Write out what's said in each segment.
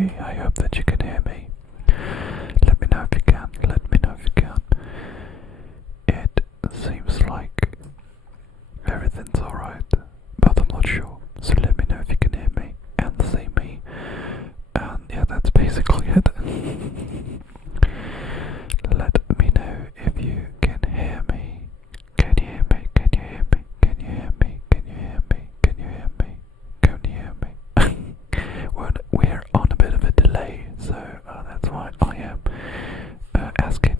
me. I hope that you can hear me. Let me know if you can. Let me know if you can. It seems like everything's alright, but I'm not sure. So let me know if you can hear me and see me. And yeah, that's basically it. Let me know if you can hear me. Can you hear me? Can you hear me? Can you hear me? Can you hear me? Can you hear me? Can you hear me? We're on a bit of a delay, so that's why I am asking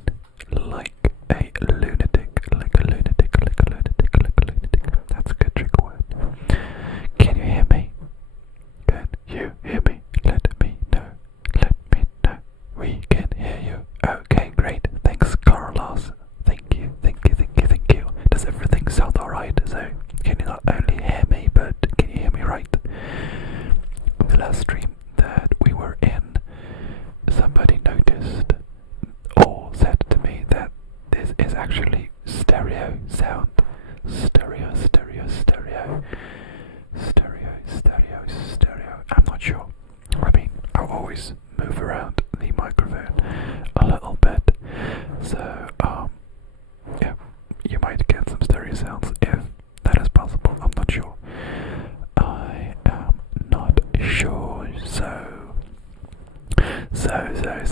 like a lunatic, like a lunatic, like a lunatic, like a lunatic. That's a good trick word. Can you hear me? Can you hear me? Let me know. Let me know. We can hear you. Okay, great. Thanks, Carlos. Thank you, thank you, thank you, thank you. Does everything sound alright? So, can you not only hear me, but can you hear me right? The last stream that we were in, somebody noticed or said to me that this is actually stereo sound. Stereo, stereo, stereo. Stereo, stereo, stereo. I'm not sure. I mean, I'll always move around the microphone a little bit. So, yeah, you might get some stereo sounds if that is possible. I'm not sure. I am not sure. So,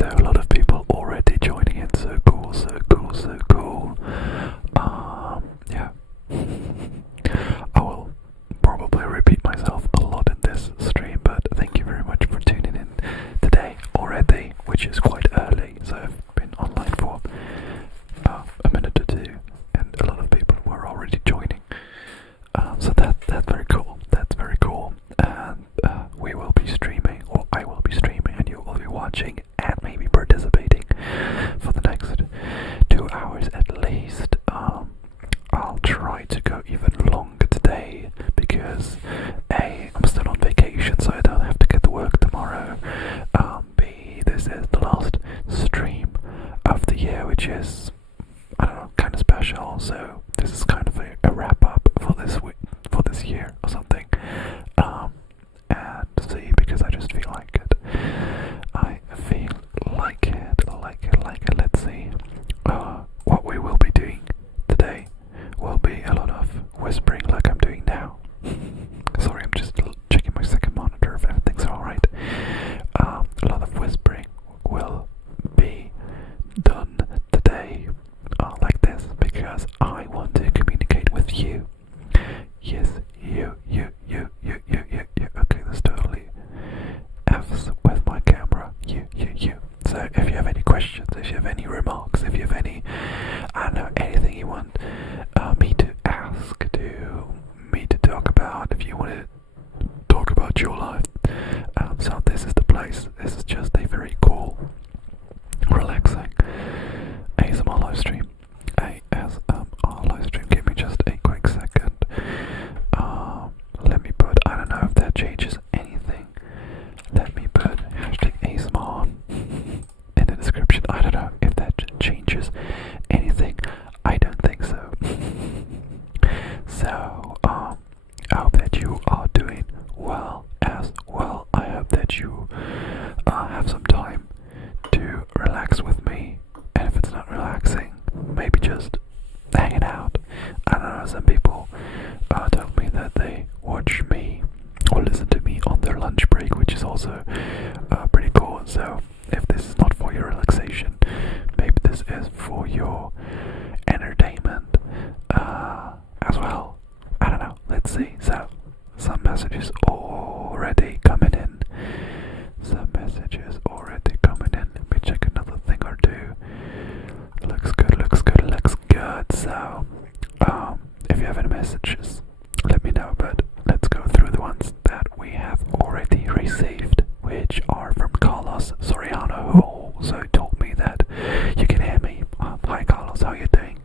a lot of people already joining in. So cool, so cool, so cool. Yeah. I will probably repeat myself a lot in this stream, but thank you very much for tuning in today already, which is quite early. So I've been online for a minute or two, and a lot of people were already joining. So that's very cool. That's very cool. And we will be streaming, or I will be streaming, and you will be watching and maybe participating for the next 2 hours at least. I'll try to go even longer today because A, I'm still on vacation, so I don't have to get to work tomorrow. B, this is the last stream of the year, which is, I don't know, kind of special. So this is kind of a wrap up for this week, for this year or something. And see, because I just feel like it. I feel like it. Let's see. What we will be doing today will be a lot of whispering like I'm doing now. Sorry, I'm just checking my second monitor if everything's alright. A lot of whispering will be done today like this because I want to communicate with you. Yes, you. Okay, that's totally F's with my camera. You. So if you have any questions, if you have any remarks, if you have any, I don't know, anything you want me to ask, me to talk about, if you want to talk about your life, so this is the place. This is just a very cool, relaxing ASMR live stream. ASMR live stream. Give me just a quick second. Let me put, I don't know if that changes anything. Let me put hashtag ASMR in the description. I don't know if that changes anything. I don't think so. So, I hope that you are doing well as well. I hope that you have some time to relax with me. And if it's not relaxing, maybe just hanging out. I don't know, some people told me that they watch me or listen to me on their lunch break, which is also pretty cool. So if this is not for your relaxation, maybe this is for your entertainment as well. I don't know, let's see. So some messages already coming in. Some messages already coming in. Let me check another thing or two. Looks good, looks good, looks good. So if you have any messages, let me know, but let's go through the ones that we have already received, which are from Carlos Soriano, who also told me that you can hear me. Hi Carlos, how are you doing?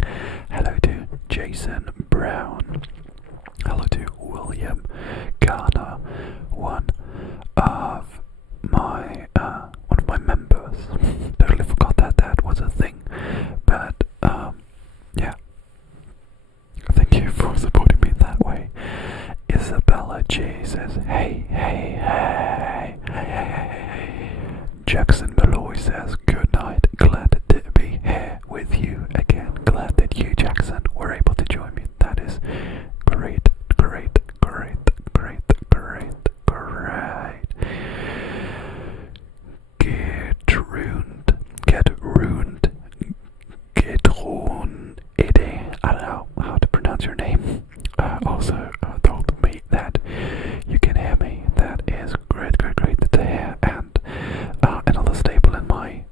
Hello to Jason Brown. Hello to William Garner, one of my members. Totally forgot that was a thing, but yeah. Thank you for supporting me that way. Isabella G says, hey. Jackson Malloy says, good night, glad to be here with you again. Glad that you, Jackson, were able to join me. That is great, great, great, great, great, great. Get ruined, I don't know how to pronounce your name. Also told me that you can hear me. That is great, great, great to hear. And another staple in my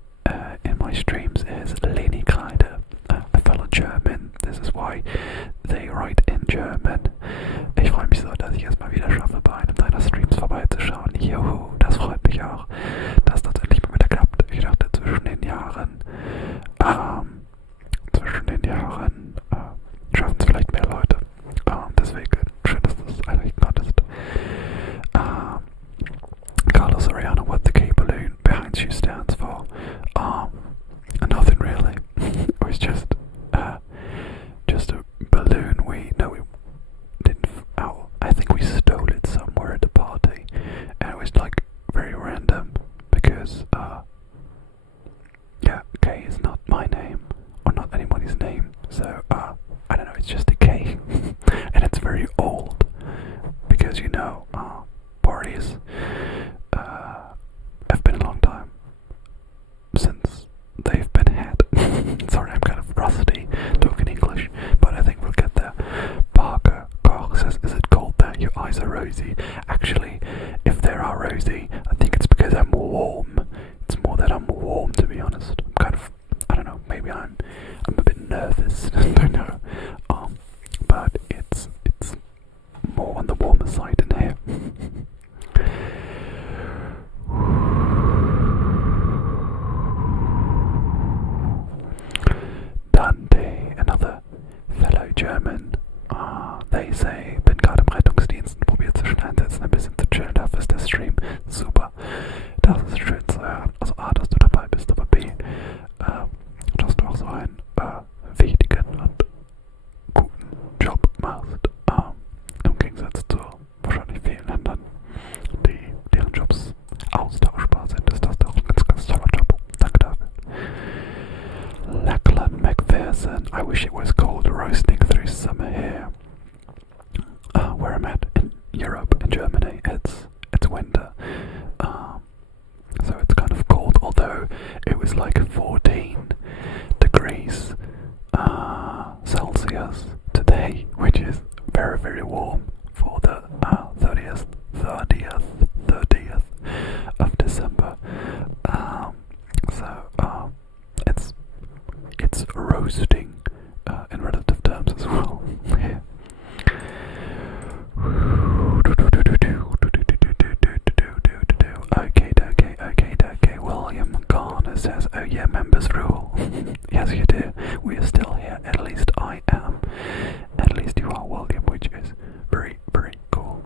streams is Leni Kleider, a fellow German. This is why they write in German. Ich freue mich so, dass ich es mal wieder schaffe, bei einem deiner Streams vorbeizuschauen. Juhu, das freut mich auch, dass das endlich mal wieder klappt. Ich dachte zwischen den Jahren schaffen es vielleicht mehr Leute. Deswegen schön, dass du es eigentlich konntest. Carlos Ariana, what the K balloon behind you stands for? Nothing really. It was just a balloon. We didn't. Oh, I think we stole it somewhere at the party, and it was like very random because yeah, K is not my name or not anybody's name. So I don't know. It's just a K, and it's very old because parties have been a long time since they've been had. Sorry, I'm kind of rusty talking English, but I think we'll get there. Parker Koch says, is it cold there? Your eyes are rosy. Actually, if they are rosy, I think it's because I'm warm. It's more that I'm warm, to be honest. I'm kind of, I don't know, maybe I'm a bit nervous. I don't know. But it's more on the warmer side in here. Dante, another fellow German. They say, bin gerade im Rettungsdienst und probiert zwischen Einsätzen ein bisschen zu chillen. Dafür ist der Stream super. Das ist schön zu hören. Also A, dass du dabei bist, aber B, dass du auch so einen wichtigen und guten Job machst. Im Gegensatz zu wahrscheinlich vielen Ländern, deren Jobs austauschbar sind, ist das doch ein ganz, ganz toller Job. Danke dafür. Lachlan McPherson, I wish it was cold roasting through summer here. Where I'm at in Europe, in Germany, it's winter. So it's kind of cold, although it was like 14 degrees Celsius today, which is very, very warm for the 30th of December. So it's roasting in relative terms as well here. Okay. William Garner says, oh yeah, members rule. Yes, you do. We are still here. At least I am. At least you are, William, which is very, very cool.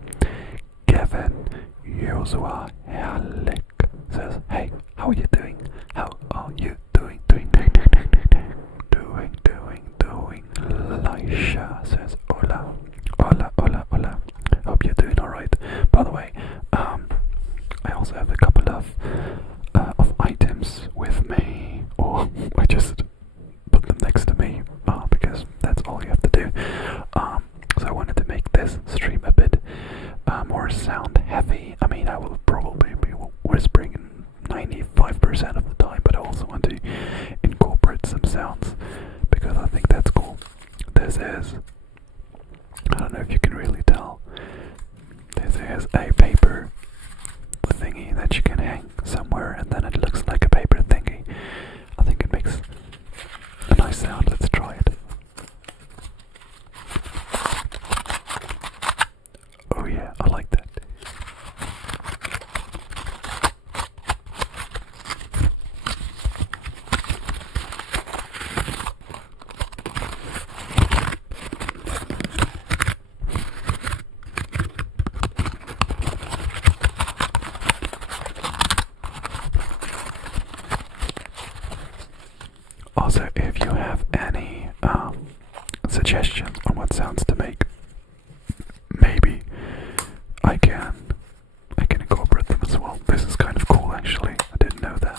Kevin Joshua Herlick says, hey, how are you doing? How are you doing? Doing. Elisha says, hola. Hope you're doing alright. By the way, I also have a couple of items with me, or I just put them next to me, because that's all you have to do. So I wanted to make this stream a bit more sound heavy. I mean, I will probably be whispering 95% of the time, but I also want to incorporate some sounds because I think that's cool. This is, I don't know if you can really tell, this is a paper thingy that you can hang somewhere, and then it looks like a paper thingy. I think it makes a nice sound. Let's try it. Oh yeah, I like that. Also, if you have any suggestions on what sounds to make, maybe I can incorporate them as well. This is kind of cool, actually. I didn't know that.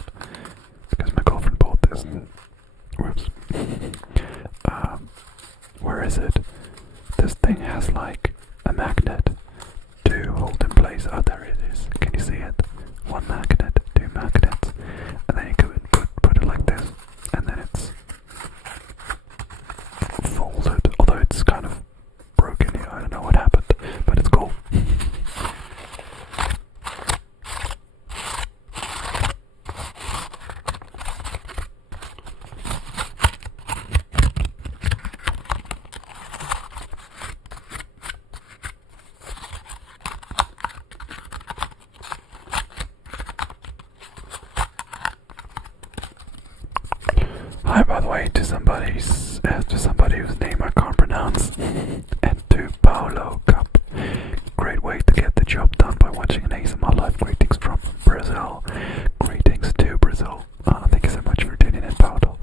by the way, to somebody whose name I can't pronounce, and to Paolo Cup. Great way to get the job done by watching an ASMR live. Greetings from Brazil. Greetings to Brazil. Thank you so much for tuning in, Paolo.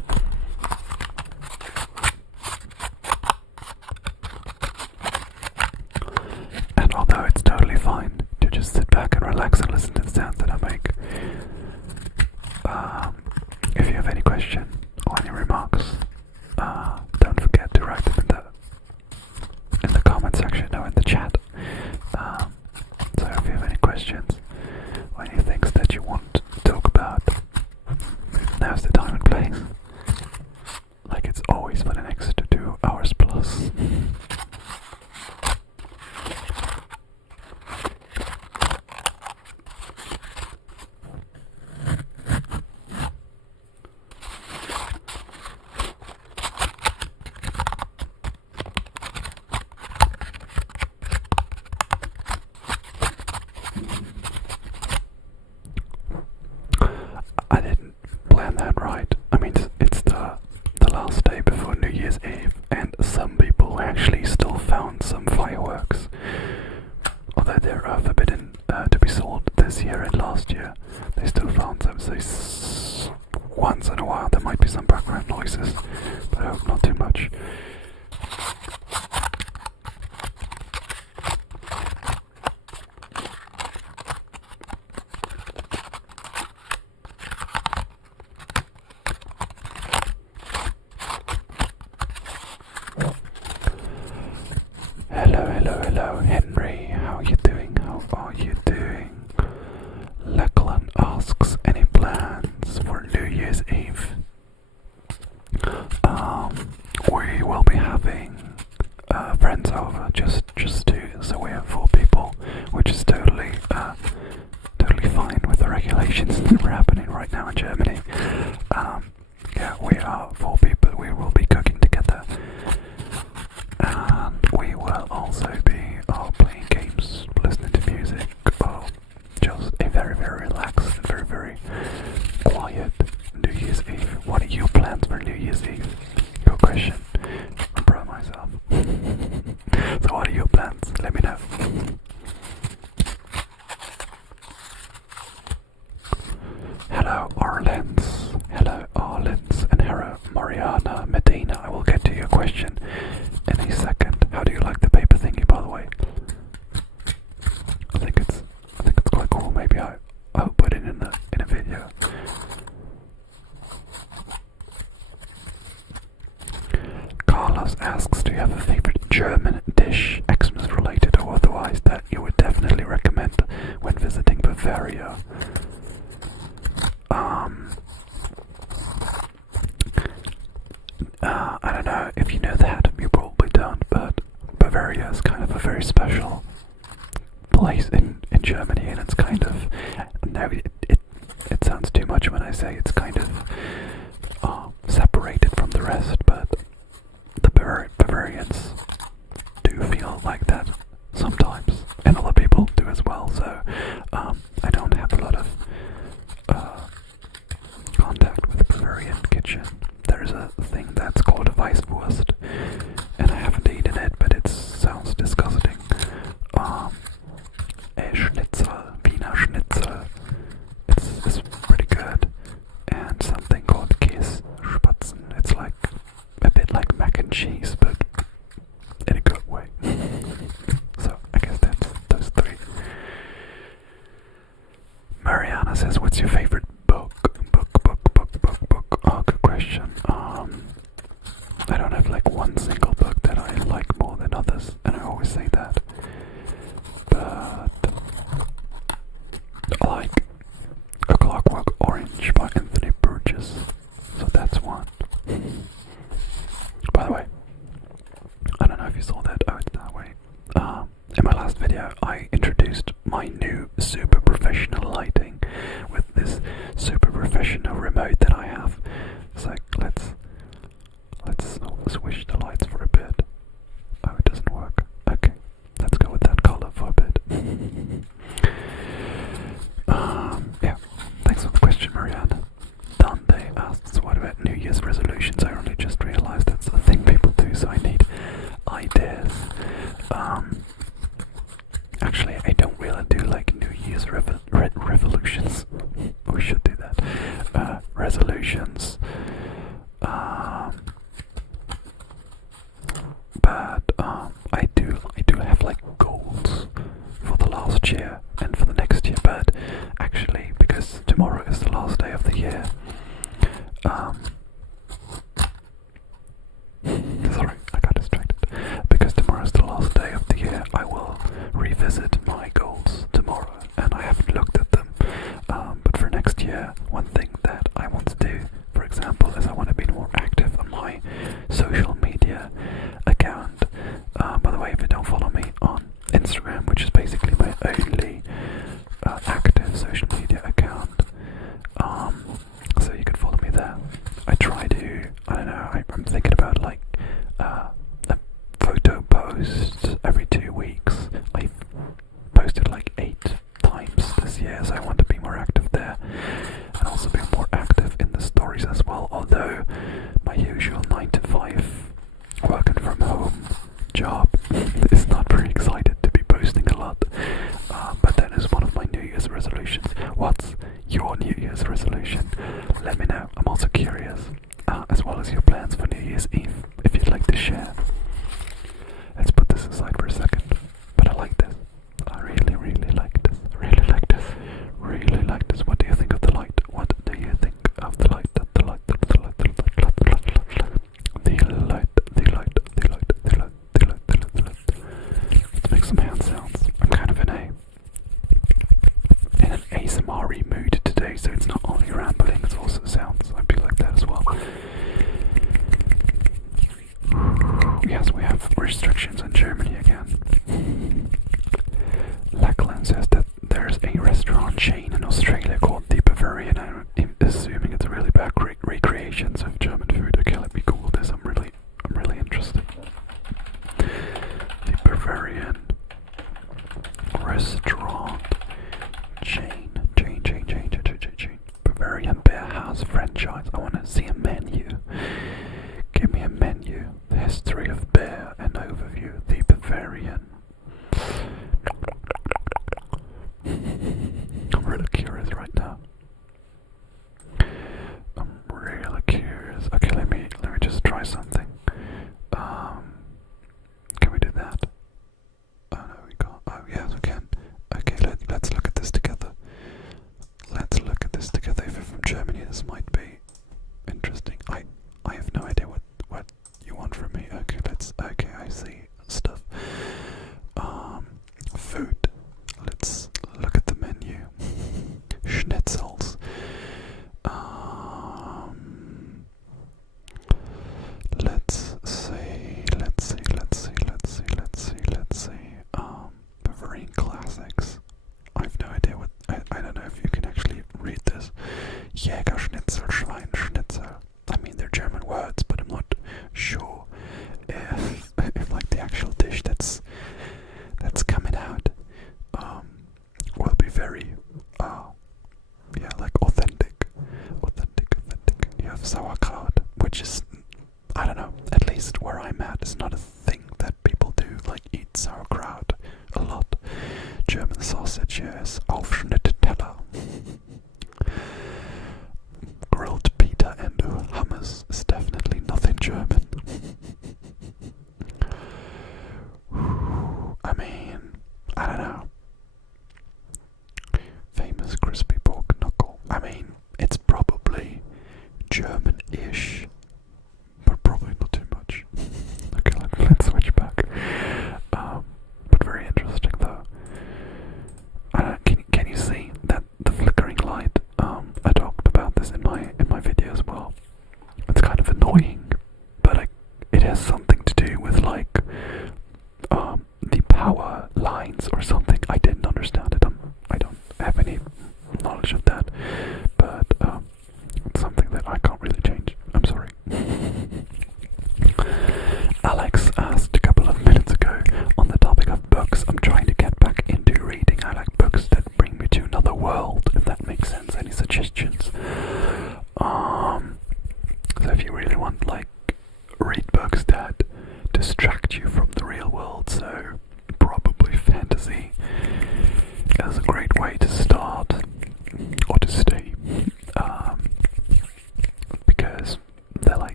And although it's totally fine to just sit back and relax and listen to the sounds that I make, if you have any question or any remarks, don't forget to write them in the comment section or in the chat. So if you have any questions or any things that you want to talk about, now's the time and place. Like it's always for the next 2 hours plus. I didn't plan that right. I mean, it's the last day before New Year's Eve, and some people actually still found some fireworks. Although they're forbidden to be sold this year and last year, they still found some. So once in a while there might be some background noises, but I hope not too much. Hello, Henry. How are you doing? How are you doing? Lachlan asks, any plans for New Year's Eve? We will be having friends over, just two, so we have 4 people, which is totally fine with the regulations that are happening right now in Germany. Yeah, we are 4 people. We will be cooking together. And we will also be playing games, listening to music, or just a very, very relaxed and very, very quiet New Year's Eve. What are your plans for New Year's Eve? Good question. I'm proud of myself. So what are your plans? Let me know. Hello Arlens. Hello Arlens. And hello Mariana Medina. I will get to your question in a second. How do you like the paper thingy, by the way? I think it's quite cool. Maybe I'll put it in a video. Carlos asks, do you have a favorite German dish, Xmas related or otherwise, that you would definitely recommend when visiting Bavaria? I don't know if you know that, you probably don't, but Bavaria is kind of a very special place in Germany, and it's kind of, no, it sounds too much when I say it's kind of separated from the rest, but the Bavarians do feel like that sometimes, and other people do as well, so I don't have a lot of contact with the Bavarian kitchen. There's a thing that's called a Weisswurst, and I haven't eaten it, but it sounds disgusting. A Schnitzel, Wiener Schnitzel, it's pretty good, and something called Kässpatzen. It's like a bit like mac and cheese, but in a good way. So I guess that's those 3. Mariana says, what's your favorite book? Oh, good question. I don't have like one single book that I like more than others, and I always say that. But I like A Clockwork Orange by Anthony Burgess, so that's one. By the way, I don't know if you saw that. Oh, it's that way. In my last video, I introduced my new super professional lighting with this super professional remote that I have. So let's switch the lights for a bit. Oh, it doesn't work. Okay, let's go with that color for a bit. Yeah, thanks for the question, Marianne. Dante asks, what about New Year's resolutions weeks. We should do that. Resolutions. But I do have like goals for the last year and for the next year. But actually, because tomorrow is the last day of the year, sorry, I got distracted. Because tomorrow is the last day of the year, I will revisit my goals tomorrow, and I haven't looked at them. But for next year, one thing that I want to do, for example, is I want to be more active on my social media account. By the way, if you don't follow me on Instagram, which is basically my only active social media account, so you can follow me there. I try to, I don't know, I'm thinking about like a photo post every 2 weeks. I've posted like 8 times this year, so I want to be more active there, and also be more active in the stories as well, although my usual 9 to 5 working from home job is not very excited to be posting a lot, but that is one of my New Year's resolutions. What's your New Year's resolution? Let me know. I'm also curious, as well as your plans for New Year's Eve, if you'd like to share. Let's put this aside for a second, but I like this. I really, really like this. Really like this. Really like this. What do you think of the light? What do you think of the light? The light, the light, the light, the light, the light, the light, the light, the light, the light, the light, the light, the light. Let's make some hand sounds. I'm kind of in an ASMR mood today, so it's not only rambling, it's also sounds. I feel like that as well. Yes, we have restrictions in Germany again. Lachlan says that there's a restaurant chain in Australia called the Bavarian. I'm assuming it's really bad recreations of German food. Okay, let me Google this. I'm really interested. The Bavarian restaurant chain. Bavarian Bear House franchise. I want to see a menu. Give me a menu. The history of beer, an overview. The Bavarian. I'm really curious right now. I'm really curious. Okay, let me just try something. Can we do that? Oh no, we can't. Oh yes, we can. Okay, let's look at this together. Let's look at this together. If you're from Germany, this might be interesting. I have no idea what you want from me. Okay, I see stuff. Food. Let's look at the menu. Schnitzels. Let's see. Bavarian classics. I've no idea what. I don't know if you can actually read this. Jägerschnitzel, Schweinschnitzel. I mean, they're German words, but I'm not sure if like the actual dish that's coming out will be very like authentic. You have sauerkraut, which is, I don't know, at least where I'm at, is not a thing that people do, like eat sauerkraut a lot. German sausage is Aufschnittteller. Grilled pita and hummus is definitely nothing German. I mean, I don't know. Famous crispy pork knuckle. I mean, it's probably German-ish, but probably not too much. Okay, let's switch back. But very interesting though.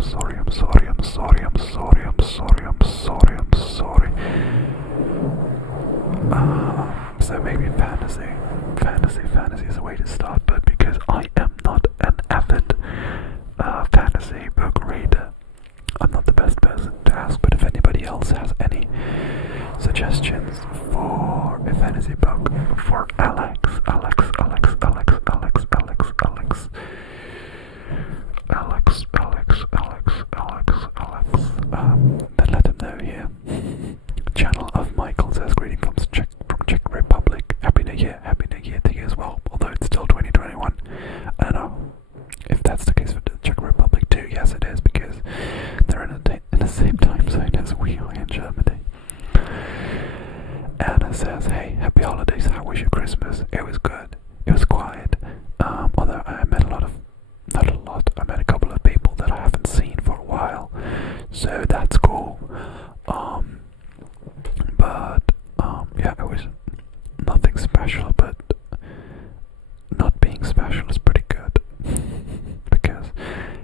I'm sorry, I'm sorry, I'm sorry, I'm sorry, I'm sorry, I'm sorry, I'm sorry. So maybe fantasy. Fantasy is a way to start, but because I am not an avid fantasy book reader, I'm not the best person to ask, but if anybody else has any suggestions for a fantasy book for Alex, then let him know here. Channel of Michael says greeting from Czech Republic. Happy New Year to you as well, although it's still 2021. I don't know if that's the case for the Czech Republic too. Yes, it is, because they're in the same time zone as we are in Germany. Anna says, hey, happy holidays, how was your Christmas? It was good, it was quiet, although I met I met a couple of people that I haven't seen for a while, so that's cool. Yeah, it was nothing special, but not being special is pretty good, because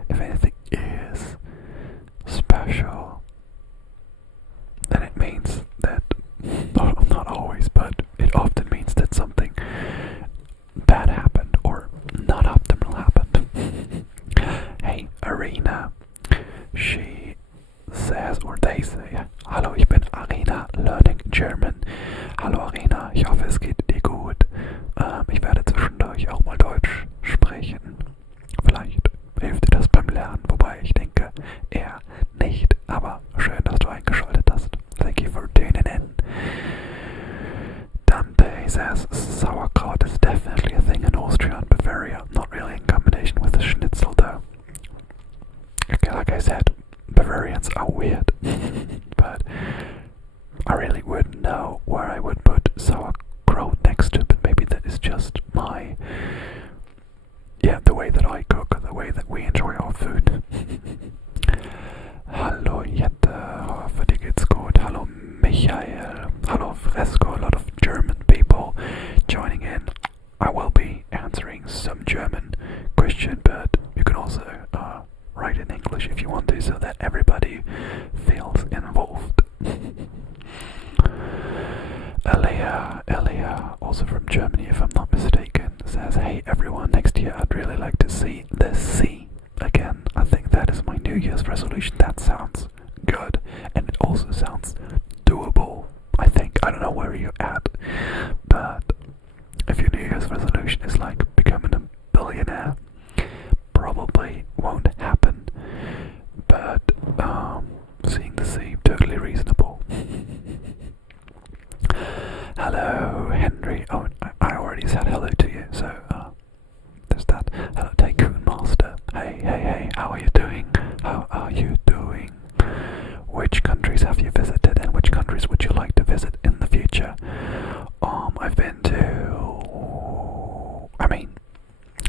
if anything is special, then it means that, not always, but it often means that something bad happened, or not optimal happened. Hey, Arena, she says, or they say, hallo, ich bin Arena, learning German. Hallo Arena, ich hoffe es geht dir gut. Ich werde zwischendurch auch mal Deutsch sprechen. Vielleicht hilft dir das beim Lernen, wobei ich denke, eher nicht. Aber schön, dass du eingeschaltet hast. Thank you for tuning in. Dante says, sauerkraut is definitely a thing in Austria and Bavaria. Not really in combination with the schnitzel though. Okay, like I said, Bavarians are weird. But I really wouldn't know where I would put sauerkraut next to, but maybe that is just the way that I cook, the way that we enjoy our food. Hallo Jette, hoffe dir geht's gut. Hallo Michael, hallo Fresco, a lot of German people joining in. I will be answering some German question, but you can also write in English if you want to, so that everybody feels involved. Elia, also from Germany if I'm not mistaken, says, hey everyone, next year I'd really like to see the sea again. I think that is my New Year's resolution. That sounds good, and it also sounds doable, I think. I don't know where you're at, but if your New Year's resolution is like becoming a billionaire, probably won't happen, but seeing the sea, totally reasonable. Hello, Henry. Oh, I already said hello to you, so there's that. Hello, Tycoon Master. Hey, how are you doing? How are you doing? Which countries have you visited, and which countries would you like to visit in the future? I've been to...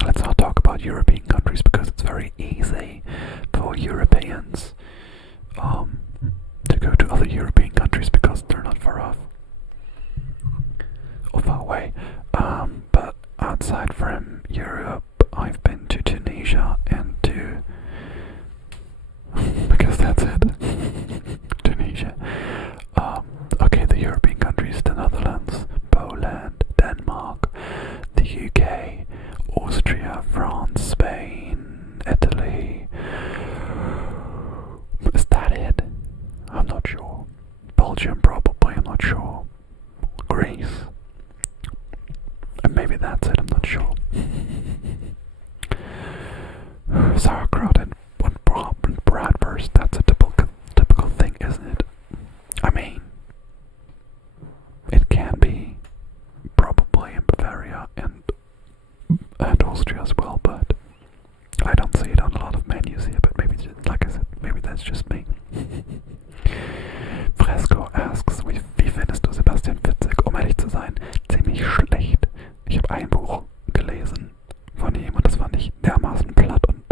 let's not talk about European countries, because it's very easy for Europeans to go to other European countries because they're not far off. Or far away. But outside from Europe, I've been to Tunisia and to... because that's it. Tunisia. Okay, the European countries, the Netherlands, Poland, Denmark, the UK, Austria, France, Spain, Italy. Is that it? I'm not sure. Belgium, probably, I'm not sure. Greece. And maybe that's it, I'm not sure. Sauerkraut and bratwurst, that's a typical thing, isn't it? It can be probably in Bavaria and Austria as well, but I don't see it on a lot of menus here, but maybe, like I said, maybe that's just me. Fresco asks, wie findest du Sebastian Fitzek? Um ehrlich zu sein, ziemlich schlecht. Ich habe ein Buch gelesen von ihm und das fand ich dermaßen platt und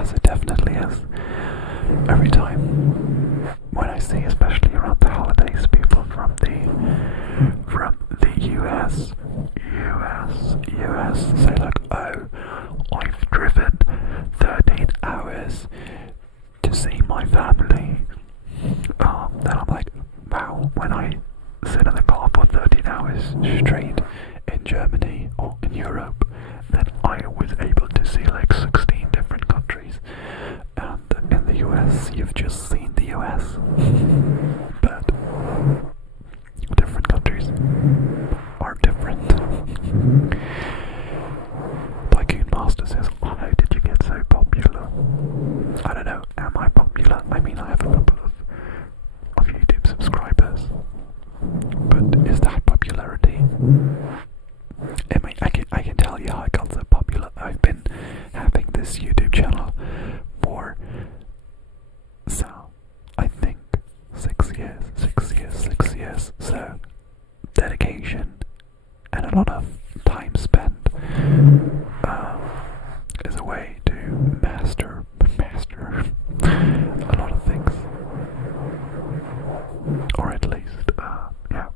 Yes, it definitely is. Every time when I see, especially around the holidays, people from the US say like, oh, I've driven 13 hours to see my family. Then I'm like, wow, when I sit in the car for 13 hours straight in Germany or in Europe, then I was able to see like 16 different countries. And in the US, you've just seen the US. But different countries are different. Tycoon Master says, oh, how did you get so popular? I don't know, am I popular? I mean, I have a couple of YouTube subscribers. But is that popularity? I mean, I can tell you how I got so popular. I've been having this YouTube channel for, so, I think 6 years. So, dedication and a lot of time spent is a way to master a lot of things, or at least, yeah,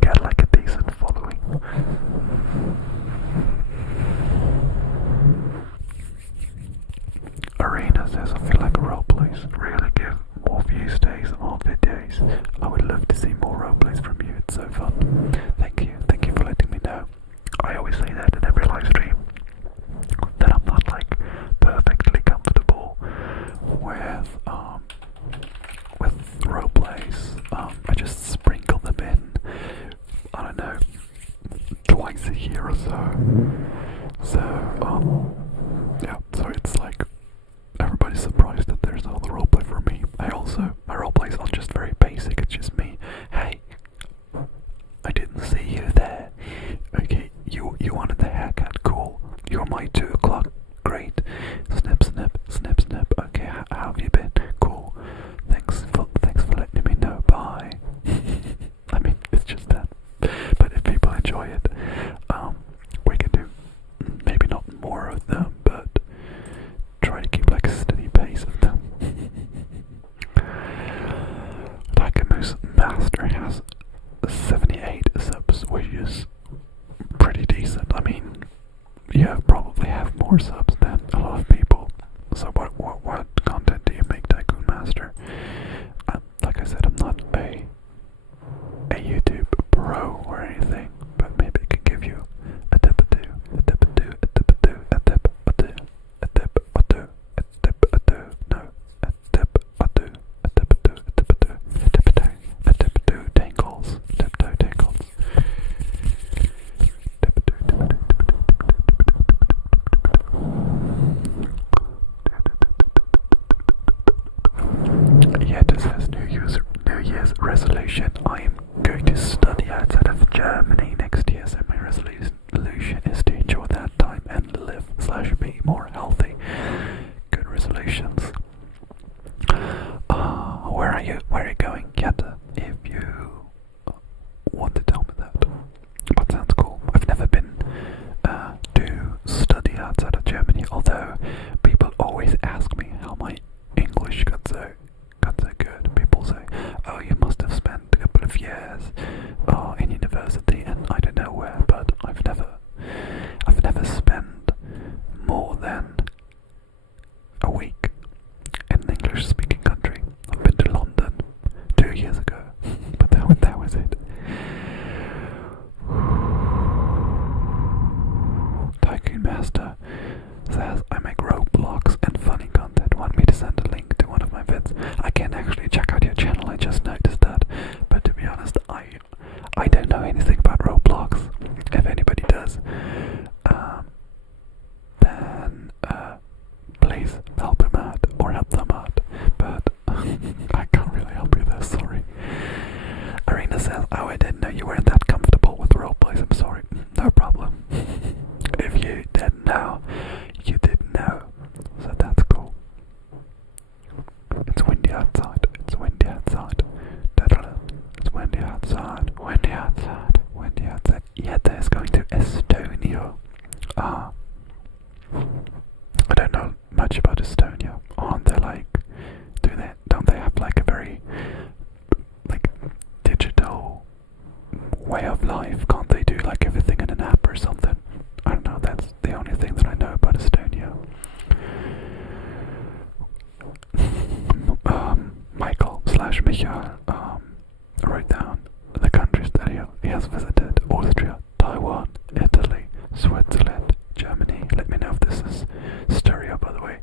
get like a decent following. Arena says, I feel like roleplays really give more views days on videos. I would love to see more roleplays from you, it's so fun. Thank you for letting me know. I always say that in every live stream, that I'm not like perfectly comfortable with roleplays. I just sprinkle them in, I don't know, twice a year or so. So, yeah, so it's like everybody's surprised that there's another roleplay for me. My roleplays are just very basic, it's just me. Hey, I didn't see you there. Okay, you wanted the haircut, cool. You're my 2 o'clock, great. Snip, snip, snip, snip. Okay, how have you been? Cool. Thanks for letting me know. Bye. I mean, it's just that. But if people enjoy it, we can do maybe not more of them, but try to keep like a steady pace of them. Like a Moose Master has 78 subs, which is pretty decent. I mean, you probably have more subs than a lot of people. So what content do you make, Tycoon Master? Like I said, I'm not a YouTube pro or anything, but maybe I can give you a tip or two, a tip or two, a tip or two, a tip or two, a tip or two, a tip or two, no, a tip or two, a tip or two, a tip or two, a tip or two, a tip or two, tangles, tiptoe tangles. Yet says New Year's resolution. I am going to study outside of Germany next year, so my resolution is to enjoy that time and live/be more healthy. Good resolutions. Where are you going, Yetta? If you want to tell me that. That sounds cool. I've never been to study outside of Germany, although people always ask me how my English got so good. People say, oh, you must have spent a couple of years in university, and I don't know where, but I've never spent more than a week in an English-speaking country. I've been to London 2 years ago, but that was it. Tycoon Master says, I make Roblox and funny content. Want me to send a link to one of my vids? I can actually check out your channel, I just noticed that. But to be honest, I don't know anything about Roblox. If anybody does, then please help him out, or help them out. But I can't really help you there, sorry. Arena says, oh, I didn't know you weren't that comfortable with roleplays, I'm sorry. No problem. If you didn't know, you didn't much about Estonia. Aren't they like, don't they have like a very like digital way of life? Can't they do like everything in an app or something? I don't know, that's the only thing that I know about Estonia. Michael/Michael wrote down the countries that he has visited: Austria, Taiwan, Italy, Switzerland, Germany. Let me know if this is stereo, by the way.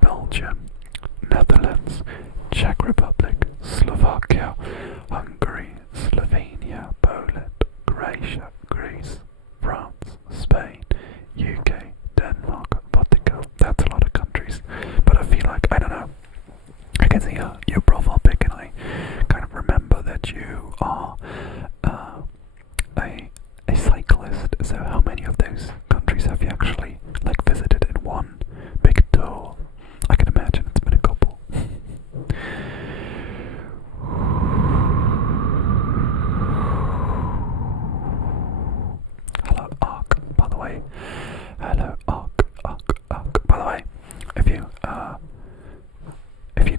Belgium, Netherlands, Czech Republic, Slovakia, Hungary, Slovenia, Poland, Croatia, Greece, France, Spain, UK, Denmark, Vatican. That's a lot of countries, but I feel like, I don't know, I can see your profile pic and I kind of remember that you are a cyclist. So how many of those countries have you actually like visited in one big tour? I can imagine it's been a couple. Hello Ark, by the way. Hello Ark. By the way, if you're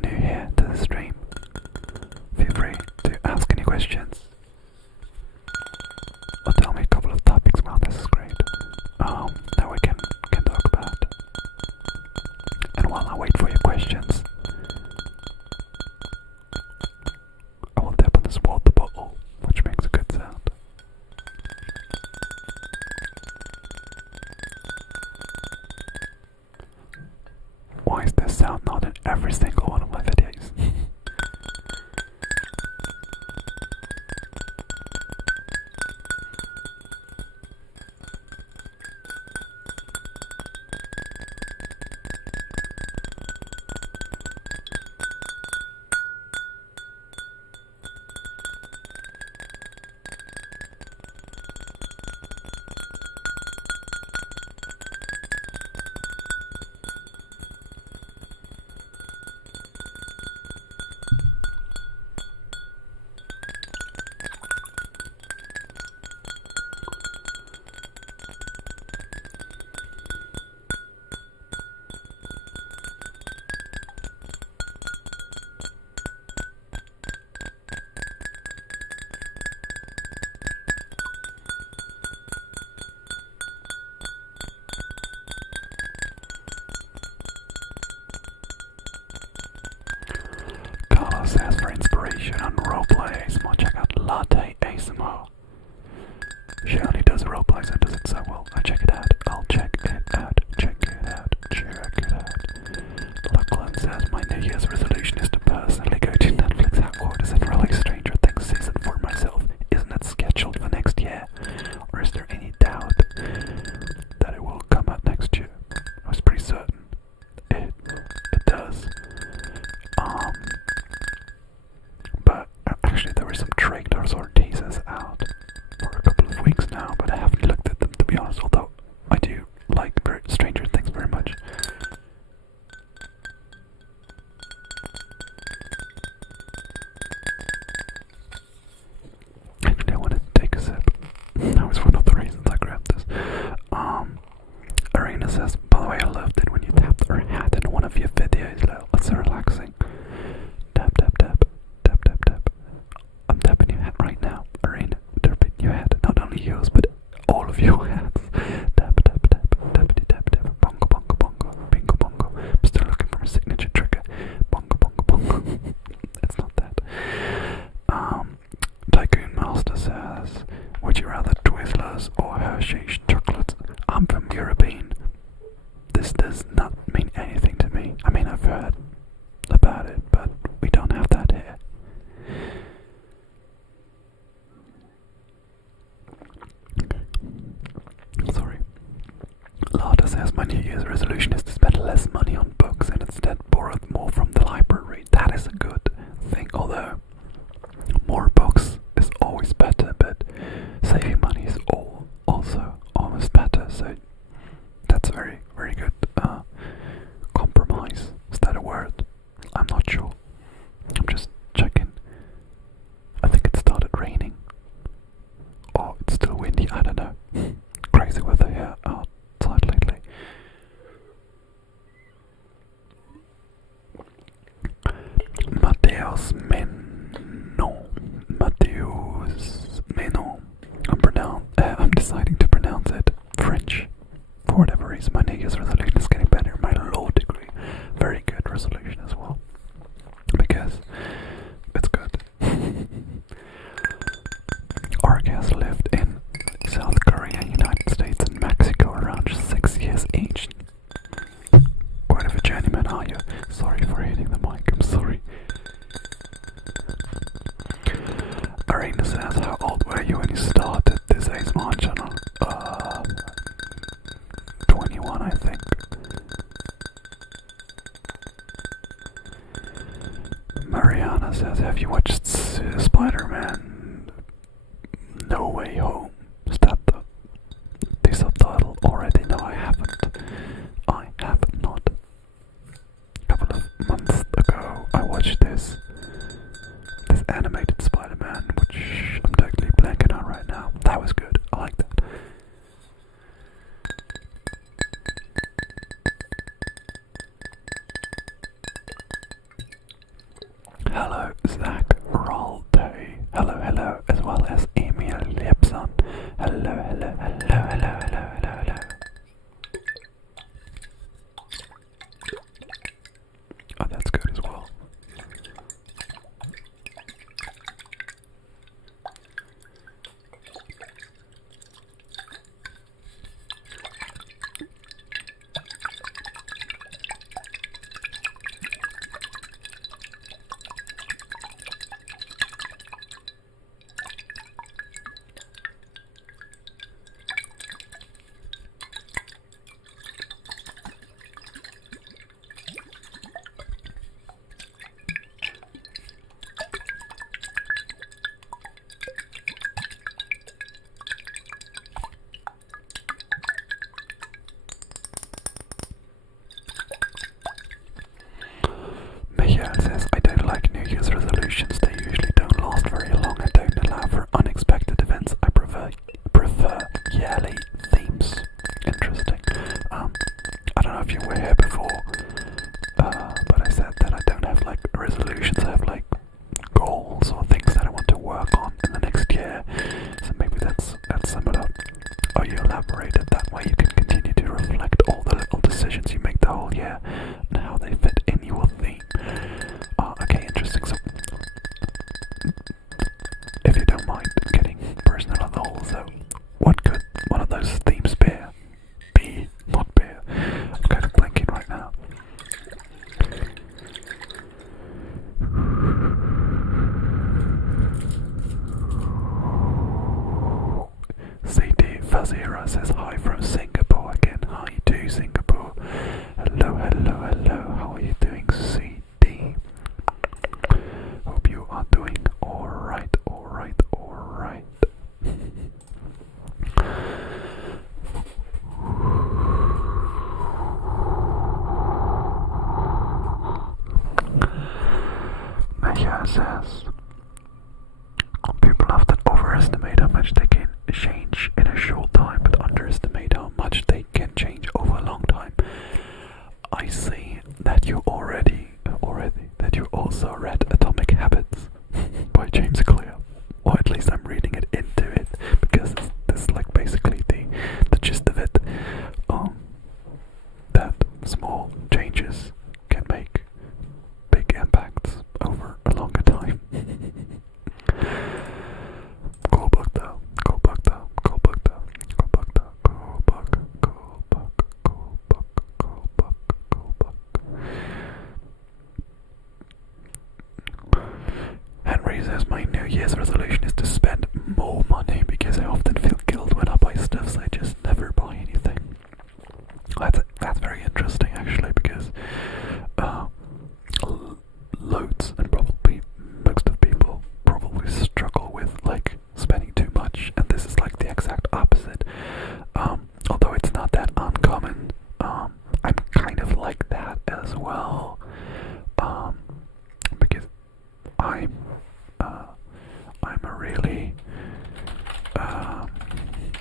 new here to the stream, feel free to ask any questions or tell me a couple of topics. Wow, this is great. That we can talk about. And while I wait for your questions, I will tap on this water bottle, which makes a good sound. Why is this sound not in every single one of my videos? Says for inspiration on roleplay ASMR, check out Latte ASMR. She only does roleplays and does it so well. Check it out. I'll check it out. Check it out. Check it out. Lachlan says my New Year's resolution is to personally go to Netflix headquarters and release Stranger Things season 4 myself. Isn't it scheduled for next year? Or is there any doubt that it will come out next year? I was pretty certain it does. But actually there were some trailers or teasers out for a couple of weeks now, but I haven't looked at them, to be honest, although I do like Stranger Things very much. Actually, I wanted to take a sip. That was one of the reasons I grabbed this. Arena says, by the way, I loved it when you tapped her hat in one of your videos. That's so relaxing. Tap, tap, tap. Tap, tap, tap. I'm tapping your hat right now. Arena, tapping your hat. Not only yours, but all of your hats. Tap, tap, tap. Tappity, tap, tap. Bongo, bongo, bongo. Bingo, bongo. I'm still looking for a signature trigger. Bongo, bongo, bongo. It's not that. Tycoon Master says, would you rather Twizzlers or Hershey's chocolates? I'm from European. This does not mean anything to me. I mean, I've heard about it, but we don't have that here. Sorry. Lada says my New Year's resolution is to spend less money on books and instead borrow more from the library. That is a good thing, although more books is always better, but saving money is also almost better, so that's a very, very good compromise. Is that a word? I'm not sure. I'm just checking. I think it started raining. Or it's still windy, I don't know. Crazy weather here outside lately. you? Sorry for hitting the mic, I'm sorry. Arena says, how old were you when you started this ASMR channel? 21, I think. Mariana says, have you watched Spider-Man No Way Home? Is that the subtitle already? No, I haven't. I have not. A couple of months ago, I watched this animated Spider-Man, which I'm totally blanking on right now. That was good. I like that. Hello, Zach Ralte. Hello, hello, as well as Emil Lepson. Hello, hello, hello, hello, hello, hello, hello. Oh, that's good as well. Says, I don't like New Year's resolutions, they usually don't last very long and don't allow for unexpected events. I prefer yearly themes. Interesting. I don't know if you were here before, but I said that I don't have like resolutions, I have like goals or things that I want to work on in the next year. So maybe that's similar. Oh, you elaborated that way you can continue to reflect all the little decisions you make the whole year and how they fit in your theme. Okay, interesting. So, if you don't mind getting personal at all, so what could one of those themes be? Not beer. I'm kind of blanking right now. CD Fazira says hi from Singapore again. Hi to Singapore. Hello, hello, hello. How are you doing, CD? Hope you are doing alright, alright, alright. Mecha says, people often overestimate how much they can change in a short time, but underestimate how much they can change over a long time. I see that you that you also read Atomic Habits by James Clear, or at least I'm reading it into it, because this is like basically the gist of it. That small changes can make big impacts over a longer time. Cool book though, cool book though, cool book though, cool book though, cool book, cool book, cool book, cool book, cool book. Henry says my New Year's resolution is to spend more money because I often feel guilt when I buy stuff, so I just never buy anything. That's very interesting actually, because loads and probably most of people probably struggle with like spending too much, and this is like the exact opposite. Although it's not that uncommon, I'm kind of like that as well, because I'm a really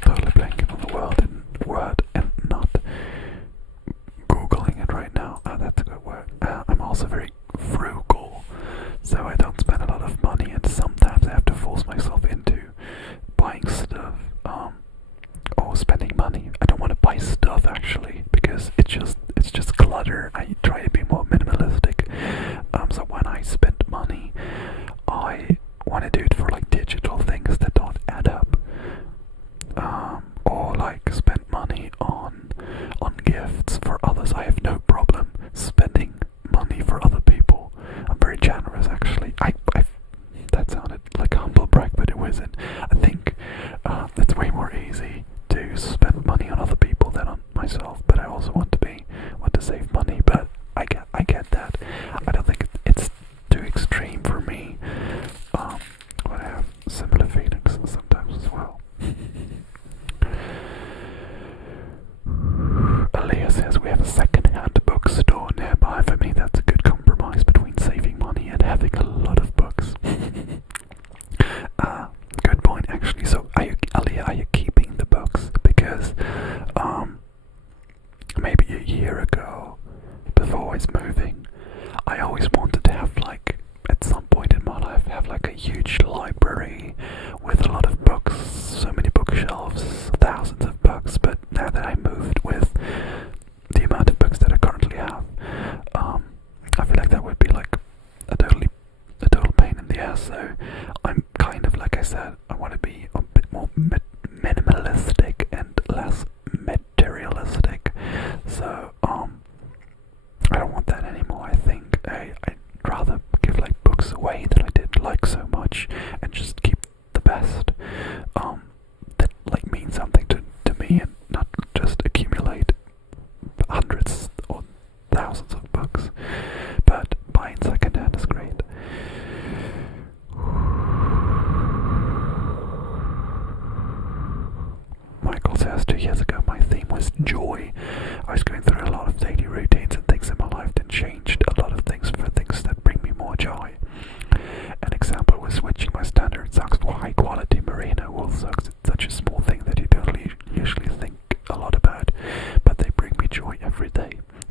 totally blanking on the word and not googling it right now. That's a good word. I'm also very frugal, so I don't spend a lot of money, and sometimes I have to force myself into buying stuff, or spending money. I don't want to buy stuff actually, because it's just clutter. I try to be more minimalistic. So when I spend money, I want to do it for like digital things that don't add up, or like spend money on gifts for others. I have no problem spending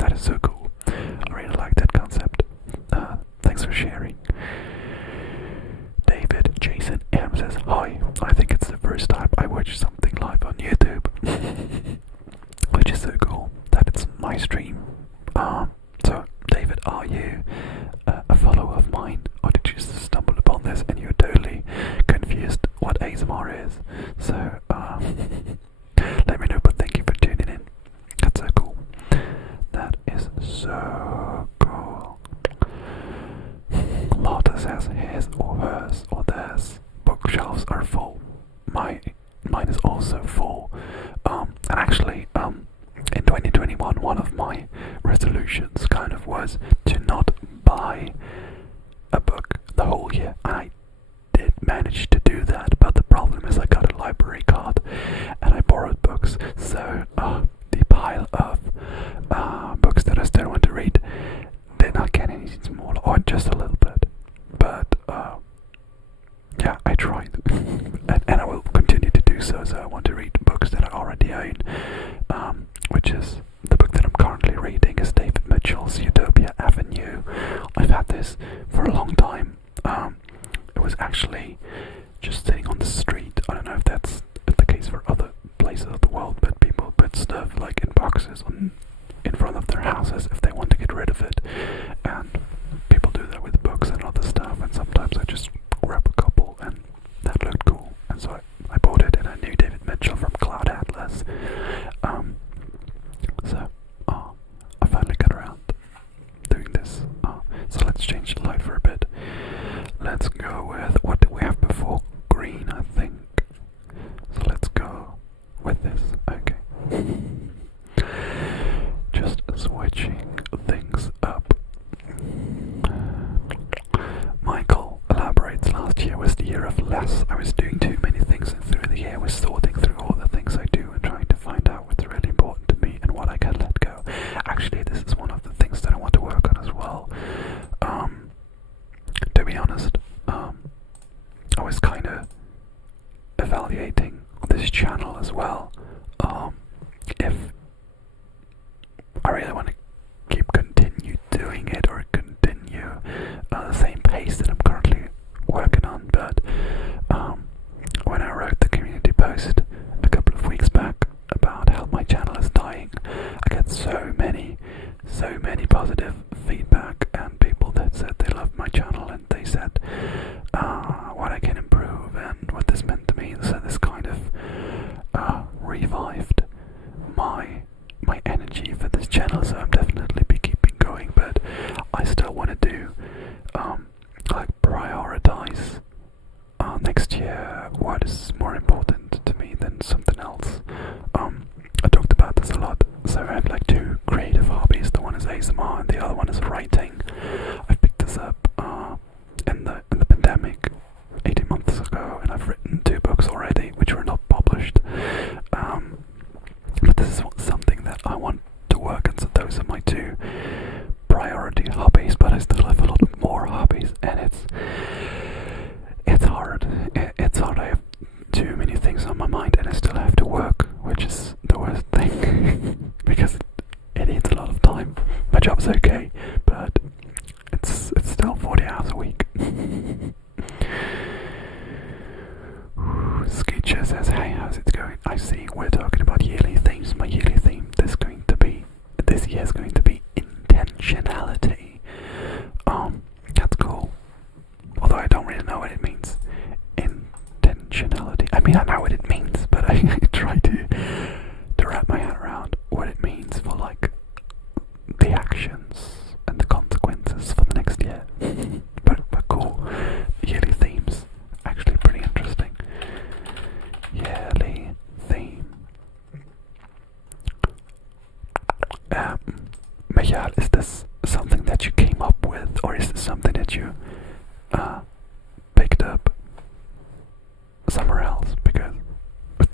That is so cool. I really like that concept. Thanks for sharing. David Jason M says, hi, I think it's the first time I watch something live on YouTube. Which is so cool that it's my stream. So David, are you a follower of mine, or did you just stumble upon this and you're totally confused what ASMR is? So let me know, but thank you for tuning in. That's so cool. That is so cool. Lotta says his or hers or theirs bookshelves are full. Mine is also full. And actually, in 2021, one of my resolutions kind of was to not buy a book the whole year. And I did manage to do that, but the problem is I got a library card and I borrowed books. So the pile of books that I still want to read did not get any smaller, or just a little bit. But yeah, I tried, and I will continue to do so. So I want to read books that I already own, which is the book that I'm currently reading is David Mitchell's Utopia Avenue. I've had this for a long time. It was actually just sitting on the street. I don't know if that's the case for other places of the world, but people put stuff like in boxes in front of their houses if they want to get rid of it, and people do that with books and other stuff. And sometimes I just grab a couple, and that looked cool, and so I bought it. And I knew David Mitchell from Cloud Atlas, so I finally got around doing this. So let's change the light for a bit. Let's go with, what did we have before? Green, I think. So let's go with this. Okay. Just switching things up. Michael elaborates, last year was the year of less. I was doing too many things, and through the year was sorting through all the things I do and trying to find out what's really important to me and what I can let go. Actually, this is one of the things that I want to work on as well. To be honest, I was kind of evaluating this channel as well. If I really want to continue doing it, or continue the same pace that I'm currently working on. But when I wrote the community post a couple of weeks back about how my channel is dying, I got so many positive feedback and people that said they loved my channel, and they said what I can improve and what this meant to me. So this kind of revived my energy for this channel, so I'm definitely be keeping going. But I still want to do like prioritize next year what is more important to me than something else. I talked about this a lot. So I have like two creative hobbies. The one is ASMR and the other one is writing. I picked this up in the pandemic 18 months ago, and I've written 2 books already which were not published. But this is something that I want to work on. So those are my 2 priority hobbies, but I still have a lot of more hobbies, and it's hard. It's hard. I have too many things on my mind, and I still have to work, which is the worst thing because it eats a lot of time. My job's okay, but it's still 40 hours a week. Skeecher says, hey, how's it going? I see we're talking about yearly themes. My yearly theme this year is going to be intentionality. That's cool. Although I don't really know what it means. Intentionality. I mean, I know what it means, but I try to wrap my head around what it means for like the actions and the consequences for the next year. but cool. Yearly themes. Actually pretty interesting. Yearly theme. Michael, is this something that you came up with, or is this something that you picked up somewhere else? Because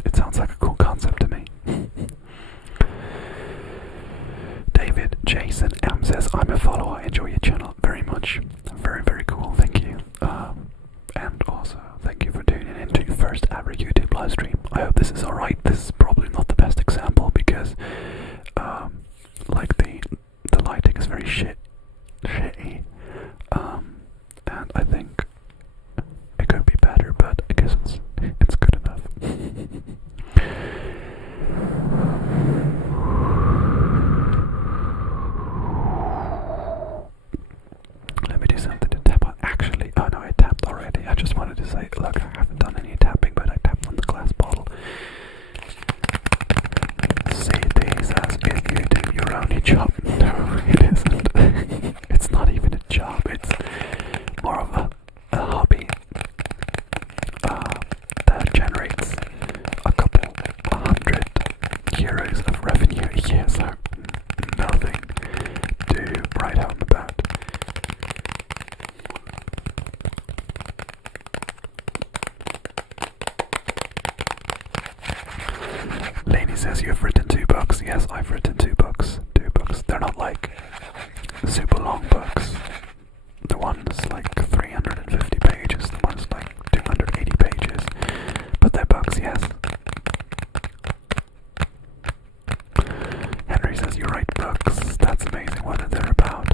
it sounds like a cool concept to me. David Jason M says, I'm a follower, I enjoy your channel very much. Very, very cool, thank you. And also, thank you for tuning in to your first ever YouTube live stream. I hope this is alright. This is probably not the best example because like right how I'm about. Lainey says you've written 2 books. Yes, I've written 2 books. 2 books. They're not like super long books. The one's like 350 pages, the one's like 280 pages. But they're books, yes. Henry says you write books. That's amazing. What are they about?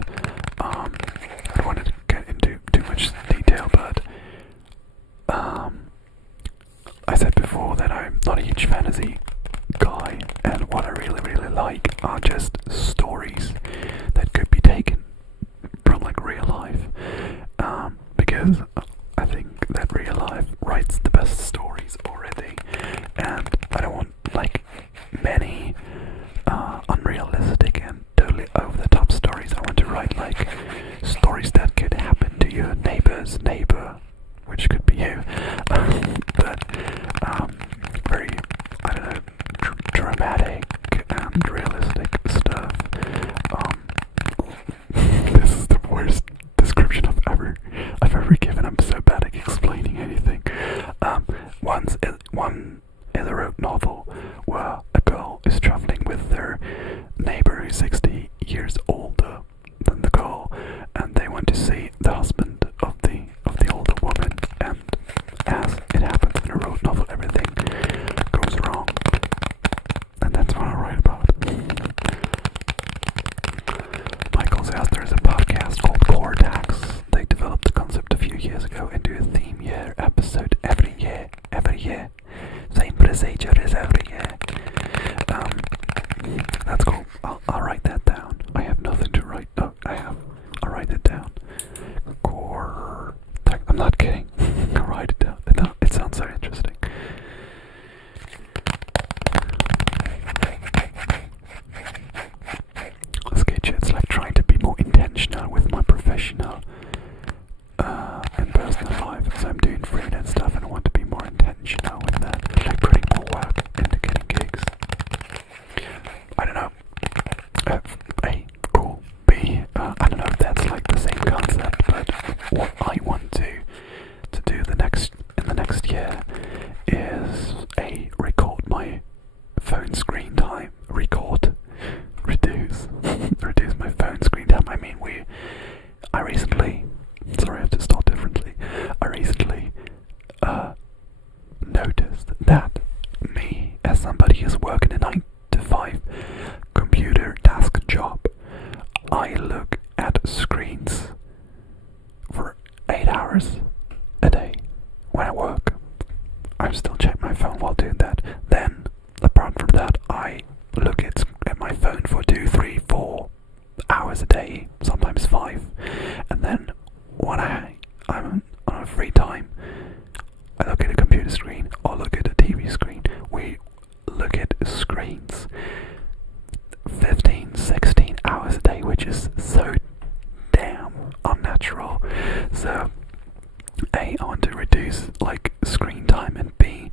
I don't want to get into too much detail, but I said before that I'm not a huge fantasy guy, and what I really like are just stories that could be taken from like real life, because I think that real life writes the best stories already, and I don't want like many unrealistic and totally over the top stories. I want to write like stories that could happen to your neighbor's neighbor, which could be you, but very, I don't know, dramatic and realistic stuff. This is the worst description I've ever given. I'm so bad at explaining anything. One is a road novel where a girl is traveling with their neighbor who's 60 years older than the girl, and they want to see the husband of the older woman, and as it happens in a road novel, everything goes wrong, and that's what I write about. Michael says there's a podcast called Cordax. They developed the concept a few years ago and do a theme year episode every year. Same procedure as every year. That's cool. I'll write that down. I have nothing to write. No, I'll write it down. I'm not kidding. I'll write it down. It sounds so interesting. Sketch, it's like trying to be more intentional with my professional and personal life, so I'm doing freelance stuff and I want to be more intentional with that, like putting more work into getting gigs. I don't know. A, cool. B, I don't know if that's like the same concept, but what I want to do in the next year is record my phone screen time. Reduce my phone screen time. I mean, I recently, sorry, I have to start differently. I recently noticed that me, as somebody who's working a 9 to 5 computer task job, I look at screens for 8 hours a day when I work. I'm still checking my phone while doing that. Then, apart from that, I look at my phone for 2, 3, 4 hours a day, sometimes 5. And then when I'm on a free time, I look at a computer screen or look at a TV screen. We look at screens 15, 16 hours a day, which is so damn unnatural. So A, I want to reduce like screen time, and B,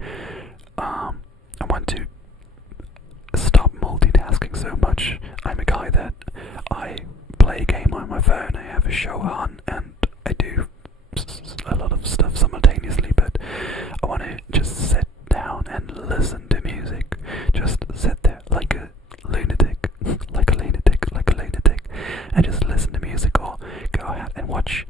I want to stop multitasking so much. I'm a guy that I play a game on my phone, I have a show on, and I do a lot of stuff simultaneously, but I want to just sit down and listen to music. Just sit there like a lunatic, and just listen to music, or go ahead and watch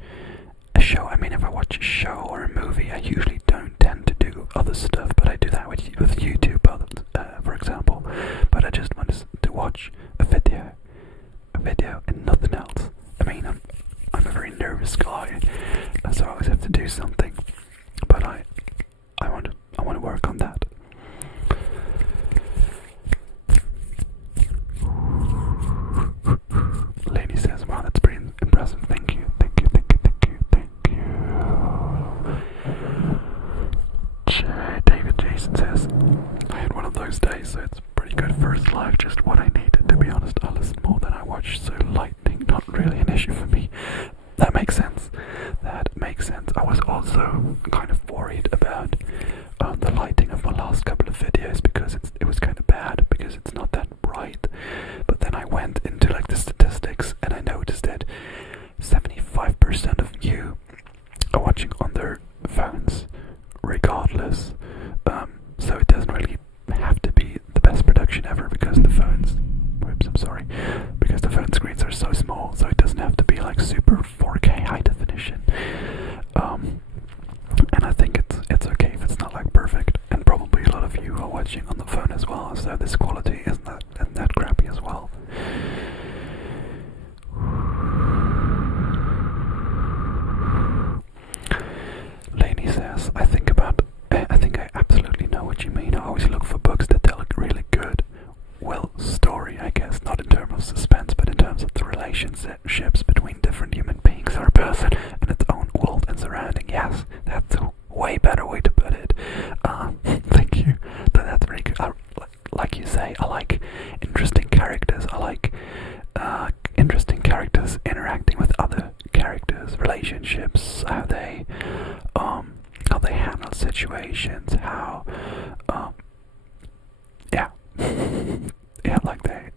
a show. I mean, if I watch a show or a movie, I usually don't tend to do other stuff, but I do that with YouTube, for example. But I just want to watch a video and nothing else. I mean, I'm a very nervous guy, so I always have to do something. But I want to work on that. Lady says, "Wow, that's pretty impressive. Thank you." David Jason says, "I had one of those days, so it's pretty good first live. Just what I needed, to be honest. I listen more than I watch, so lightning not really an issue for me." That makes sense. I was also kind of worried about the lighting of my last couple of videos, because it was kind of bad because it's not that bright. But then I went into like the statistics and I noticed that relationships between different human beings or a person and its own world and surrounding. Yes, that's a way better way to put it. Thank you. That's very good. Like you say, I like interesting characters. I like interesting characters interacting with other characters, relationships, how they handle situations, how like they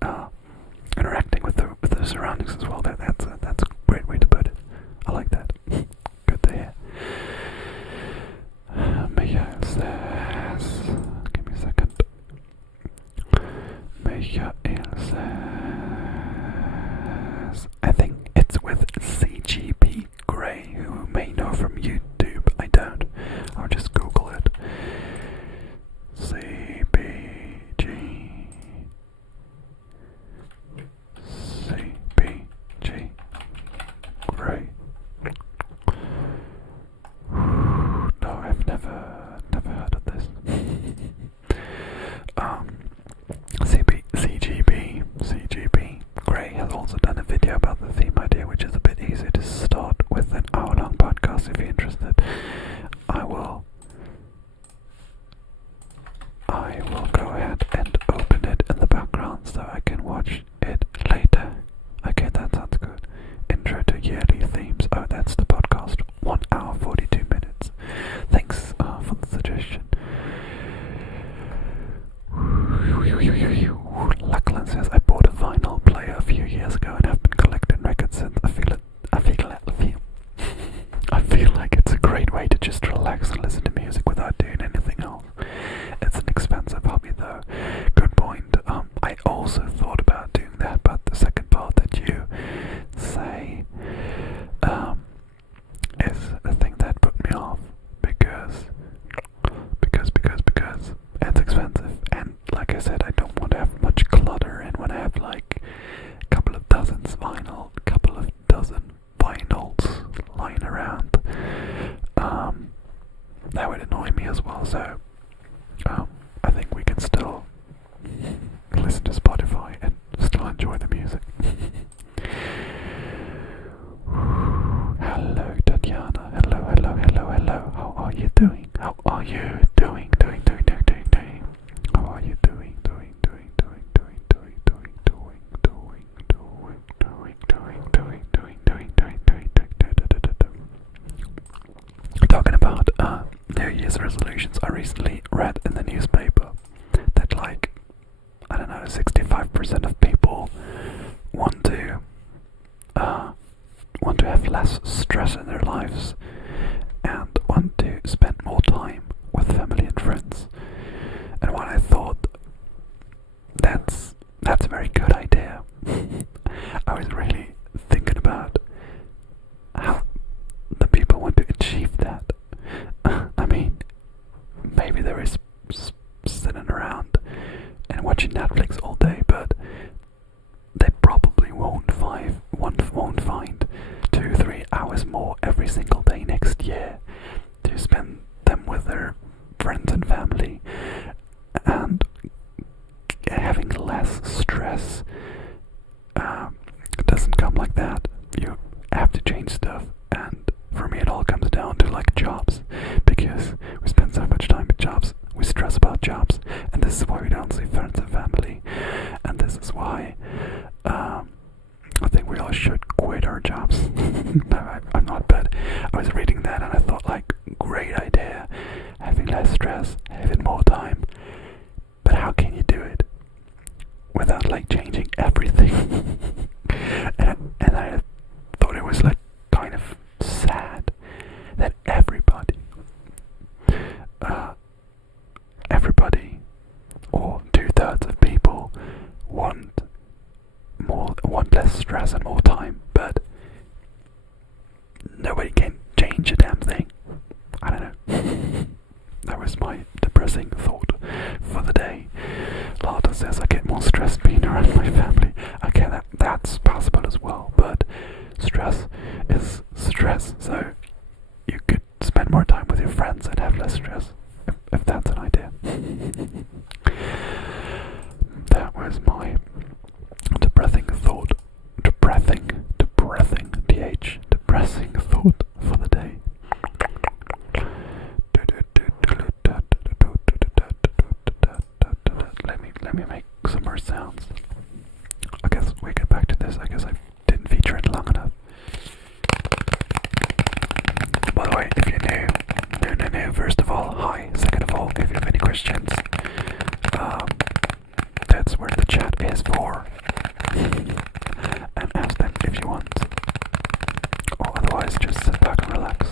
interacting with the surroundings as well. That's a great way to put it. I like that. Good to hear. Michael says, give me a second. Michael says, I think it's with CGP Grey, who you may know from YouTube. I don't. I'll just Google it. CBG Grey. No, I've never heard of this. CGB Grey has also done a video about the theme idea, which is a bit easy to start with an hour-long podcast if you're interested. I will go ahead and open it in the background so I can watch it later. Okay, that sounds good. Intro to yearly themes. Oh, that's the podcast. 1 hour 42 minutes. Thanks for the suggestion. Lachlan says, I bought a vinyl player a few years ago and have been collecting records since. I feel like it's a great way to just relax and listen to music without doing anything else. It's an expensive hobby though. Good point. I also thought about doing that, but the second part that you say is the thing that put me off because it's expensive, and like I said, I don't want to have much clutter, and when I have like a couple of dozen vinyls lying around, that would annoy me as well. So I think we can still listen to Spotify and still enjoy the music. Hello Tatiana, hello. How are you doing? How are you doing? How are you doing? Talking about New Year's resolutions, I recently read in the newspaper that 65% of people want to have less stress in their lives and want to spend more time with family and friends. And when I thought that's a very good idea, I was really thinking about how the people want to achieve that. I mean, maybe there is sitting around and watching Netflix all day, but they probably won't find 2-3 hours more every single day next year to spend them with their friends and family, and having less stress doesn't come like that. You have to change stuff, and for me it all comes down to like jobs, because we spend so much time with jobs, we stress about jobs, and this is why we don't see friends and family, and this is why I think we all should quit our jobs. No, I'm not, but I was reading that and I thought, like, great idea, having less stress, having more time, but how can you do it without like changing everything? and I thought it was like kind of sad that everybody or 2/3 of people want less stress and more time, but nobody can change a damn thing. I don't know. That was my depressing thought for the day. Lada says I get more stressed being around my family. Okay, that's possible as well, but stress is stress, so you could spend more time with your friends and have less stress, if that's an idea. That was my depressing thought. Depressing if you want. Or otherwise, just sit back and relax.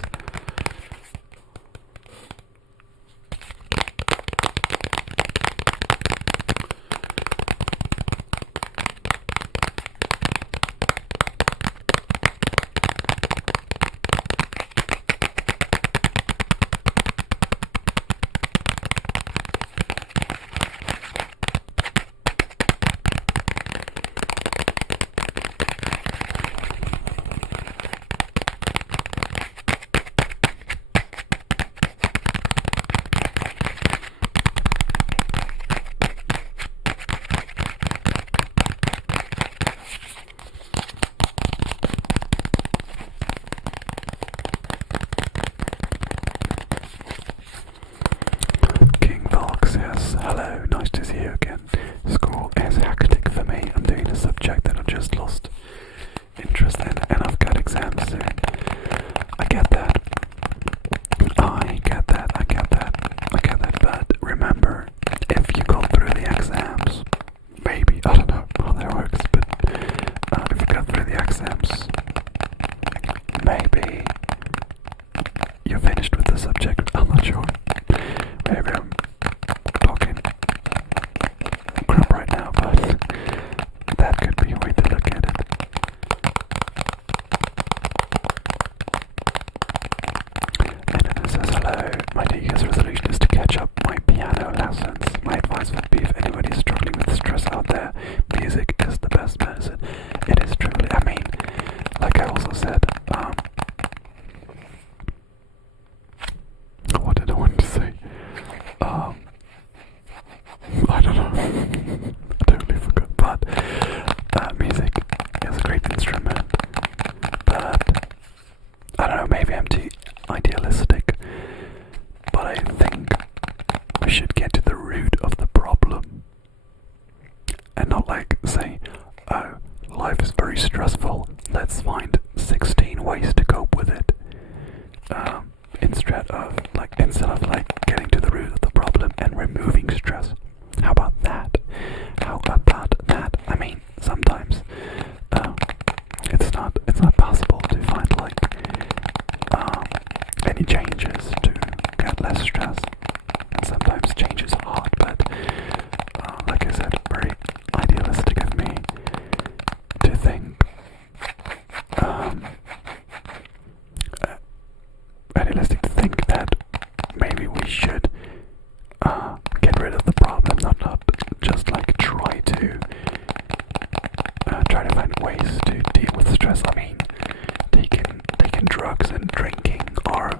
Hello, nice to see you again. School is hectic for me. I'm doing a subject that I've just lost interest in, and I've got exams soon. I get that. But remember, if you go through the exams, maybe, I don't know how that works, but if you go through the exams, maybe you're finished with the subject. I'm not sure. Maybe I'm talking crap right now, but that could be a way to look at it. And then it says, hello, my New Year's resolution is to catch up my piano lessons. My advice would be, if anybody's struggling with stress out there, music is the best medicine. It is truly, I mean, like I also said, what did I want to say? I don't know. I totally forgot. But music is a great instrument. But I don't know. Maybe I'm too idealistic. But I think we should get to the root of the problem, and not like say, "Oh, life is very stressful. Let's find 16 ways to cope with it." Instead of getting to the root of the problem and removing stress. How about that? I mean, sometimes it's not possible to find any changes to get less stress. And sometimes changes are hard, but like I said, very idealistic of me to think that maybe we should get rid of the problem, not just try to find ways to deal with stress. I mean, taking drugs and drinking are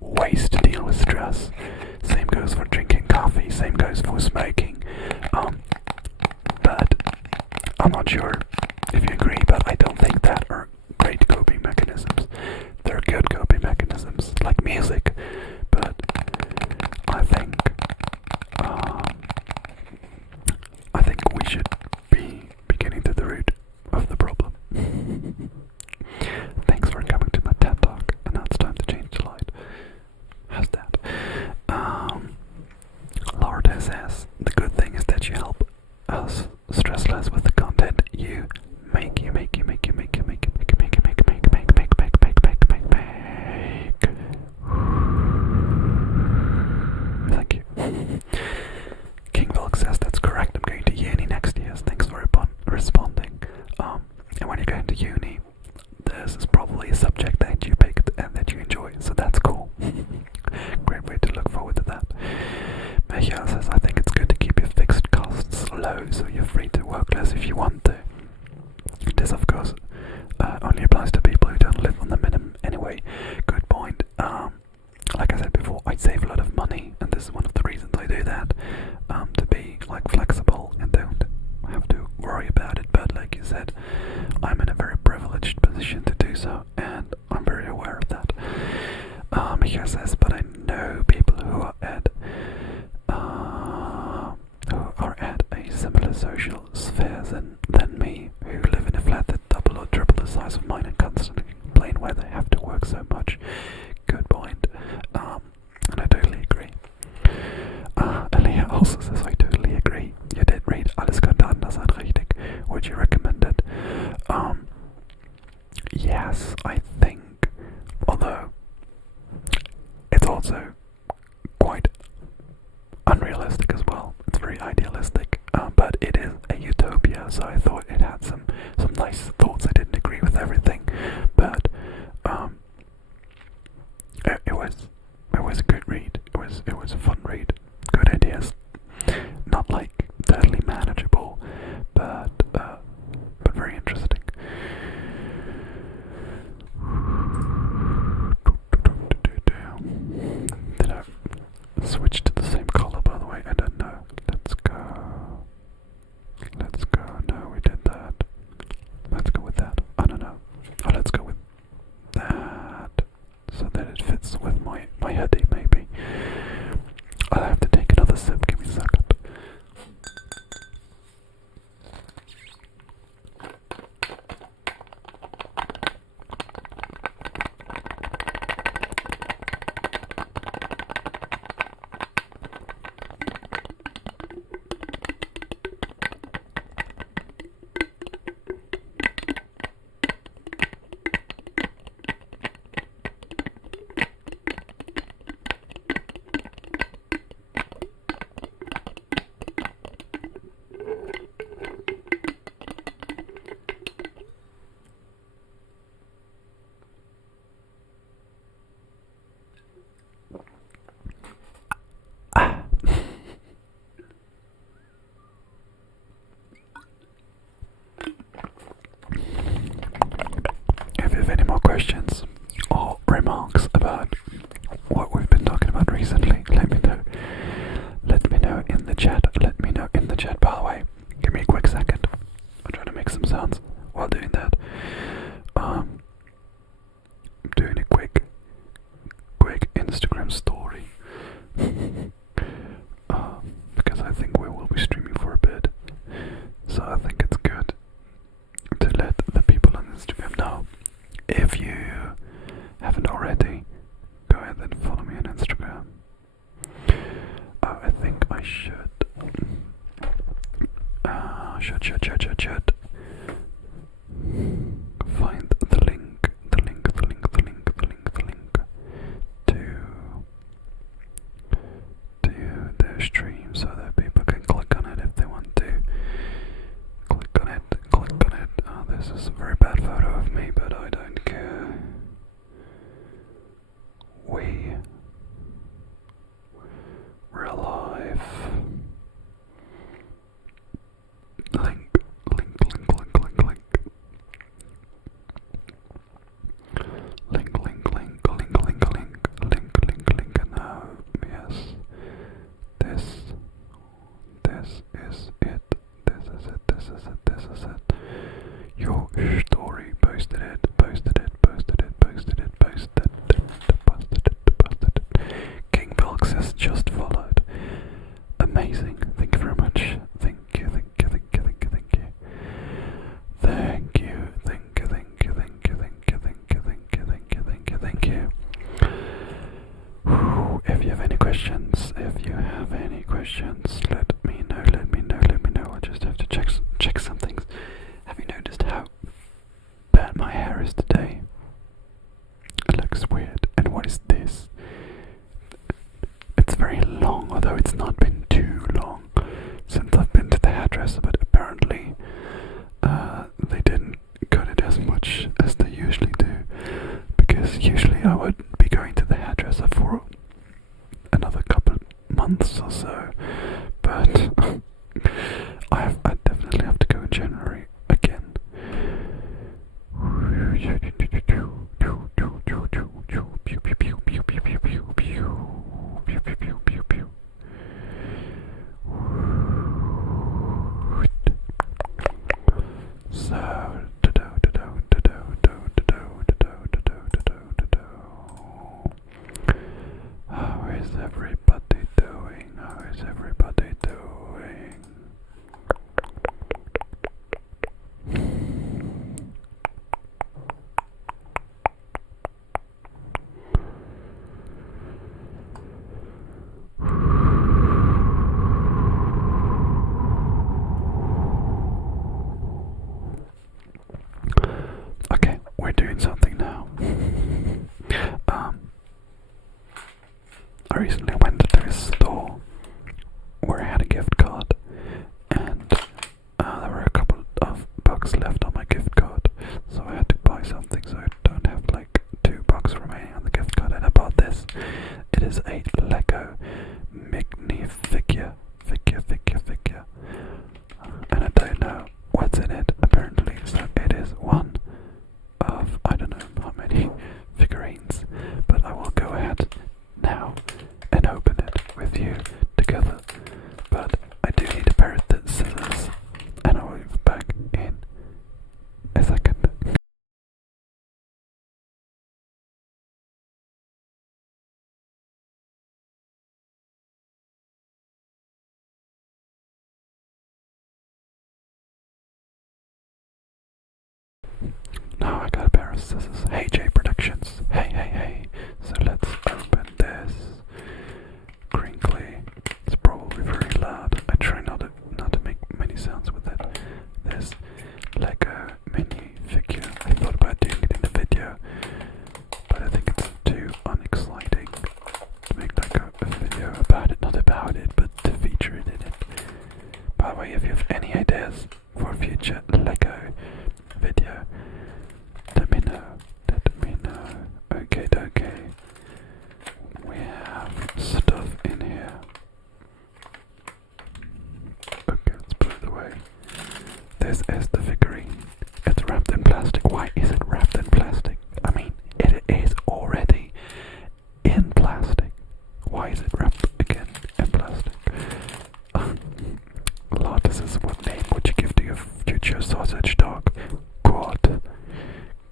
ways to deal with stress. Same goes for drinking coffee, same goes for smoking. But I'm not sure if you agree, but I don't think that are great coping mechanisms. They're good coping mechanisms, like music, but I think we should be getting to the root of the problem. Thanks for coming to my TED Talk, and now it's time to change the light. How's that? Lord says, the good thing is that you help us stress less with the content you make. Thank you. King Vilk says, that's correct, I'm going to uni next year. Thanks for responding. And when you're going to uni, this is probably a subject that you picked and that you enjoy, so that's cool. Great way to look forward to that. Michael says, I think it's good to keep your fixed costs low so you're free to work less if you want to. This, of course, only applies to people who don't live on the minimum anyway. Good point. Like I said before, I save a lot of money, and this is one of the reasons I do that, to be flexible and don't have to worry about it. But like you said, I'm in a very privileged position to do so, and I'm very aware of that. Mika says, but I know people who are at a similar social sphere than me, who live in a flat that's double or triple the size of mine and constantly yes, I think, although it's also quite unrealistic as well. It's very idealistic, but it is a utopia, so I thought it had some nice thoughts. I didn't agree with everything, but it was a good read. It was a fun read. Good ideas. Not like totally manageable, but very interesting. Did I switch to the same color, by the way? I don't know. Let's go. Let's go. No, we did that. Let's go with that. I don't know. Oh, let's go with that. So that it fits with my hoodie, maybe. I'll have to take another sip. Give me a second. If you have any more questions or remarks about what we've been talking about recently, let me know. Let me know in the chat. Let me know in the chat. By the way, give me a quick second. I'm trying to make some sounds while doing that. Doing a quick Instagram story. Because I think we will be streaming for a bit. So I think it's good to let the people on Instagram know. If you haven't already, go ahead and follow me on Instagram. I think I should. Should find the link to their stream so that people can click on it if they want to. Click on it. This is a very bad photo of me, but I don't care. We're alive. Link. we're doing something now. I recently went to a store where I had a gift card, and there were a couple of bucks left on my gift card, so I had to buy something so I don't have like $2 remaining on the gift card, and I bought this. It is a Lego Magnificia figure, and I don't know what's in it apparently, so it is one of I don't know how many figurines, but I will go ahead now and open it with you together. But I do need a pair of scissors, and I will be back in a second. Now I got a pair of scissors. Hey J Productions. Hey. So let's open this. Crinkly. It's probably very loud. I try not to make many sounds with it. This Lego mini figure. I thought about doing it in the video, but I think it's too unexciting to make like a video about it. Not about it, but to feature it in it. By the way, if you have any ideas for a future Lego video, let me know. Okay. We have stuff in here. Okay, let's put it away. This is the figurine. It's wrapped in plastic. Why is it wrapped in plastic? I mean, it is already in plastic. Why is it wrapped again in plastic? Lord, this is what name would you give to your future sausage dog? Kurt.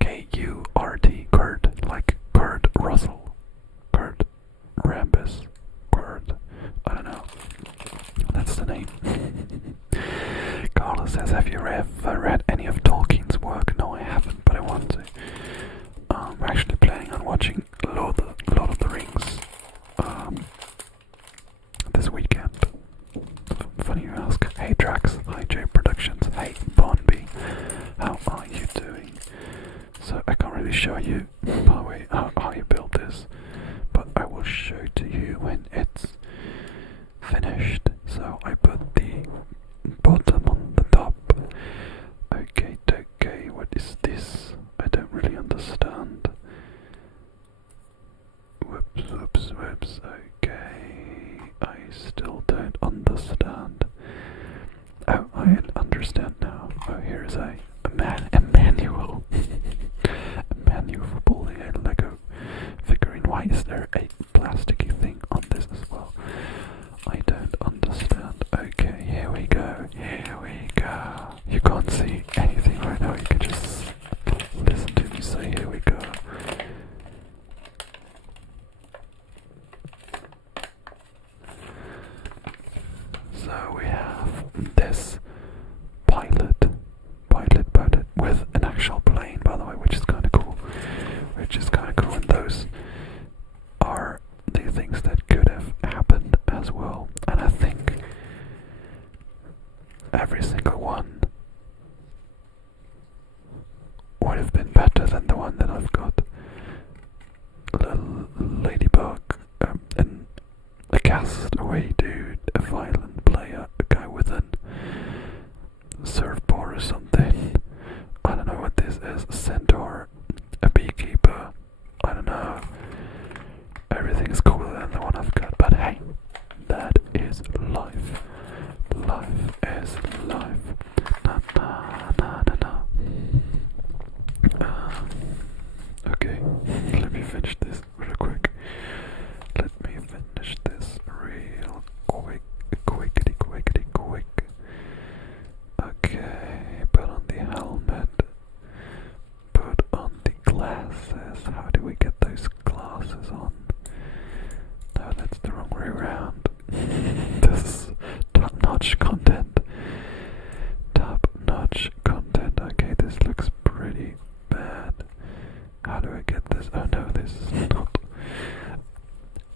K-U-R-T. Kurt. Like Kurt Russell. Kurt Rambus. Kurt. I don't know. That's the name. Carla says, have you ever read any of Tolkien's work? No, I haven't, but I want to. I'm actually planning on watching Lord of the Rings this weekend. Funny you ask. Hey Drax, hi J Productions, hey Bonby, how are you doing? So I can't really show you, by the way, how you build this, but I will show to you when it's finished. So I put the bottom on the top. Okay, what is this? I don't really understand. Whoops, okay, I still don't understand. Oh, I understand now. Oh, here's a manual. A manual for building a Lego figurine. Why is there a plasticky thing on this as well? I don't understand. Okay, here we go. You can't see anything right now, you can just listen to me say here we go. So we have this pilot with an actual plane, by the way, which is kind of cool. And those are the things that could have happened as well. And I think every single one would have been better than the one that I've got. A little ladybug, and a castaway dude, a violin player, a guy with a surfboard or something. I don't know what this is. A centaur, a beekeeper. I don't know. Everything is cooler than the one I've got, but hey, that is life. Life is life. Na. Okay, let me finish this real quick. Quickity quick. Okay, put on the helmet. Put on the glasses. How do we get those glasses on? No, that's the wrong way around. This is top-notch content. Okay, this looks pretty bad. How do I get this? Oh no, this is not.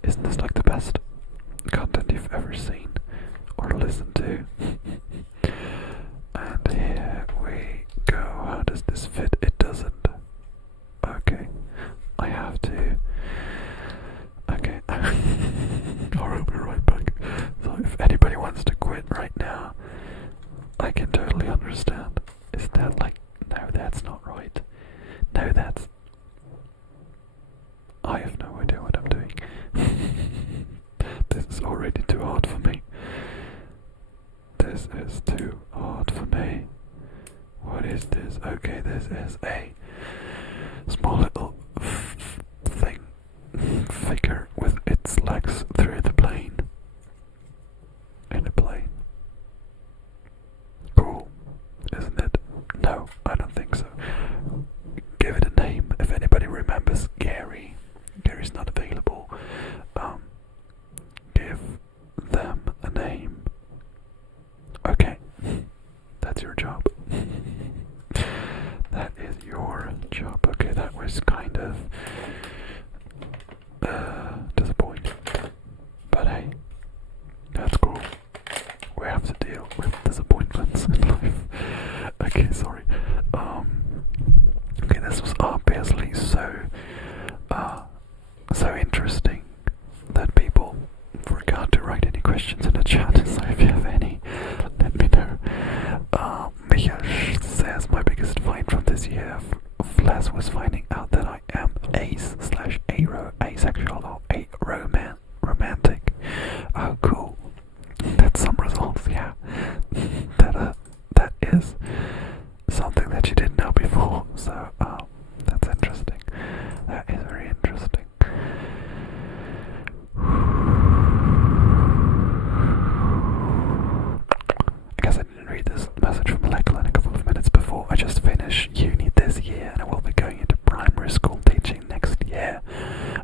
Isn't this like the best content you've ever seen or listened to? And here we go. How does this fit? It doesn't. No, that's... I have no idea what I'm doing. This is already too hard for me. This is too hard for me. What is this? Okay, this is a small little figure with its legs through the plane. In a plane. Cool, isn't it? No, I don't think so. Give it a name. If anybody remembers Gary. Gary's not available. Give them a name. Okay. That's your job. That is your job. Okay, that was kind of disappointing. But hey, that's cool. We have to deal with disappointments in life. Okay, sorry. Okay, this was obviously so interesting that people forgot to write any questions in the chat. So if you have any, let me know. Michael says my biggest find from this year, Flash was finding out that I am asexual or romantic. Oh, cool. That's some results, yeah. That is something that you didn't know before. So that's interesting. That is very interesting. I guess I didn't read this message from Lecklen a couple of minutes before. I just finished uni this year and I will be going into primary school teaching next year.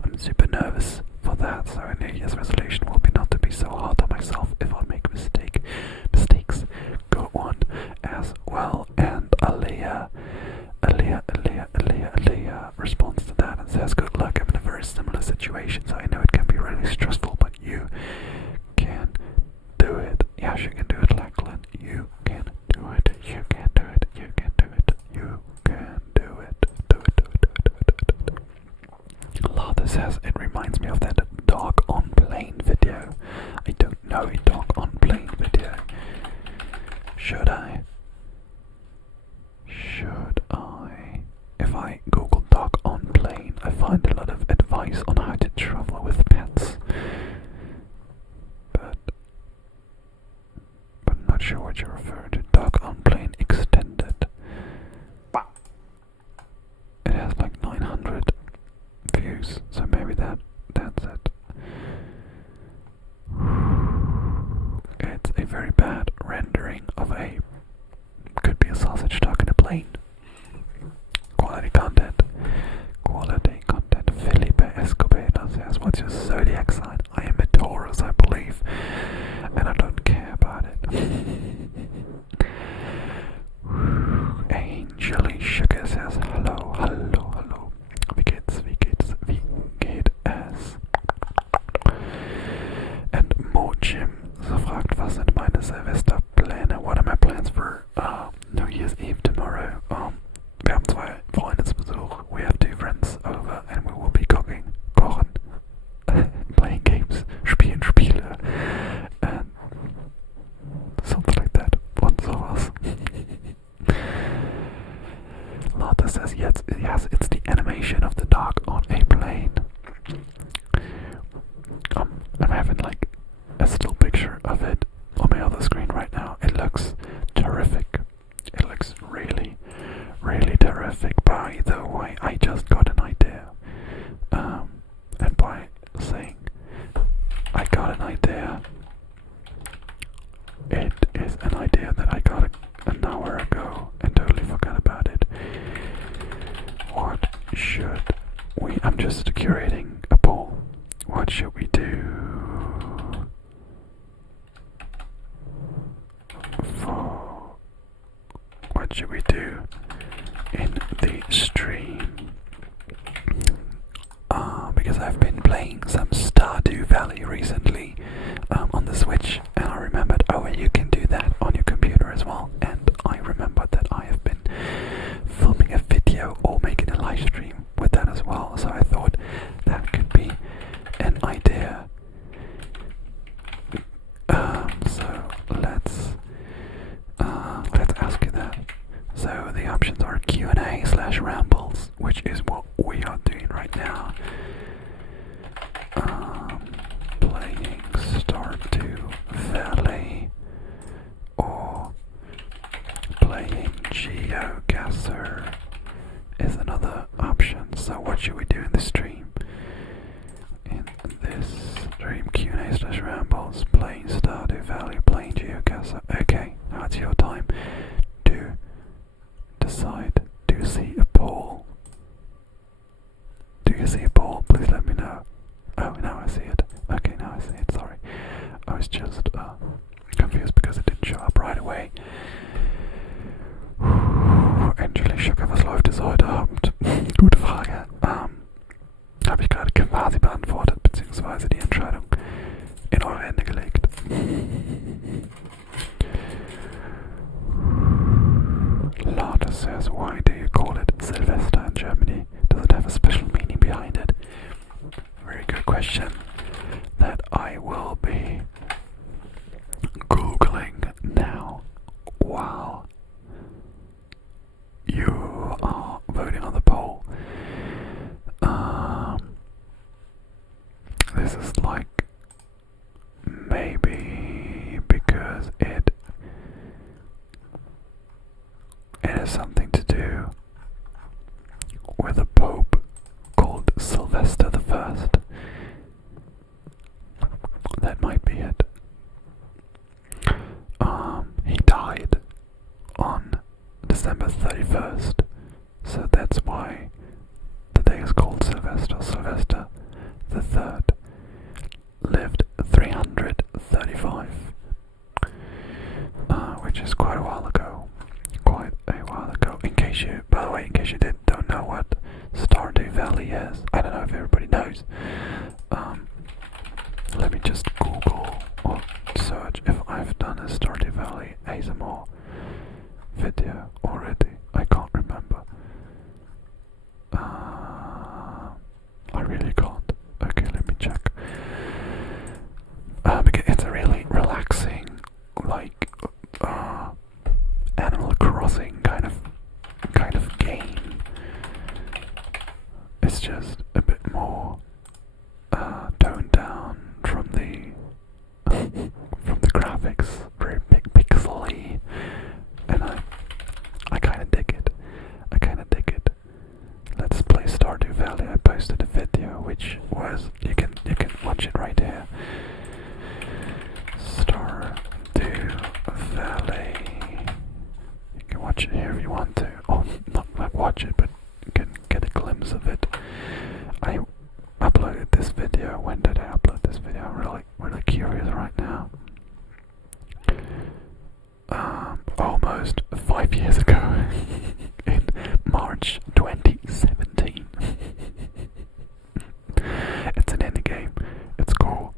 I'm super nervous for that, so a New Year's resolution will be not to be so hard on myself if I make mistakes. Go on as well. And Aliyah responds to that and says, good luck. I'm in a very similar situation, so I know it can be really stressful, but you can do it. Yes, you can do it, Lachlan. You can do it. You can do it. You can do it. You can do it. Do it. Lada says it reminds me of that dog on plane video. I don't know a dog on plane video. Should I? If I Google dog on plane, I find a lot of advice on how to travel with pets. But I'm not sure what you're referring to. Dog on plane extended. It has like 900 views, so maybe that's it. It's a very bad rendering of a... could be a sausage dog in a plane. Quality content. Felipe Escobedo says, what's your zodiac sign? I am a Taurus, I believe, and I don't care about it. Angeli Sugar says, hello. Wie geht's? And Mojim fragt, was sind meine Silvesterpläne? What are my plans for New Year's Eve tomorrow? Wir haben 2 Freundesbesuch. We have 2 friends over and we will be kochen, playing games, spielen Spiele, and something like that. Und sowas. Lotta says, yes, it's the animation of the dog on a plane. I'm having like a still picture of it on my other screen right now. It looks terrific. It looks really terrific. By the way, I just got an idea. And by saying I got an idea, it is an idea that I got an hour ago and totally forgot about it. What should we... I'm just curating a poll. What should we do what should we do in the stream? Because I've been playing some Stardew Valley recently on the Switch, and I remembered, oh, you can do that on your computer as well. And I remembered that I have been filming a video or making a live stream with that as well. So I thought that could be an idea. So let's ask you that. So the options are Q&A/rambles which is what we are doing right now. Playing Stardew Valley or playing GeoGuessr is another option. So what should we do in the stream? In this stream, Q&A/rambles, playing Stardew Valley, playing GeoGuessr. Okay, now it's your time to decide. Do you see a poll? Do you see a poll? Please let me know. Oh, now I see it. Okay, now I see it, sorry. I was just confused because it didn't show up right away. Endlich was läuft es heute Abend? Gute Frage. Habe ich gerade quasi beantwortet, beziehungsweise die Entscheidung in eure Hände gelegt. Lada says, why do you call it Silvester in Germany? Does it have a special meaning behind it? Very good question that I will be Googling now while you are voting on the poll. This is like maybe because it has something to do with a pope called Sylvester the First. That might be it. He died on December 31st, so that's why the day is called Sylvester. Sylvester the Third lived 335, which is quite a while ago. Quite a while ago. By the way, in case you don't know what Stardew Valley is, I don't know if everybody knows. Let me just Google or search if I've done a Stardew Valley ASMR video already. I can't remember. I really can't. Okay, let me check. Because it's a really relaxing, like Animal Crossing kind of game. It's just a bit more toned down from the graphics, very pixely, and I kind of dig it. Let's play Stardew Valley. I posted a video which was you can watch it right here. Stardew Valley. You can watch it here if you want to. Or not watch it, but you can get a glimpse of it. I uploaded this video. When did I upload this video? I'm really curious right now. Almost 5 years ago. In March 2017. It's an indie game. It's cool.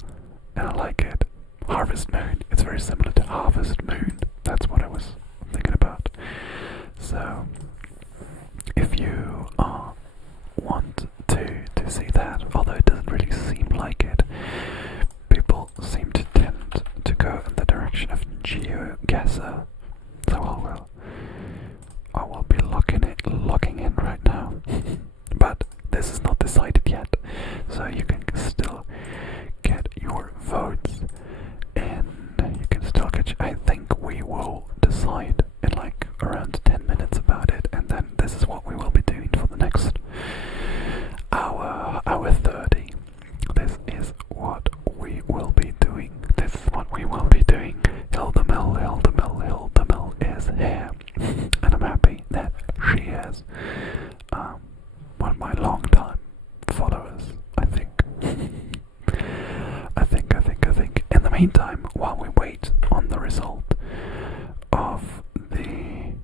And I like it. Harvest Moon. It's very similar to Harvest Moon. That's what I was thinking about. So, if you want to see that, although it doesn't really seem like it, people seem to tend to go in the direction of GeoGuessr. So I will be logging in right now. But this is not decided yet, so you can still get your votes, and you can still get. I think we will decide in like around 10 minutes about it, and then this is what we will be doing for the next hour 30. This is what we will be doing. Hilda Mill is here, and I'm happy that she is one of my long-time followers. I think. In the meantime, while we wait on the result of the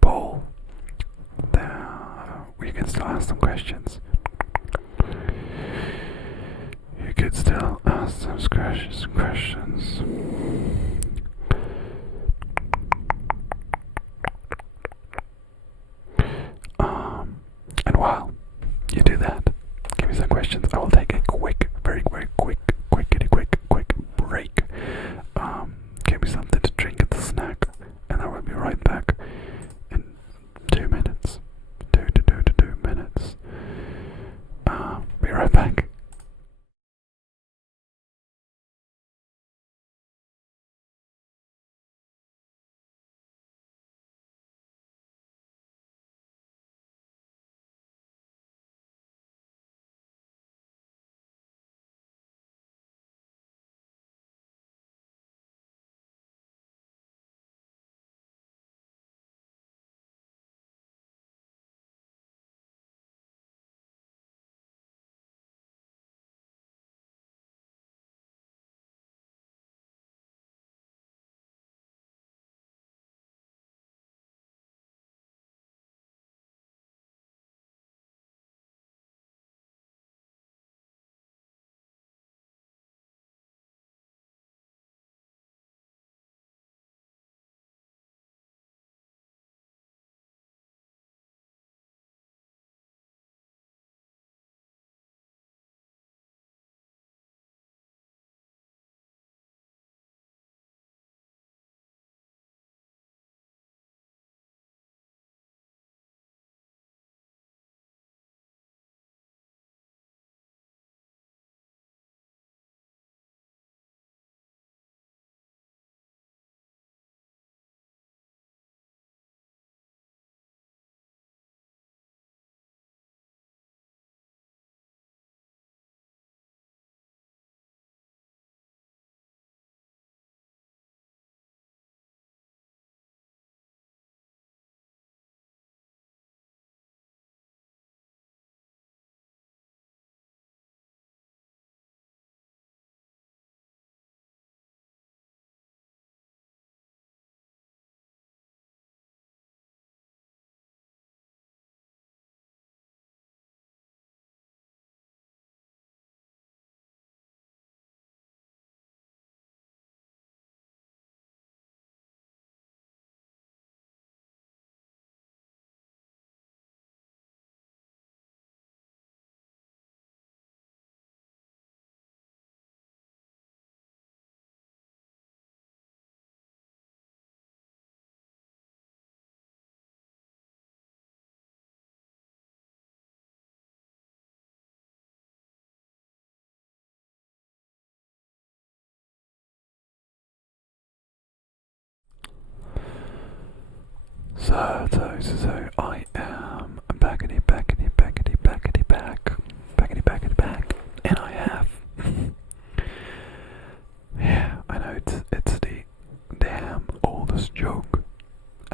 poll, we can still ask some questions. You could still ask some questions. And while you do that, give me some questions. I will take a very quick break. Give me something to drink.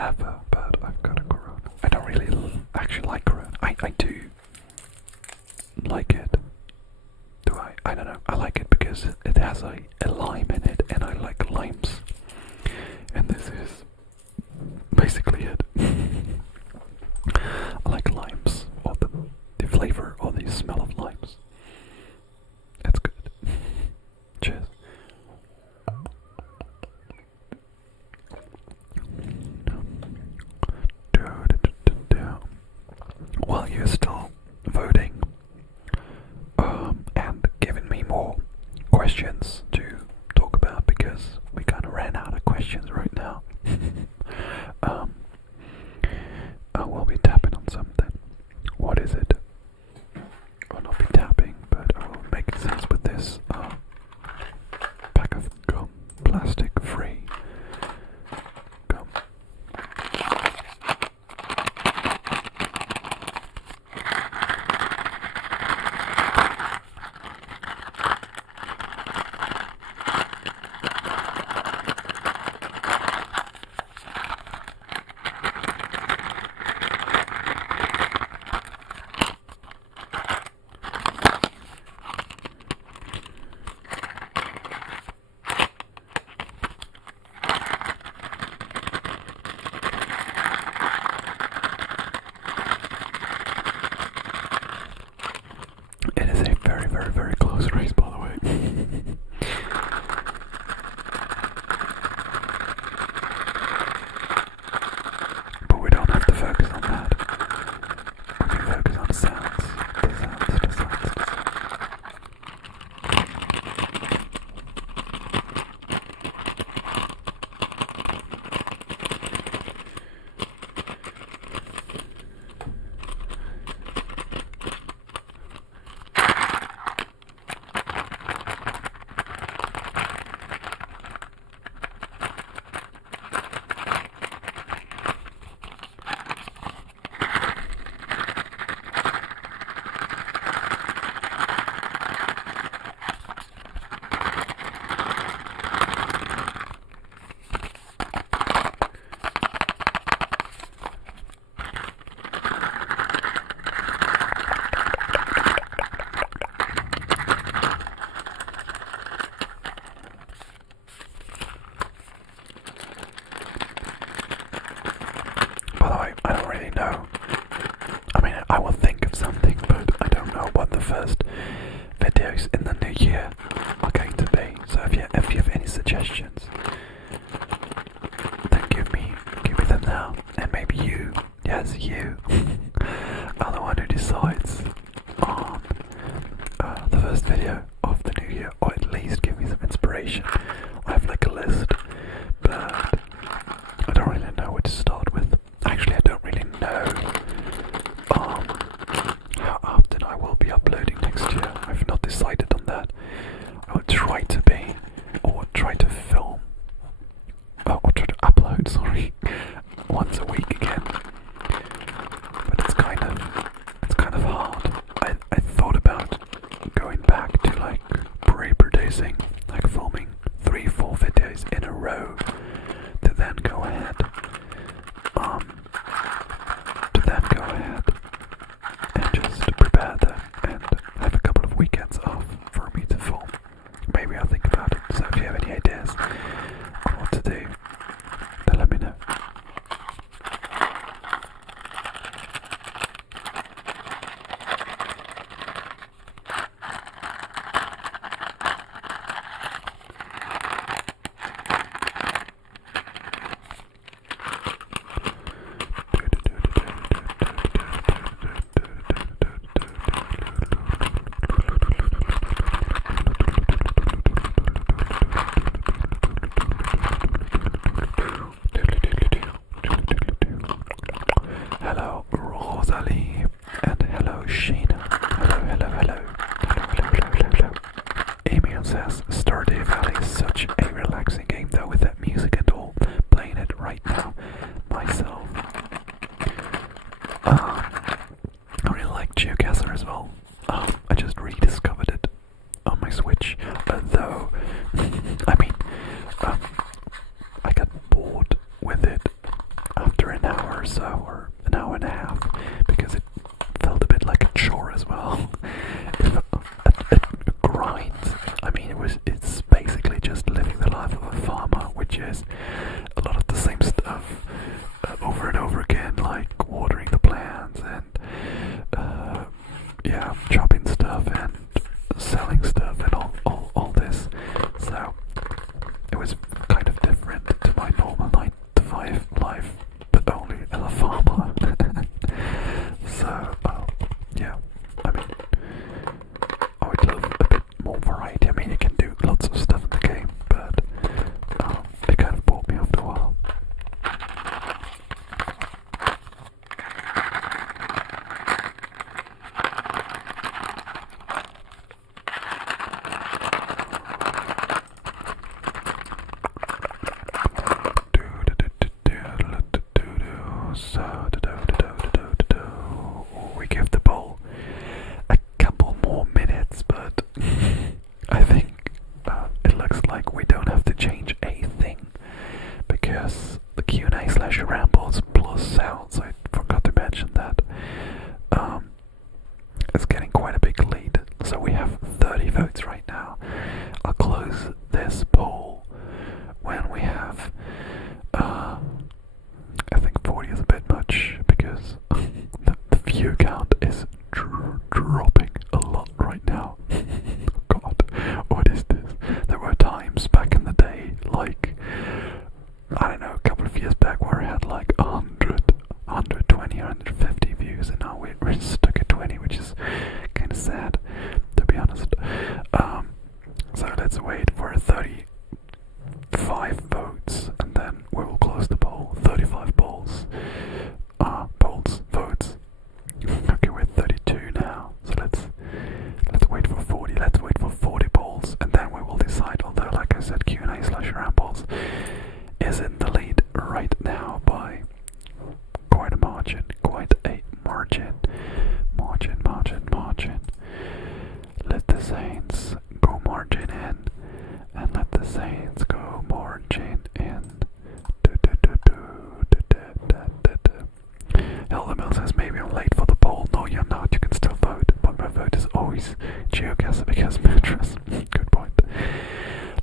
ever, but I've got a Corona. I don't really actually like Corona. I do like it. Do I? I don't know. I like it because it has a lime in it, and I like limes. And this is basically it. I like limes, or the flavor or the smell of limes. That's good. Cheers. While you're still voting and giving me more questions to talk about, because we kind of ran out of questions right now, I will be tapping on something. What is it? I'll not be tapping, but I will make sense with this pack of gum, plastic free gum. It is a very, very, very close race, by the way. But we don't have to focus on that. We can focus on the sounds. The sounds, the sounds, the sounds. By the way, I don't really know. I mean, I will think of something, but I don't know what the first videos in the new year are going to be. So if you have any suggestions, then give me them now. And maybe you, yes you, are the one who decides on the first video of the new year, or at least give me some inspiration. I have like a list, but I don't really know what to start with. Actually, I don't really know how often I will be uploading next year. I've not decided on that. there's the Q&A/rambles plus sounds. I forgot to mention that. It's getting quite a big lead. So we have 30 votes right now. I'll close this poll when we have, I think 40 is a bit much because the view count is dropping a lot right now. God, what is this? There were times back in the day, like, I don't know, a couple of years back where I had like 100, 120, 150 views, and now we're stuck at 20, which is kind of sad, to be honest. So let's wait for 35 votes, and then we will close the poll. 35 polls. Votes. Okay, we're 32 now, so let's wait for 40. Let's wait for 40 polls, and then we will decide. Although, like I said, Q&A/rambles is in the lead right now by quite a margin. Margin. Let the Saints go margin in, and let the Saints go margin in. Hilda says maybe I'm late for the poll. No, you're not. You can still vote, but my vote is always GeoGuessr because mattress. Good point.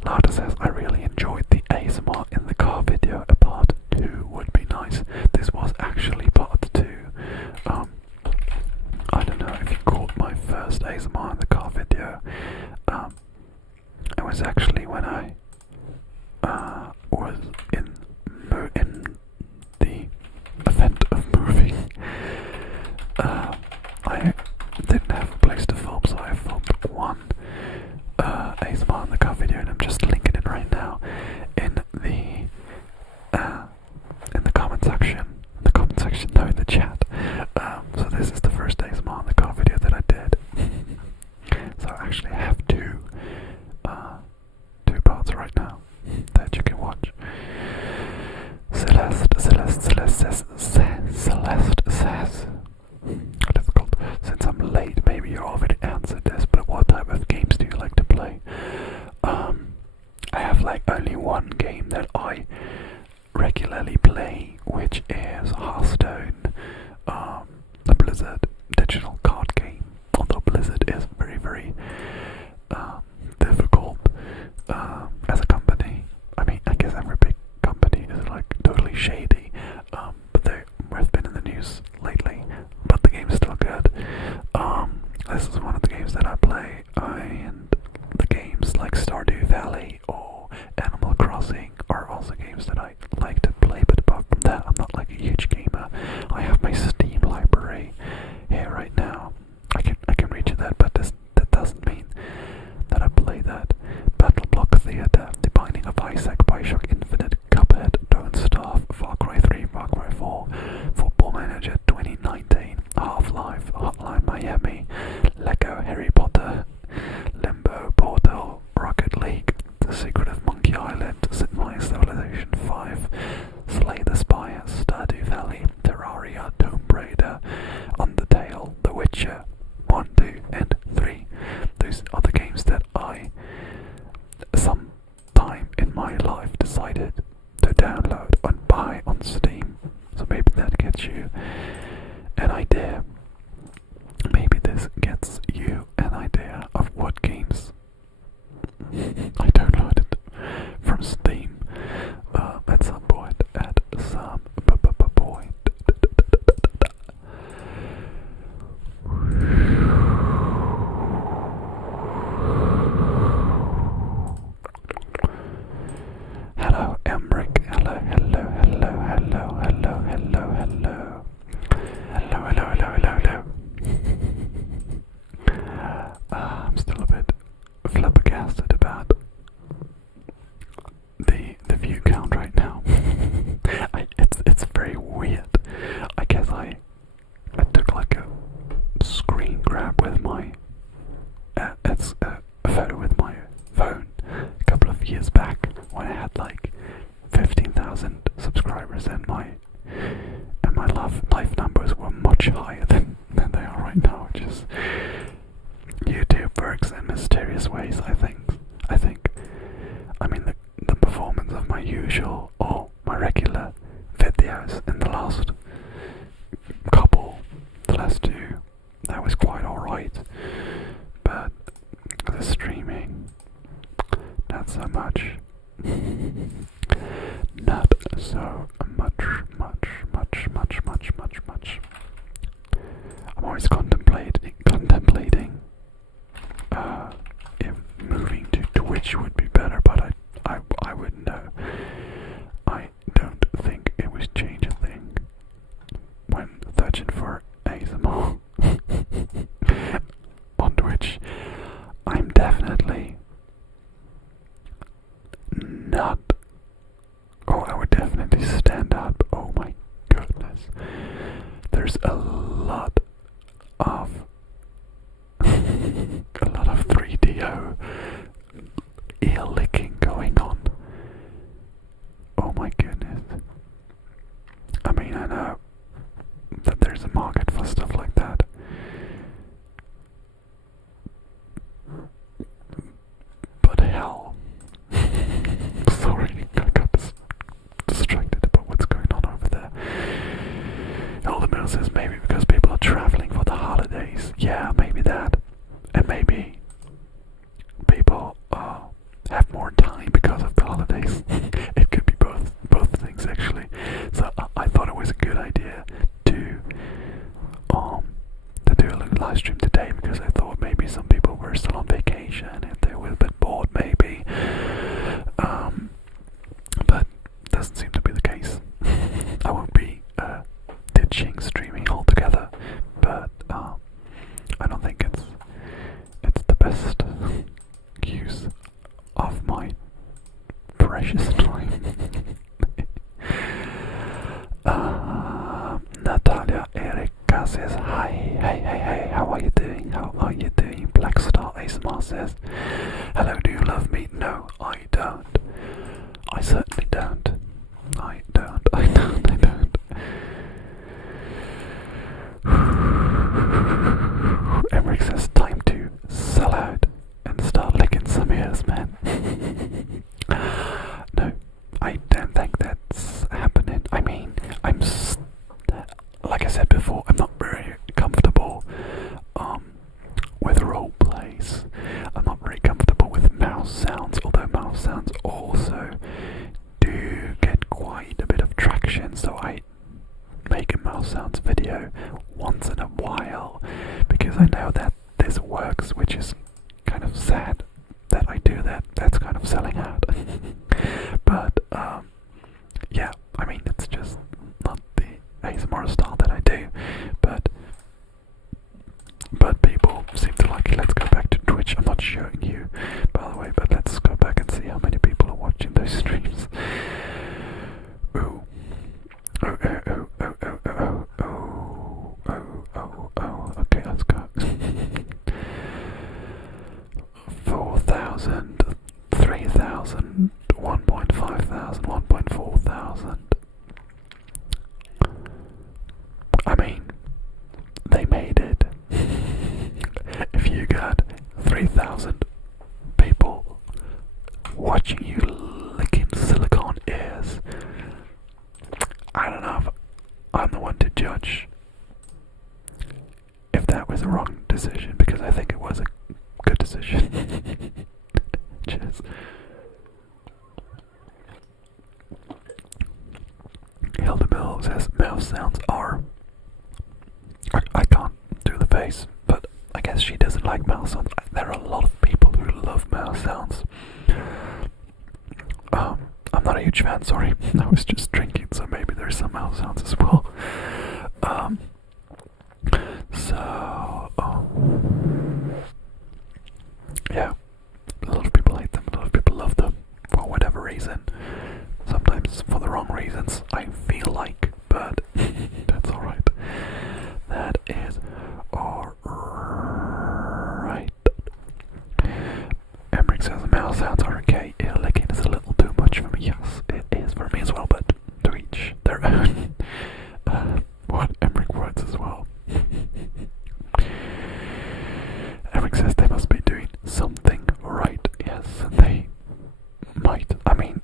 Lada says I really enjoyed the ASMR in the car video. A part 2 would be nice. This was actually part 2. I don't know if you caught my first ASMR in the car video. It was actually when I was in the event of moving. I didn't have a place to film, so I filmed one ASMR in the car video, and I'm just linking it right now in the comment section. No, in the chat. So this is the first ASMR in the car video that I did. So actually I have two parts right now that you can watch. Celeste says, difficult. Since I'm late, maybe you already answered this, but what type of games do you like to play? I have like only one game that I regularly play, which is Hearthstone, the Blizzard digital card game. Although Blizzard is very, very difficult as a company. I mean, I guess every big company is like totally shady, but they've been in the news lately. But the game is still good. This is one of the games that I play, and the games like Stardew Valley or Animal Crossing are also games that I like to play. But apart from that, I'm not like a huge gamer. I have my Steam library here right now. I can reach that, but that doesn't mean that I play that. Battle Block Theater, The Binding of Isaac, Bioshock Infinite, Cuphead, Don't Starve, Far Cry 3, Far Cry 4, Football Manager 2019, Half-Life, Hotline Miami, Lego Harry Potter, Limbo, Portal, Rocket League, The Secret of Monkey Island, Sid Meier's Civilization 5, Slay the Spire, Stardew Valley, Terraria, Tomb Raider, Undertale, The Witcher 1, 2, and 3. Those are the games that I, sometime in my life, decided to download and buy on Steam. So maybe that gets you an idea. Maybe this gets you an idea of what games I downloaded from Steam at some point. Hello, Emric. Hello. I'm still a bit flabbergasted about the view count right now. It's very weird. I guess I took like a screen grab with my it's a photo with my phone a couple of years back when I had like 15,000 subscribers, and my life numbers were much higher than they are right now. Just YouTube works in mysterious ways, I think. I mean the performance of my usual or my regular so much. I'm always contemplating if moving to Twitch would be better, but I wouldn't know. I don't think it was change a thing when searching for ASMR on Twitch. I'm definitely not. Oh, I would definitely stand up. Oh my goodness. There's a lot of 3DO ear licking going on. Oh my goodness. I mean, I know that there's a market for stuff like that. But hell. Sorry, I got distracted about what's going on over there. Elder says maybe because people are traveling for the holidays. Yeah, maybe that. And maybe people have more time because of the holidays. It could be both things actually. So I thought it was a good idea to do a little live stream today, because I thought maybe some people were still on vacation and they were a bit bored maybe. But doesn't seem to be the case. I won't be ditching streaming altogether, but I don't think it's the best use of my precious time. Natalia Erika says hey, how are you doing? How are you doing? Blackstar ASMR says, hello, do you love me? No, I don't. I certainly don't. I don't. Emmerich says, time to sell out and start licking some ears, man. No, I don't think that's happening. I mean, like I said before, I'm not very comfortable with role plays. I'm not very comfortable with mouse sounds, although mouse sounds also do get quite a bit of traction, so I make a mouse sounds video once in a while, because I know that this works, which is kind of sad that I do that. That's kind of selling out. But yeah, I mean, it's just not the ASMR style that I do, but people seem to like it. Let's go back to Twitch. I'm not showing you, by the way, but let's go back and see how many people are watching those streams. Ooh. Oh, okay, let's go. 4,000, 3,000, 1.5 thousand, 1.4 thousand. I mean, they made it. If you got 3,000 people watching you licking silicone ears, I don't know if I'm the one to judge if that was a wrong decision, because I think it was a good decision. Cheers. Hilda Mill says mouse sounds are... I can't do the face, but I guess she doesn't like mouse sounds. There are a lot of people who love mouse sounds. I'm not a huge fan, sorry. I was just drinking, so maybe there's some mouse sounds as well. Yeah, a lot of people hate them, a lot of people love them, for whatever reason. Sometimes for the wrong reasons, I feel like, but that's alright. That is alright. Emmerich says mouse sounds are okay. Ear licking is a little too much for me. Yes, it is for me as well, but to each their own. What Emmerich words as well. Emmerich says they must be doing something right. Yes, they might. I mean,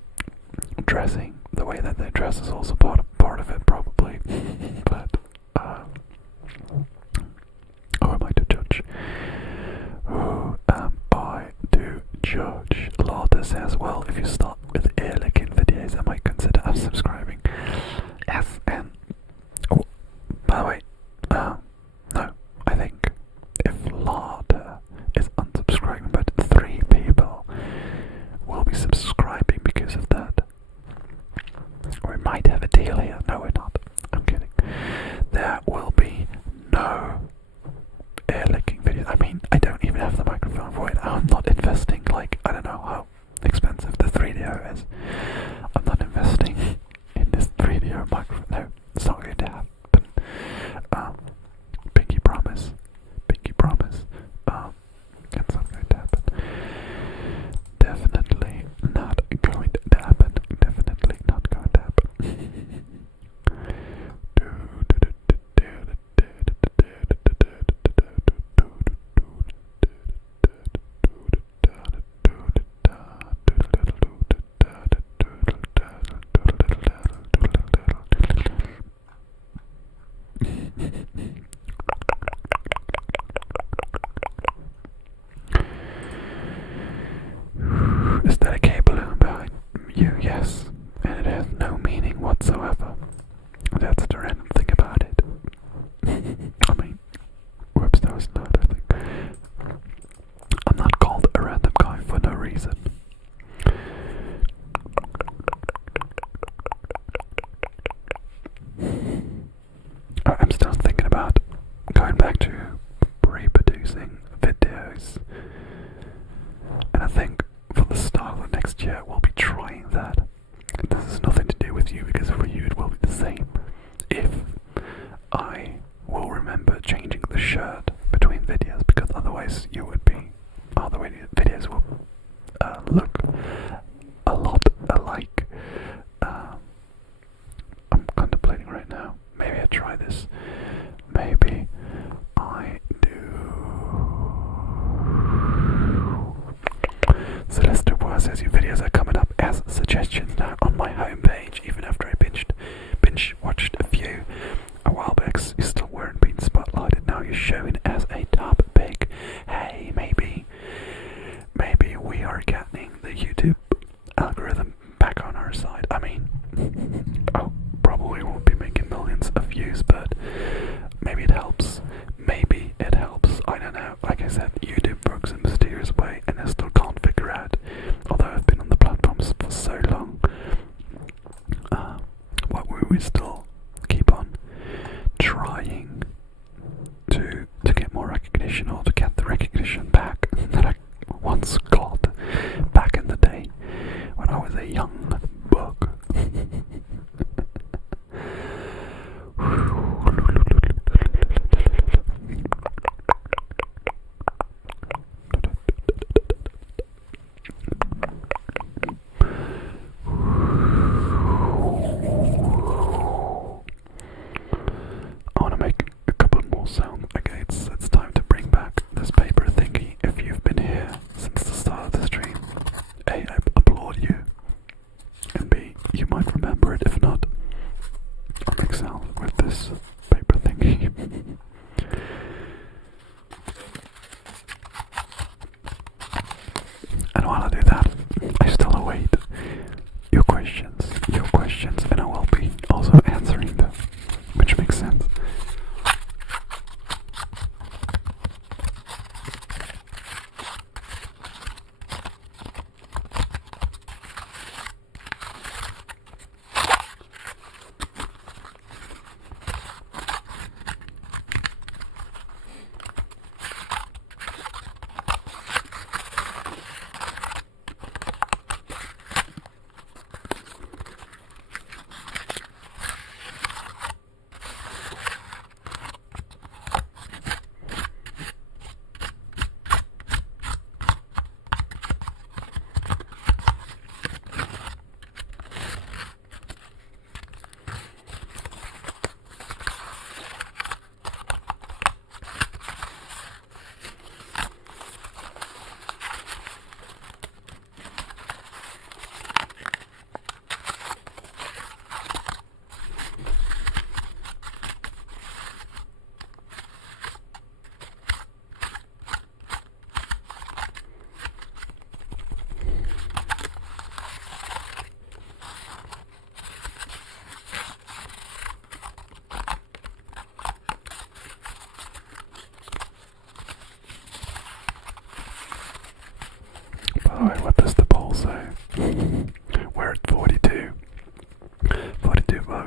dressing, the way that they dress is also part of it, probably. But who am I to judge? Who am I to judge? Lotta says, well, if you start with ear licking videos, I might consider unsubscribing. a deal here. No, we're not. I'm kidding. There will be no ear licking videos. I mean, I don't even have the microphone for it. I'm not investing, like, I don't know how expensive the 3DO is. I'm not investing in this 3DO microphone. No, it's not going to happen. Pinky promise. Pinky promise. It's not going to happen. Definitely not going to happen. Definitely not going to happen. Is that a K balloon behind you? Yes, and it has no meaning whatsoever. That's the random thing about it. I mean, whoops, that was not, I think. I'm not called a random guy for no reason. I'm still thinking about going back to reproducing videos. And I think for the start of next year, we'll be trying that. And this has nothing to do with you, because for you it will be the same. If I will remember changing the shirt between videos, because otherwise you would be, other videos will look a lot alike. I'm contemplating right now. Maybe I try this. Maybe I do. Celeste says your videos are coming up as suggestions now on my homepage, even after I binge watched a few a while back. You still weren't being spotlighted. Now you're showing as a top pick. Hey, maybe we are getting the YouTube algorithm back on our side. I mean, probably won't be making millions of views, but maybe it helps. Maybe it helps. I don't know. Like I said, YouTube works in a mysterious way, and I still can't figure out, although I've been on the platforms for so long, why we still keep on trying to get more recognition, or to get the recognition back that I once got back in the day when I was a young bug. I want to make a couple more sounds. Okay, it's time to bring back this paper thingy. If you've been here since the start of the stream, A, I applaud you, and B, you might remember it. If not, I'll make sounds with this paper thingy. And while I do that, I still await your questions, and I will be also answering them, which makes sense. Alright, what does the poll say? We're at 42. 42 votes.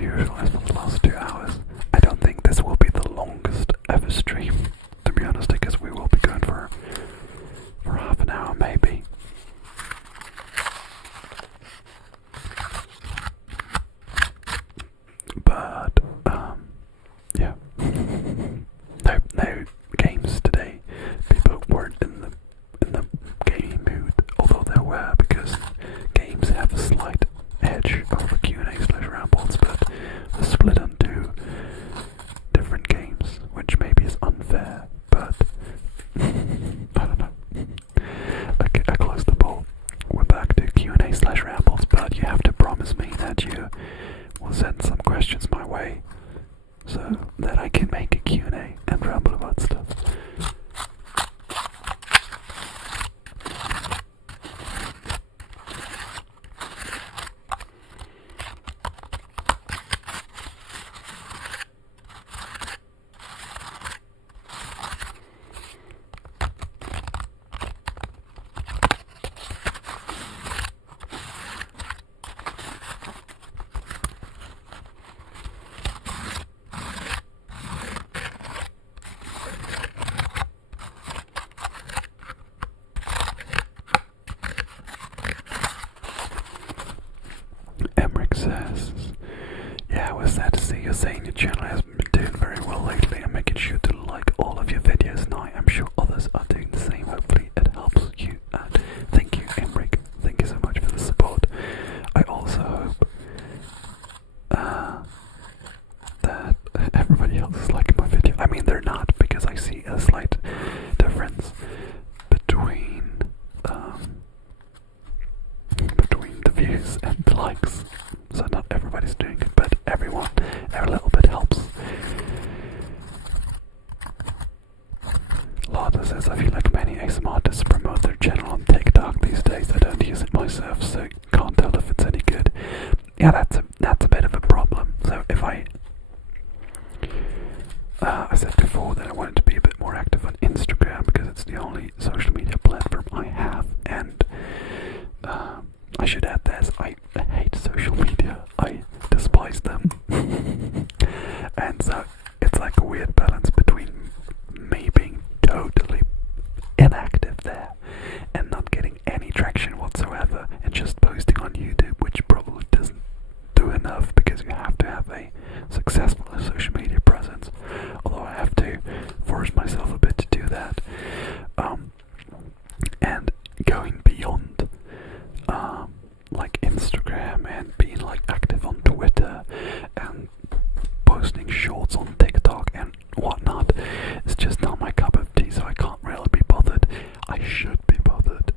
usual as for the last 2 hours. I don't think this will be the longest ever stream, to be honest, because we will be going for half an hour maybe. But yeah, no games today. People weren't in the gaming mood, although there were, because games have a slight edge over Q&A/rambles, but they're split on 2 different games, which maybe is unfair, but I don't know. Okay, I closed the poll. We're back to Q&A/rambles, but you have to promise me that you will send some questions my way so that I can make a Q&A and ramble about stuff. Says, yeah, I was sad to see you saying your channel has been doing very well lately. I'm making sure to like all of your videos now. I'm sure others are doing the same. Hopefully it helps you out. Thank you, Emric. Thank you so much for the support. I also hope that everybody else is liking my video. I mean, they're not, because I see a slight difference between the views and the likes. So not everybody's doing it, but every little bit helps. Lada says, I feel like many ASMR artists promote their channel on TikTok these days. I don't use it myself, so can't tell if it's any good. Yeah, that's a bit of a problem. So if I said before that I wanted to be a bit more active on Instagram, because it's the only social media platform I have, and I should add this, I hate social media, I despise them. And so it's like a weird balance between me being totally inactive there and not getting any traction whatsoever and just posting on YouTube, which probably doesn't do enough because you have to have a successful social media presence, although I have to force myself a bit to do that. And going beyond like Instagram and being like active on Twitter and posting shorts on TikTok and whatnot, it's just not my cup of tea, so I can't really be bothered. I should be bothered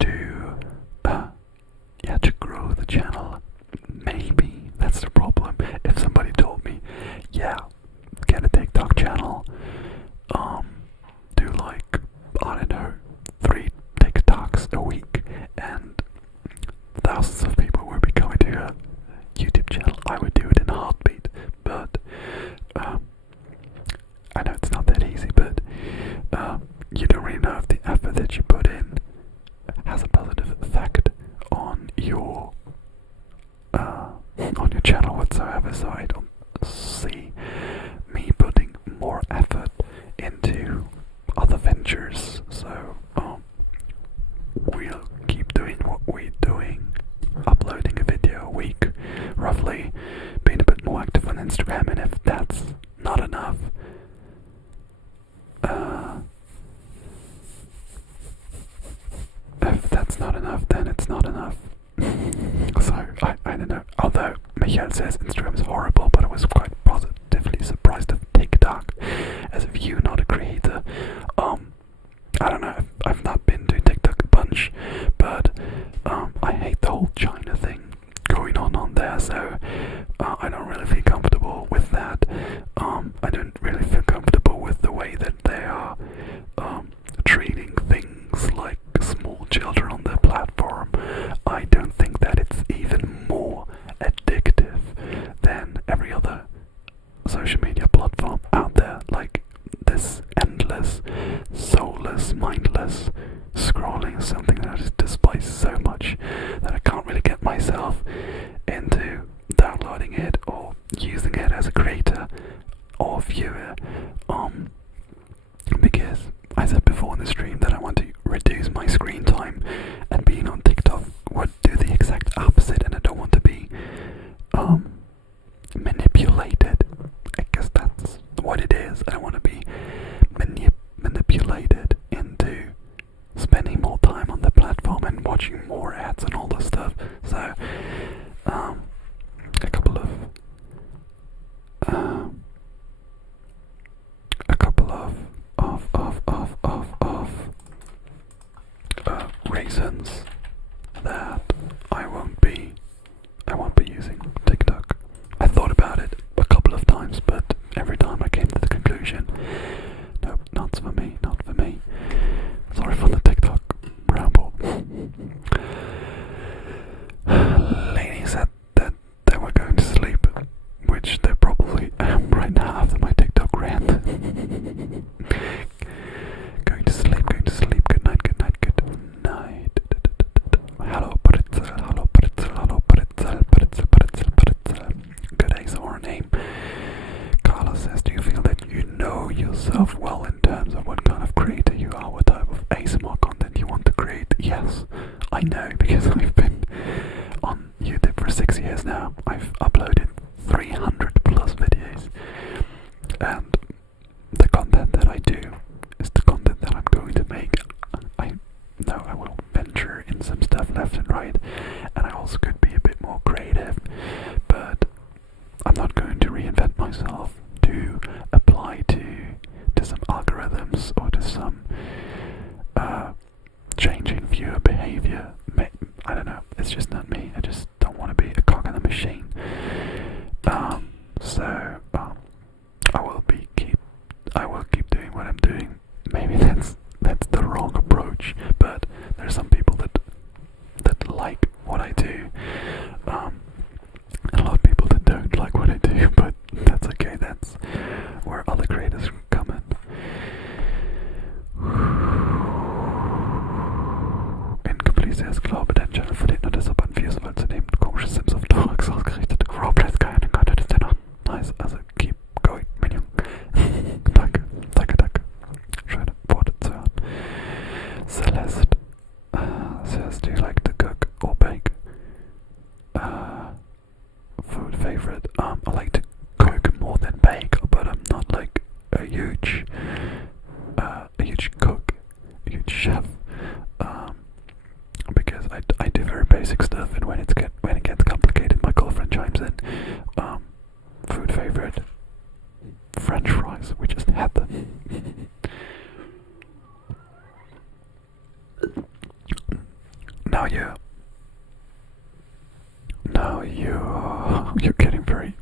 to to grow the channel. Maybe that's the problem. If somebody told me, yeah, get a TikTok channel, do like, I don't know, 3 TikToks a week and thousands of people will be coming to your YouTube channel, I would do it in a heartbeat. But I know it's not that easy, but you don't really know if the effort that you put in has a positive effect on your channel whatsoever. So I don't see me putting more effort into other ventures. So we'll keep doing what we're doing, uploading a video a week, roughly, being a bit more active on Instagram, and if that's not enough, then it's not enough. So, I don't know. Although, Michael says Instagram is horrible, but I was quite positively surprised at TikTok. As a viewer, not a creator. I don't know, I've not been to TikTok a bunch, but I hate the whole China thing going on there, so I don't really feel comfortable with that. I don't really feel comfortable with the way that they are treating things like small children on their platform. I don't think that it's even more addictive than every other social media platform out there. Like this endless, soulless, mindless scrolling is something that I just despise so much that I can't really get myself into downloading it or a creator or viewer, because I said before in the stream that I want to reduce my screen time, and being on TikTok would do the exact opposite, and I don't want to be manipulated. I guess that's what it is. I don't want to be manipulated into spending more time on the platform and watching more ads and all this stuff. So a couple of reasons that I won't be using TikTok. I thought about it a couple of times, but every time I came to the conclusion, nope, not for me, not for me. Sorry for the TikTok ramble. Lady said that they were going to sleep, which they probably am right now after my TikTok rant. Going to sleep, good night, good night, good night. Hello, Pretzel, hello, Pretzel, hello, Pretzel, Pretzel, Pretzel, Pretzel. Good ASMR name. Carla says, do you feel that you know yourself well in terms of what kind of creator you are, what type of ASMR content you want to create? Yes, I know, because I've been on YouTube for 6 years now. I've uploaded 300 plus videos, and the content that I do is the content that I'm going to make. I know I will venture in some stuff left and right, and I also could be a bit more creative, but I'm not going to reinvent myself to apply to some algorithms or to some changing viewer behavior. I don't know, it's just not me. I just don't want to be a cog in the machine. I will keep doing what I'm doing. Maybe that's the wrong approach, but there's some people that like what I do, and a lot of people that don't like what I do, but that's okay. That's where other creators come in. Incomplete ist klar, aber dein Channel verliert nur deshalb an Views, weil zudem komische Sims auf Darks ausgerichtet. Roleplays keine Content ist dennoch nice, also keep going, Minion. Danke, danke, danke. Schöne Worte zu hören. Celeste says, do you like to cook or bake? Food favorite? I like to cook more than bake, but I'm not like a huge cook, a huge chef. Because I do very basic stuff, and when it gets complicated, my girlfriend chimes in. Food favorite? French fries. We just had them. You're getting very,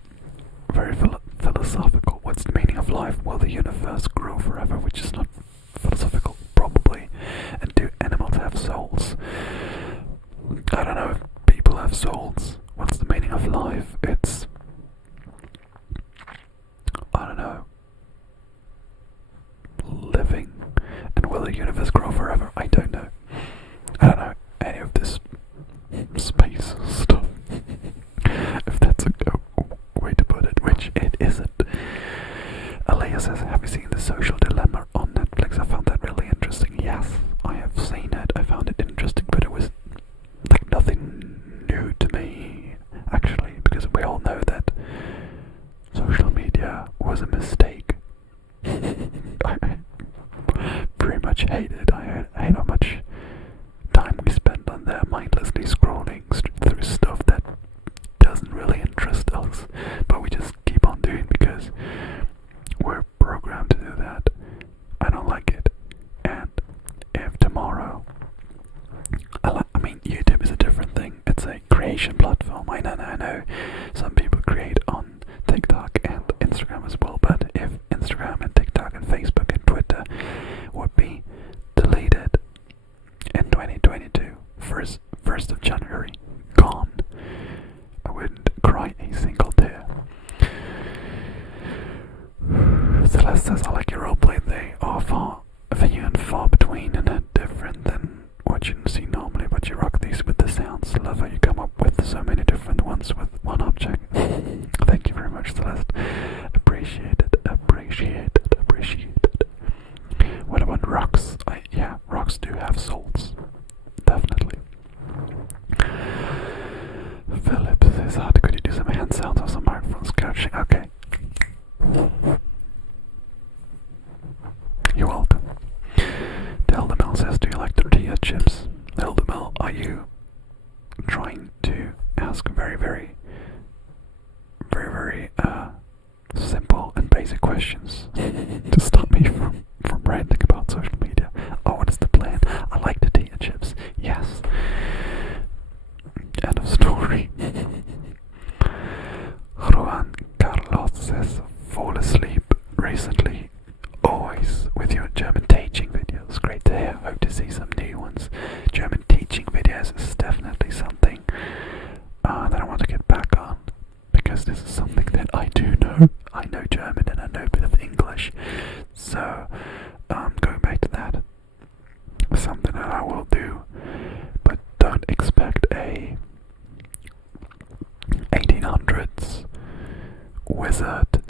very philosophical. What's the meaning of life? Will the universe grow forever? Which is not philosophical, probably. And do animals have souls? I don't know if people have souls. What's the meaning of life? It's, I don't know, living. And will the universe grow forever? I don't know. I don't know any of this space stuff. If that's a way to put it, which it isn't. Alea says, have you seen The Social Dilemma on Netflix? I found that really interesting. Yes, I have seen it. I found it interesting, but it was like nothing new to me, actually, because we all know that social media was a mistake. I pretty much hate it. I hate how much time we spend on there mindlessly scrolling through stuff that doesn't really interest us, but we just keep on doing because we're programmed to do that. I don't like it. And if tomorrow, I mean, YouTube is a different thing. It's a creation platform. I know. Some people create on TikTok and Instagram as well, but if Instagram and TikTok and Facebook and Twitter would be deleted in 2022, 1st of January, gone, I wouldn't cry a single tear. Celeste says, I like your roleplay. They are few and far between and are different than what you see normally, but you rock these with the sounds. Love how you come up with so many different ones with one object. Thank you very much, Celeste. questions to stop me from ranting about social media. Oh, what is the plan? I like tortilla chips. Yes. End of story. Juan Carlos says, fall asleep recently. Always with your German teaching videos. Great to hear. Hope to see some new ones. German teaching videos is definitely something that I want to get back on, because this is something that I do know. I know German and I know a bit of English, so going back to that, something that I will do, but don't expect a 1800s wizard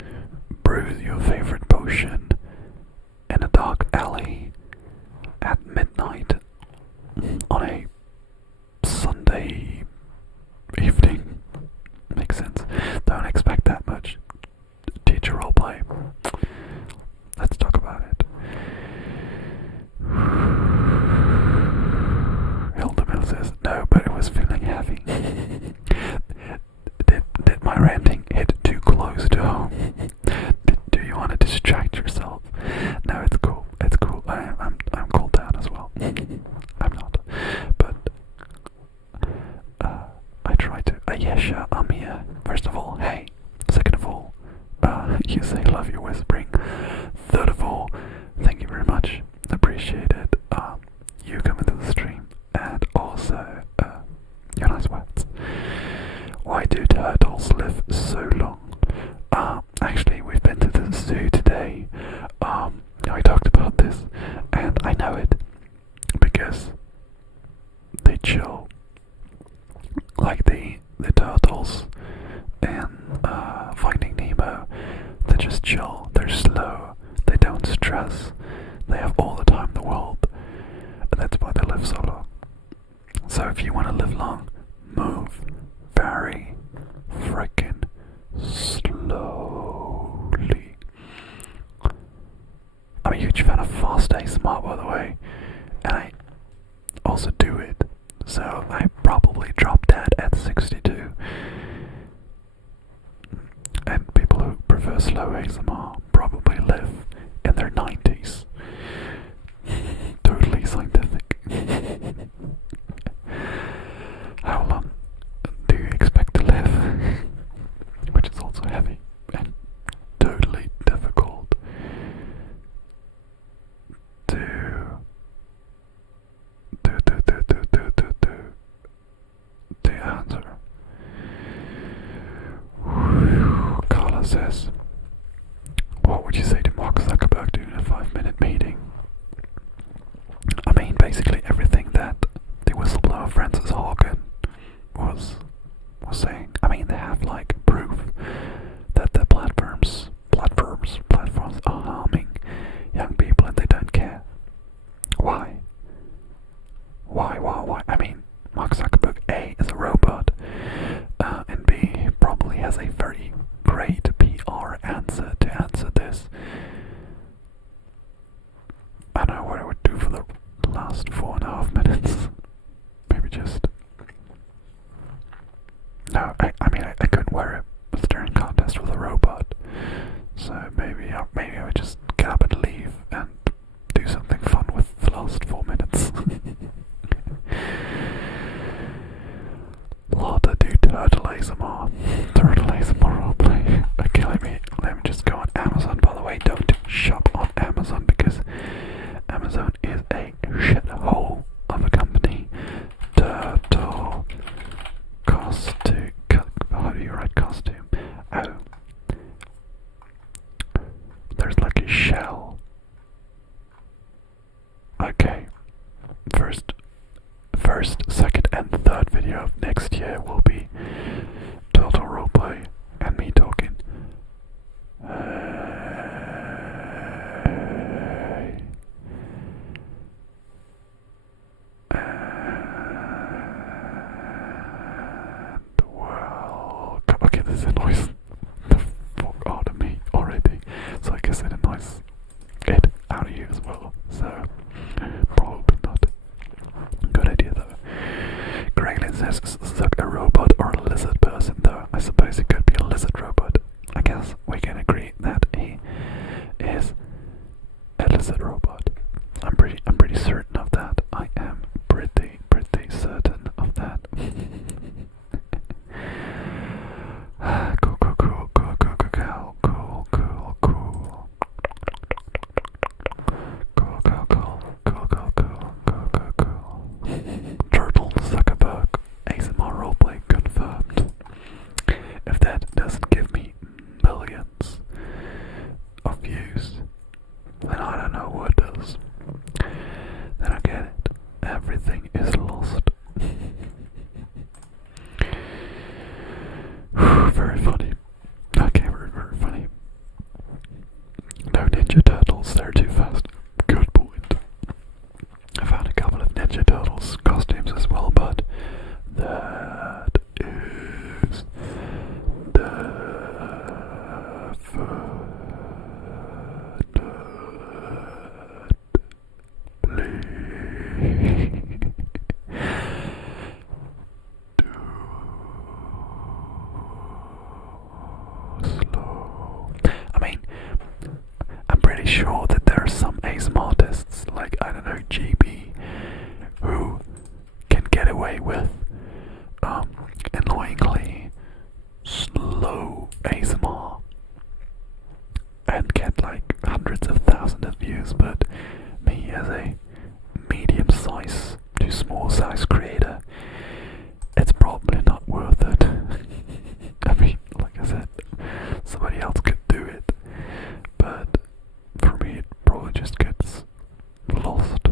brews your favorite potion in a dark alley at midnight on a Sunday evening. Makes sense. Don't expect that much. Teacher roleplay. Let's talk about it. Hildemil says, no, but it was feeling heavy. Did my ranting hit too close to home? Do you want to distract yourself? No, it's cool. It's cool. I'm cooled down as well. I'm not. But I try to. Yesha, I'm here. First of all, hey. Second of all, you say love your whispering. Third of all, thank you very much. Appreciate it. You coming to the stream, and also your nice words. Why do turtles live so long? Actually, we've been to the zoo today. I talked about this, and I know it because they chill. Like the turtles in Finding Nemo, they just chill. They're slow. They don't stress. They have all the time in the world, and that's why they live so long. So if you want to live long, move very frickin' slowly. I'm a huge fan of fast ASMR, by the way, and I also do it. So I probably dropped that at 62. And people who prefer slow ASMR probably live in their 90s. Totally scientific. How long do you expect to live? Which is also heavy and totally difficult to answer. Carla says, what would you say to Mark Zuckerberg doing a 5-minute meeting? I mean, basically everything that the whistleblower Francis Haugen was saying. I mean, they have like proof that the platforms are harming young people and they don't care. Why? I mean, Mark Zuckerberg A is a robot, and B probably has a very great PR answer to answer this. I don't know what I would do for the last 4.5 minutes. Maybe just... No, I mean, I couldn't wear a staring contest with a robot. So maybe I would just get up and leave and do something fun with the last 4 minutes. Lotta do turtle ASMR. Turtle ASMR roleplay. Okay, let me just go on Amazon. By the way, don't shop on Amazon because Amazon is a shithole of a company. Turtle costume. How do you write costume? Oh. There's like a shell. Okay. First, second, and third video of next year will be Total Roleplay and me talking. Hey. And well, okay, this annoys the fuck out of me already. So I guess it annoys it out of you as well. So probably not. Good idea though. Graylin says, suck a robot or a hundreds of thousands of views, but me as a medium-size to small-size creator, it's probably not worth it. I mean, like I said, somebody else could do it, but for me it probably just gets lost.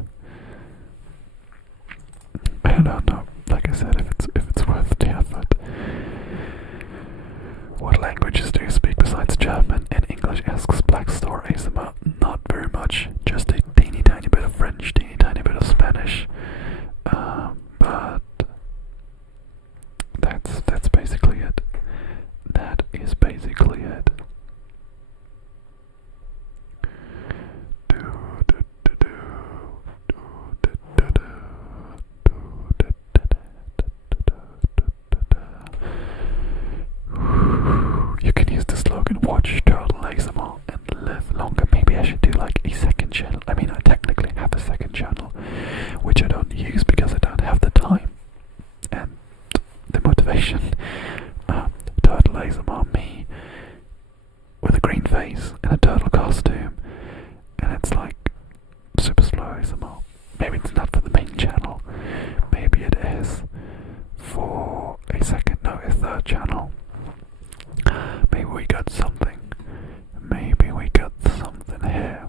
I don't know, like I said, if it's worth the effort. What languages do you speak besides German and English? Asks Black Star ASMR. Not very much, just a teeny tiny bit of French, teeny tiny bit of Spanish, but that's basically it. That is basically it. You can use the slogan "Watch Turtle ASMR and live longer." Maybe I should do like a second channel. I mean, I technically have a second channel, which I don't use because I don't have the time and the motivation. Turtle ASMR, me with a green face and a turtle costume, and it's like super slow ASMR. Maybe it's not for the main channel. Maybe it is for a third channel. Maybe we got something. Maybe we got something here.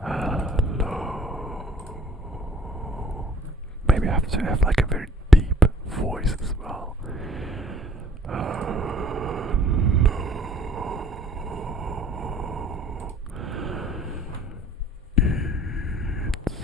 Hello. Maybe I have to have like a very deep voice as well. Hello. It's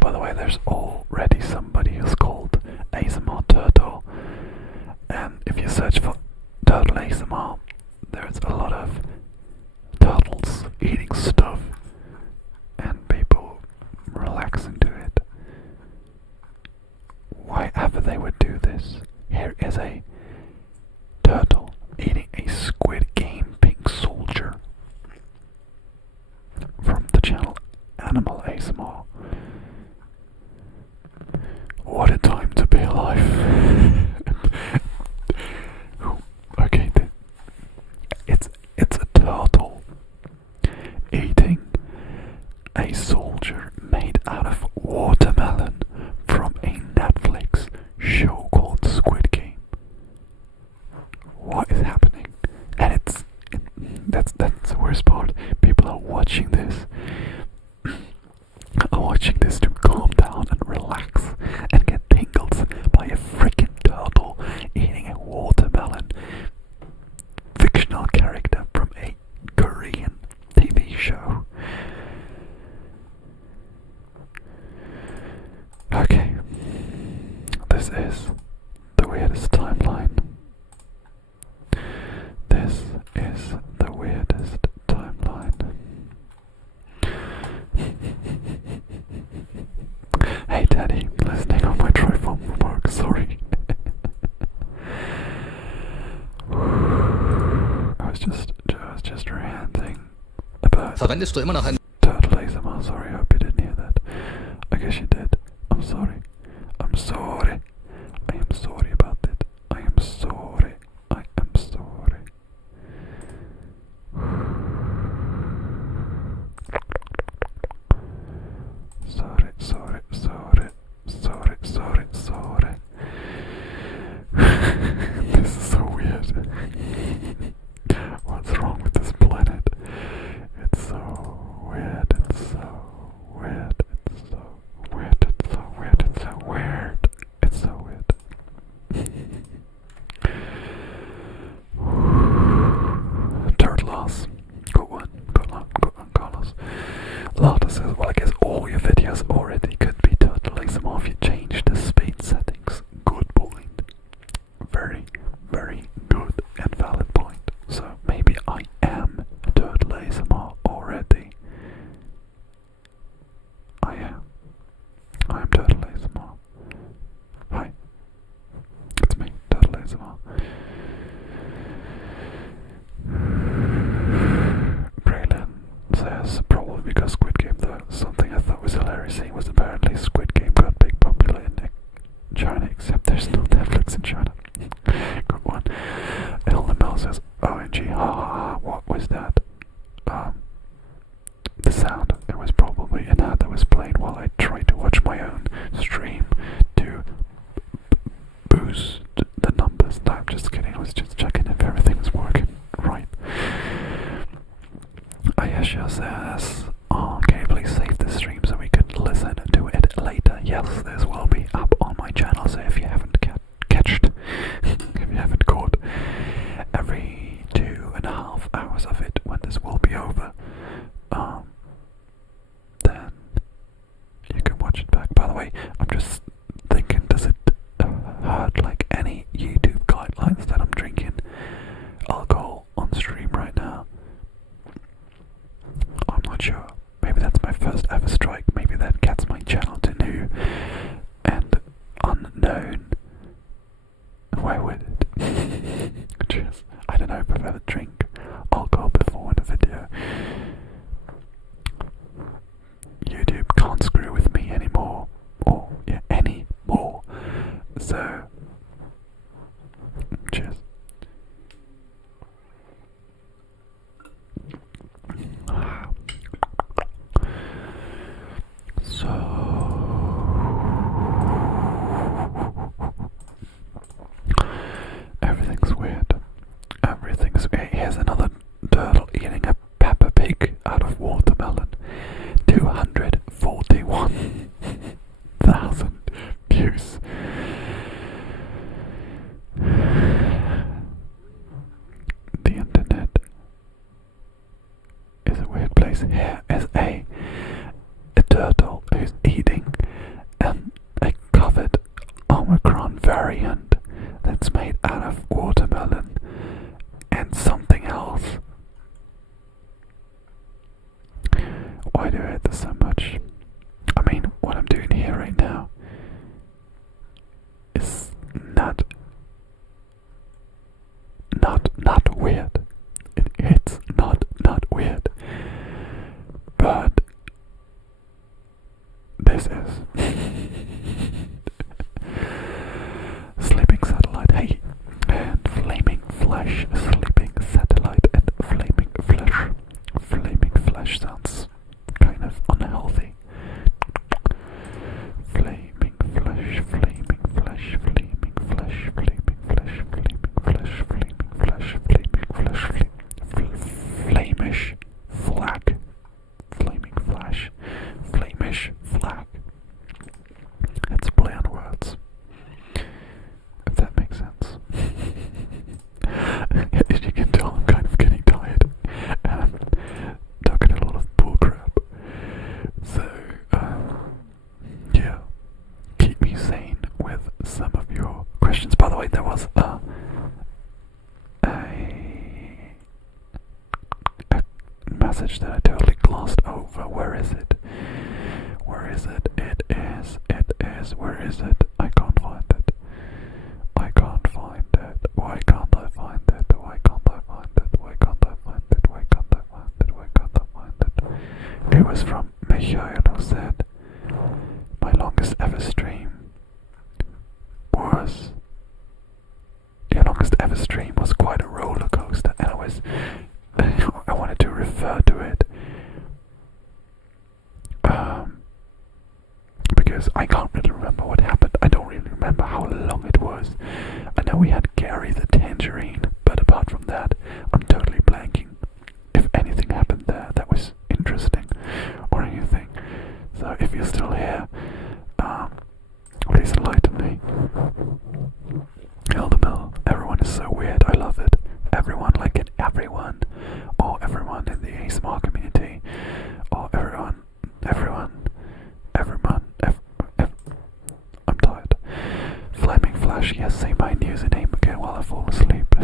by the way, there's already somebody who's called ASMR Turtle, and if you search for Turtle ASMR, there's a lot of turtles eating stuff and people relaxing to it. Why ever they would do this? Here is a turtle eating a Squid Game pink soldier from the channel Animal ASMR. What a time to be alive. Okay, it's a turtle eating a soldier made out of watermelon from a Netflix show called Squid Game. What is happening? And that's the worst part. People are watching this. To calm down and relax and get tingles by a freaking turtle eating a watermelon fictional character from a Korean TV show. Okay, this is the weirdest timeline. This is the weirdest timeline. Hey Daddy, listening on my tripod from work, sorry. I was just ranting about Verwendest du immer noch ein Turtle ASMR, sorry, I hope you didn't hear that. I guess you did. I'm sorry. I'm sorry. I am sorry about it. I am sorry. I am sorry. Sorry. This is so weird. What's wrong with this planet? It's so weird. what was that? The sound. It was probably an ad that was playing while I tried to watch my own stream to boost the numbers. No, I'm just kidding. I was just checking if everything was working right. Ayesha says, can you please save the stream so we can listen to it later? Yes, this will be up on my channel, so if you haven't if you haven't caught every 2.5 hours of it when this will be over, then you can watch it back. By the way, I'm just thinking, does it hurt like any YouTube guidelines that I'm drinking alcohol on stream right now? I'm not sure. Maybe that's my first ever strike. Maybe that gets my channel to new and unknown. Why would it? Cheers. I don't know if I've ever drank alcohol before in a video. YouTube can't screw with me anymore. Or, yeah, anymore. So, cheers. So, everything's weird. Everything's weird. Here's another turtle eating a Peppa Pig out of watermelon. 241,000 views. The internet is a weird place. Here is a turtle who's eating a covered Omicron variant that's made out of watermelon and something else. Why do I hate this so much? I mean, what I'm doing here right now is not weird. It's not weird. But this is sleeping satellite. Hey, and flaming flesh. Sleeping satellite and flaming flesh. Flaming flesh sounds kind of unhealthy. Flaming flesh, flaming flesh, flaming flesh, flaming flesh, flaming flesh, flaming flesh, flaming flesh, flamish flag. Flaming flash, flamish flag. It's a play on words, if that makes sense. As you can tell, I'm kind of getting tired and I'm talking a lot of bullcrap. So, yeah, keep me sane with some of your questions. By the way, there was a message that I totally glossed over. Where is it? Where is it? It is. Where is it? I can't find it. I can't find it. Why can't I find it? Why can't I find it? Why can't I find it? Why can't I find it? Why can't I find it? It was from Michael, who said, my longest ever stream was... Your longest ever stream was quite a roller coaster, and I wanted to refer to it because I can't really remember what happened. I don't really remember how long it was. I know we had Gary the Tangerine, but apart from that, I'm totally blanking. If anything happened there that was interesting or anything. So if you're still here, please enlighten me. Eldermill, everyone is so weird. I love it. Everyone, like it, everyone, or everyone in the ASMR community, or everyone. I'm tired. Flaming Flash, yes, say my username again while I fall asleep.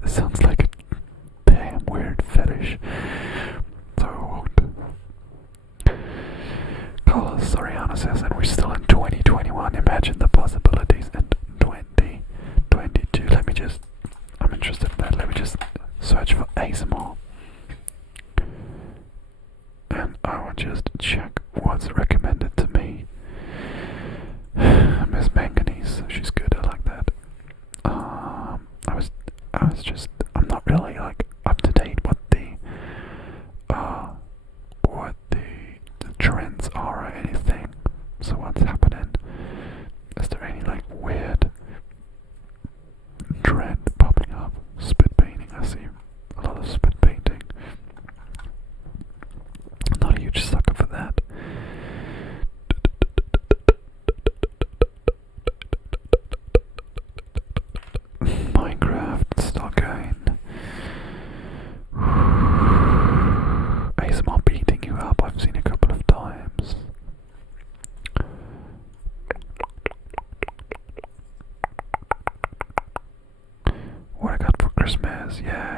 This sounds like a damn weird fetish. So I won't. Carlos Soriano says that we're still in 2021. Imagine the possibilities in 2022. I'm interested in that. Let me just search for ASMR. And I will just check what's recommended to me. Miss Manganese, she's good, I like that. I'm not really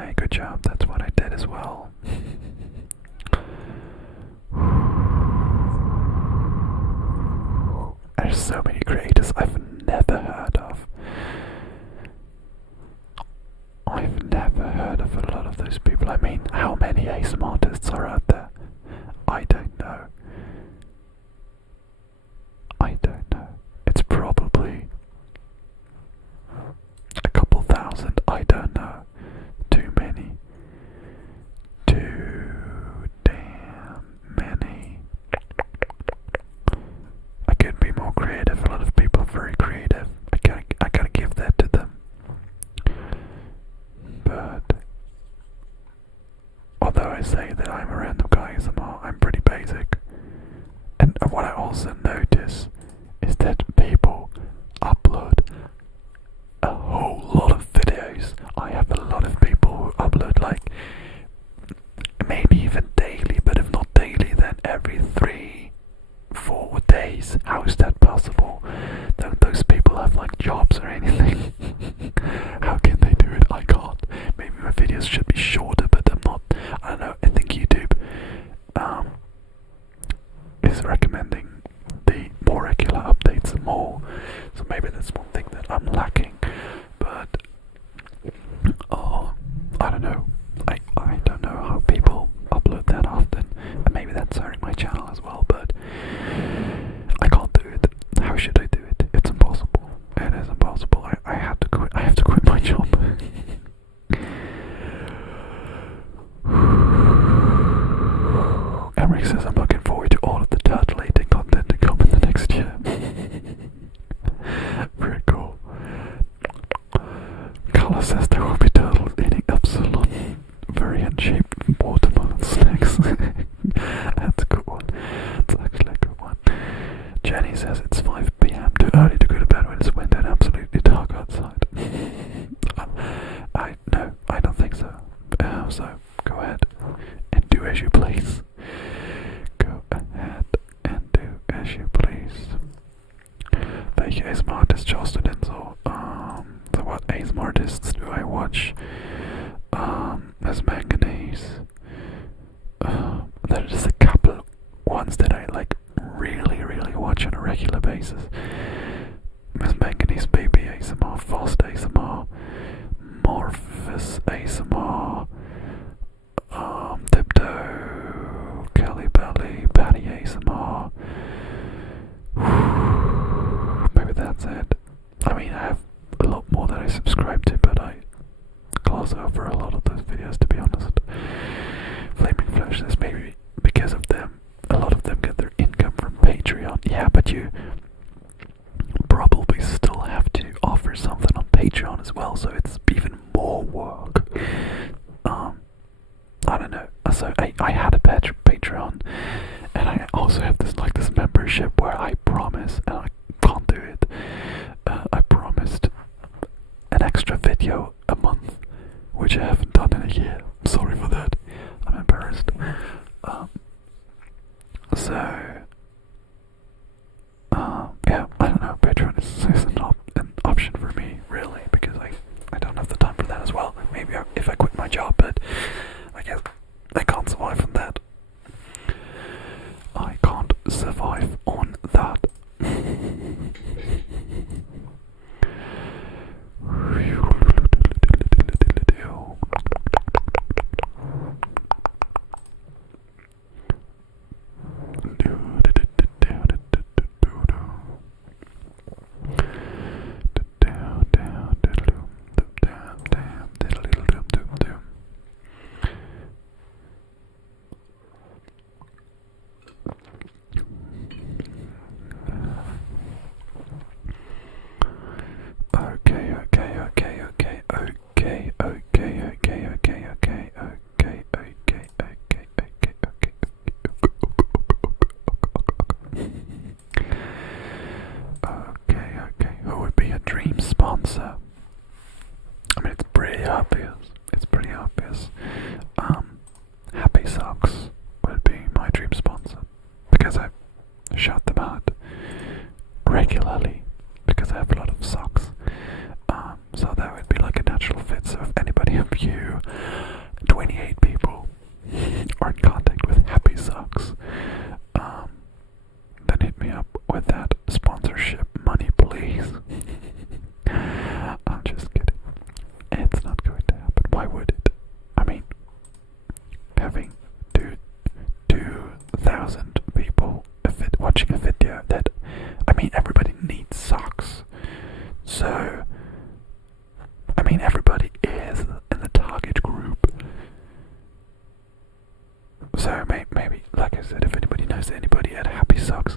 Okay, good job. That's what I did as well. There's so many creators I've never heard of. I've never heard of a lot of those people. I mean, how many ASMR artists are out there? I don't know. I don't know. It's probably a couple thousand. I don't know. Too many. Too damn many. I could be more creative. A lot of people are very creative. I gotta give that to them. But although I say that I'm a random guy ASMR, I'm pretty basic. And what I also notice is that people upload a whole lot of videos. I have a lot of people who upload like maybe even daily, but if not daily, then every 3-4 days. How is that possible? Don't those people have like jobs or anything? How can they do it? I can't. Maybe my videos should be shorter, but I'm not. I don't know. I think YouTube is recommending the more regular updates more. So maybe that's one thing that I'm lacking. But I don't know. I don't know how people upload that often, and maybe that's hurting my channel as well. But I can't do it. How should I do it? It's impossible. It is impossible. I have to quit. I have to quit my job. Emmerich says I'm looking forward to all of the turtleating content to come in the next year. Very cool. Carla says there will be turtles eating Epsilon very unshaped watermelon snacks. That's a good one. That's actually a good one. Jenny says it's 5 PM, too early to go to bed when it's winter and absolutely dark outside. No, I don't think so. So go ahead and do as you please. Go ahead and do as you please. Thank you, ASMR artist Charleston Denzel. So what ASMR artists do I watch? There's Manganese. There's just a couple ones that I like really watch on a regular basis. There's Manganese Baby ASMR, Fast ASMR, Morphus ASMR, Tiptoe, Kelly Belly, Patty ASMR. Maybe that's it. I mean, I have a lot more that I subscribe to, but I gloss over a lot of those videos, to be honest. Flaming Flash says maybe because of them, a lot of them get their income from Patreon. Yeah, but you probably still have to offer something on Patreon as well, so it's even more work. I don't know. So I had a Patreon, and I also have this membership where I promise, and I can't do it. I promised an extra video a month, which I haven't done in a year. Sorry for that. I'm embarrassed. Yeah, I don't know. Patreon is an option for me, really, because I don't have the time for that as well. Maybe if I quit my job, but I guess I can't survive on that. I can't survive on that. Who would be a dream sponsor? I mean, it's pretty obvious. Happy Socks would be my dream sponsor, because I shout them out regularly, because I have a lot of socks. So that would be like a natural fit. So if anybody of you like I said, if anybody knows anybody at Happy Socks,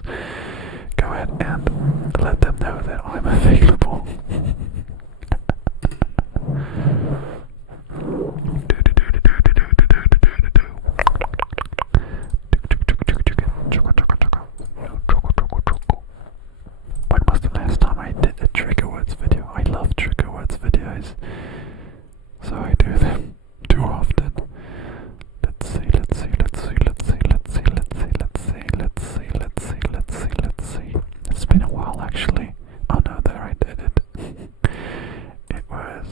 go ahead and let them know that I'm available. When was the last time I did a trigger words video? I love trigger words videos, so I do them too often. Let's see. It's been a while actually. Oh no, there I did it. It was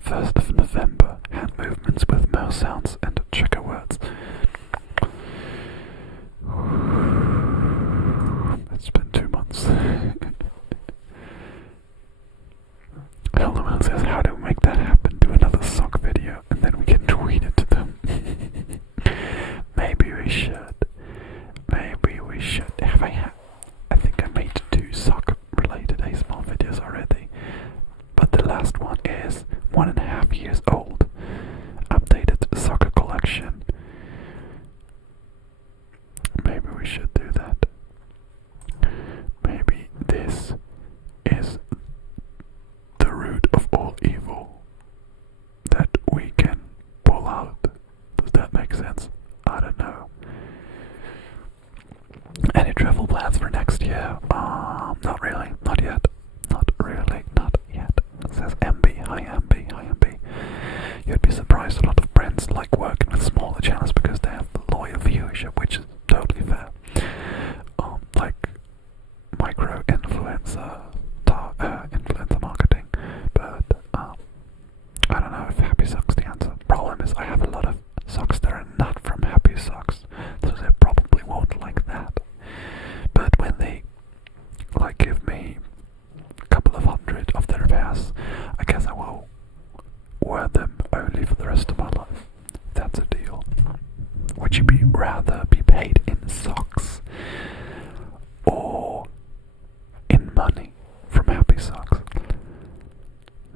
1st of November. Hand movements with mouse sounds and trigger words. It's been 2 months. Elderman says, how do we make that happen? Do another sock video and then we can tweet it to them. Maybe we should. I think I made 2 sock related ASMR videos already. But the last one is 1.5 years old. Updated soccer collection. Maybe we should do that. Maybe this is the root of all evil that we can pull out. Does that make sense? I don't know. Any travel plans for next year? Not really, not yet. Not yet. It says MB, hi MB. You'd be surprised a lot of brands like working with smaller channels because they have loyal viewership, which is totally fair. Like micro influencer marketing, but I don't know if Happy Socks the answer. Problem is I have a lot of socks that are not from Happy Socks, so they probably won't like that. But when they like give me a couple of hundred of their pairs, I guess I will wear them only for the rest of my life. That's a deal. Would you rather be paid in socks or in money from Happy Socks?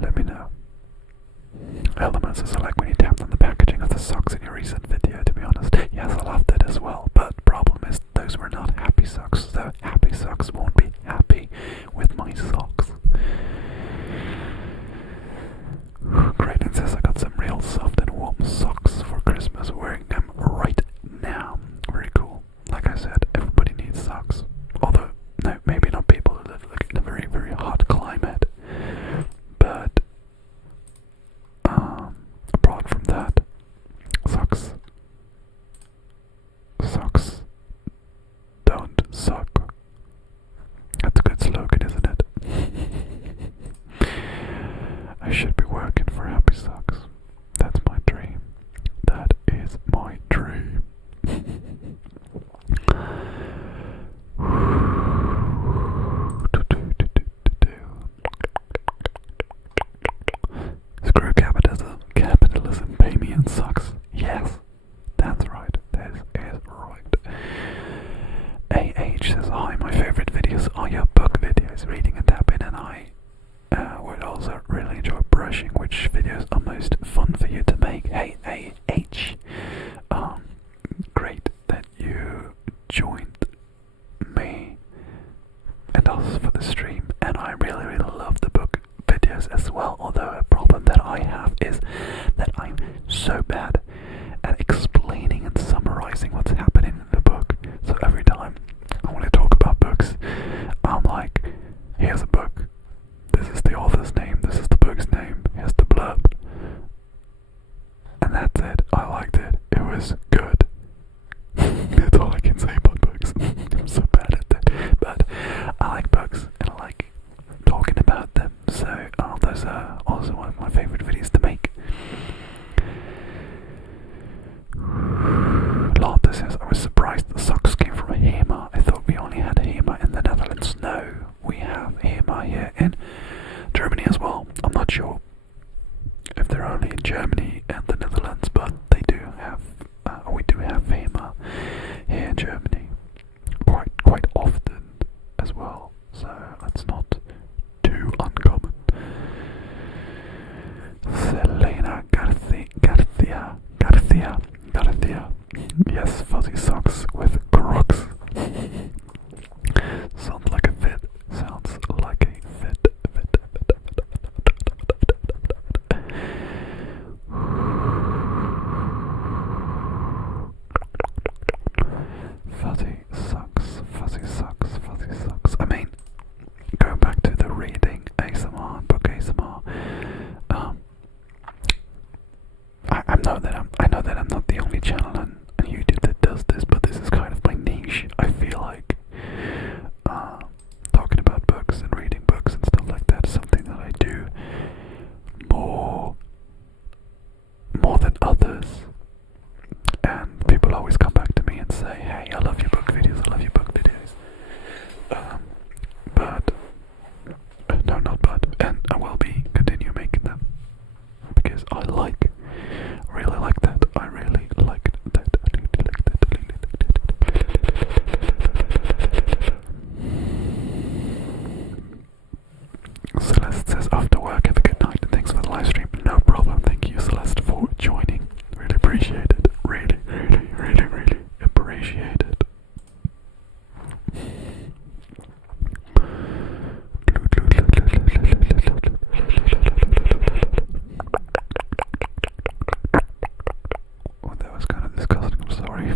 Let me know. Elements is like when you tapped on the packaging of the socks in your recent video, to be honest. Yes, I loved it as well, but problem is those were not Happy Socks, so Happy Socks won't be happy with my socks. Graydon says I got some real soft and warm socks for Christmas, wearing them right now. Very cool. Like I said, everybody needs socks. Although, no, maybe not people who live in a very, very hot climate. But, apart from that, socks don't suck. That's a good slogan, isn't it? I should be working for Happy Socks. That's my dream. That is my dream. Screw capitalism, pay me in socks. Yes, that's right. This is right. AH says, hi, my favorite videos are your book videos, reading and tapping, and I would also really enjoy brushing. Which videos are most fun for you to make? Hey, AH. Great that you joined me and us for the stream, and I really, really love the book videos as well, although a problem that I have is that I'm so bad at explaining and summarizing what's happening in the book. So every time I want to talk about books, I'm like, here's a book, this is the author's name, this is the book's name, here's the blurb, and that's it. I liked it. It was good. That's all I can say about books. I'm so bad at that. But I like books and I like talking about them. So those are also one of my favorite videos to make. Lotte says, I was surprised the socks came from HEMA. I thought we only had HEMA in the Netherlands. No, we have HEMA here in Germany as well. I'm not sure if they're only in Germany and the Netherlands, but they do have, we do have HEMA here in Germany quite often as well, so that's not too uncommon. Selena Garcia. answers, and people always come back to me and say, hey, I love your book videos, I love your book videos. But no, not but, and I will be continue making them because I really like that. I really like that. Celeste says, after work, have a good night and thanks for the live stream. No problem, thank you Celeste for joining. Really appreciate it. Really appreciate it. Oh, that was kind of disgusting, I'm sorry.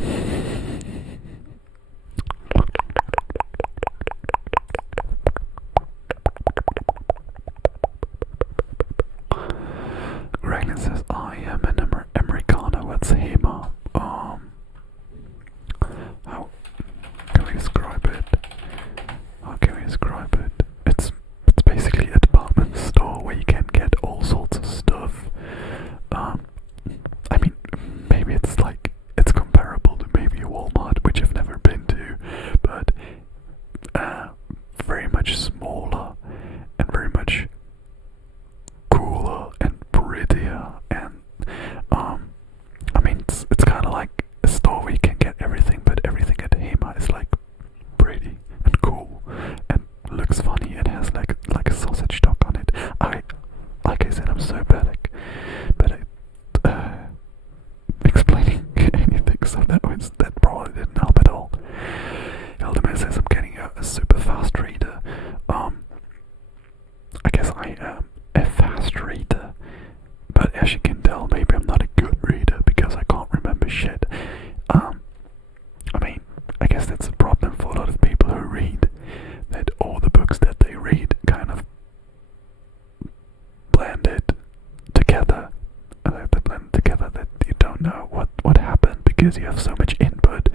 Raylan says, I am an Americano. What's HEMA? How can we describe it? How can we describe it? It's basically a department store where you can get all sorts of stuff. I mean, maybe it's comparable to maybe a Walmart, which I've never been to, but very much smaller and very much cooler and prettier, and I mean it's kind of like a store where you can get everything, but everything at HEMA is like pretty and cool and looks funny and has like a sausage dog on it. Like I said, I'm so bad at explaining anything, so that probably didn't help at all. Eldemir says, I'm getting a super fast reader. I guess I am a fast reader, but as you can tell, maybe I'm not a good reader because I can't remember shit. I mean, I guess that's a problem for a lot of people who read, that all the books that they read kind of blended together. They blend together that you don't know what happened because you have so much input.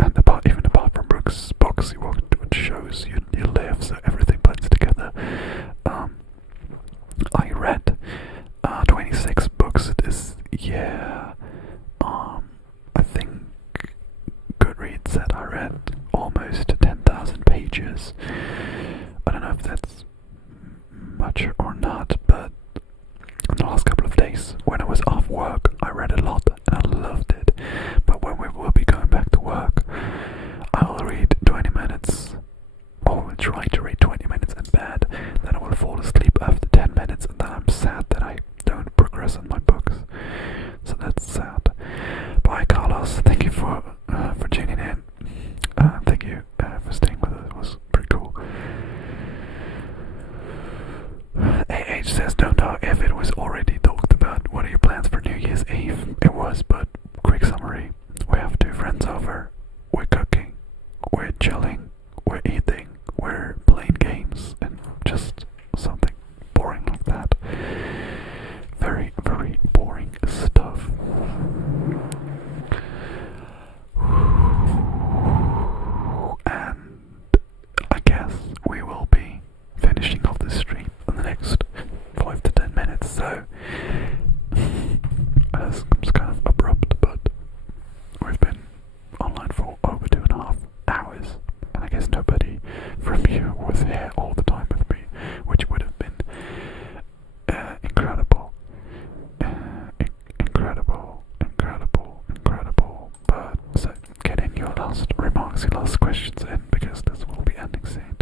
And even apart from books, what shows you live, so everything blends together. I read 26 books this year. I think Goodreads said I read almost 10,000 pages. I don't know if that's much or not, but in the last couple of days, when I was off work, I read a lot and I loved it. But when we will be going back to work, I'll read 20 minutes, or will try to read 20 minutes in bed, then I will fall asleep after 10 minutes, and then I'm sad that I don't progress on my books. So that's sad. Bye Carlos, thank you for tuning in. Thank you for staying with us, it was pretty cool. AH says, don't know if it was already talked about. What are your plans for New Year's Eve? It was, but quick summary. We have 2 friends over. We're cooking. We're chilling. We're eating. We're playing games. And just something boring like that. Very, very boring stuff. And I guess we will be finishing off the stream in the next 5 to 10 minutes, so it's kind of abrupt, but we've been online for over 2.5 hours, and I guess nobody from you was here all the time with me, which would have been incredible. But so get in your last remarks, your last questions in, because this will be ending soon.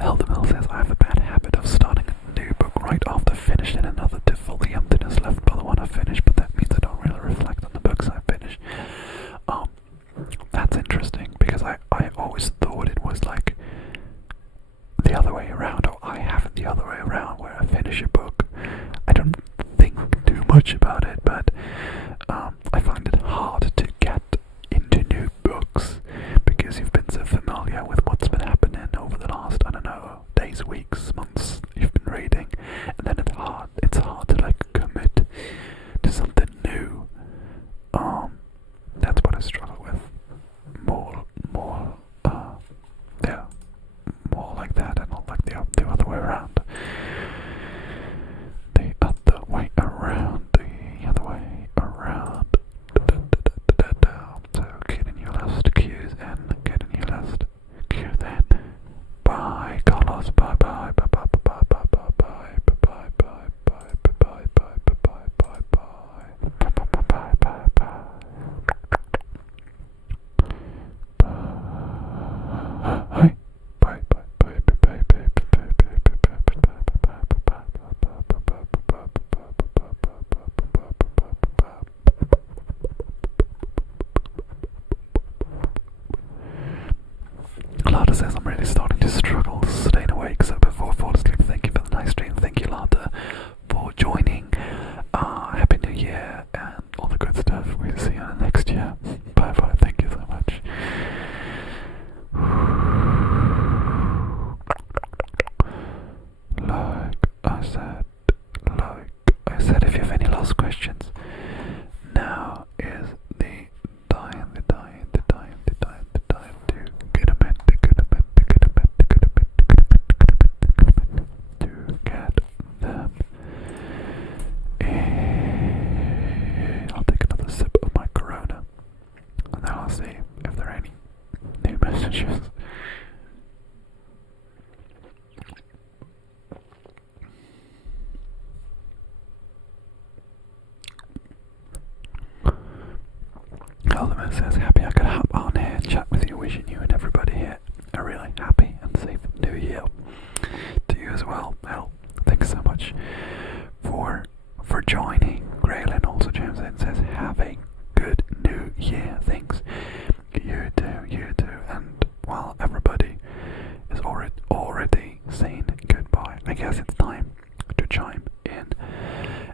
Eldemil says, I have a bad habit of starting a new book right after finishing another to fill the emptiness left by the one I finished, but that means I don't really reflect on the books I finished. That's interesting, because I always thought it was like the other way around, or I have it the other way around, where I finish a book, I don't think too much about it, but I find it hard to get into new books, because you've been so familiar with what's been happening over the last, I don't know, days, weeks, months you've been reading, and then it's hard to like commit to something new. That's what I struggle with. More like that, and not like the other way around. Lotta says, I'm really starting to struggle staying awake, so before I fall asleep, thank you for the nice stream. Thank you, Lotta, for joining. Happy New Year and all the good stuff. We'll see you next year. Bye bye. Thank you so much. Like I said, if you have any last questions, now is the time to get a bit, to get them in. I'll take another sip of my Corona, and then I'll see if there are any new messages. Ultimate says, happy I could hop on here and chat with you, wishing you and everybody here a really happy and safe New Year. To you as well, Mel. Thanks so much for joining. Graylin also chimes in and says, have a good New Year. Thanks. You too. And while everybody is already saying goodbye, I guess it's time to chime in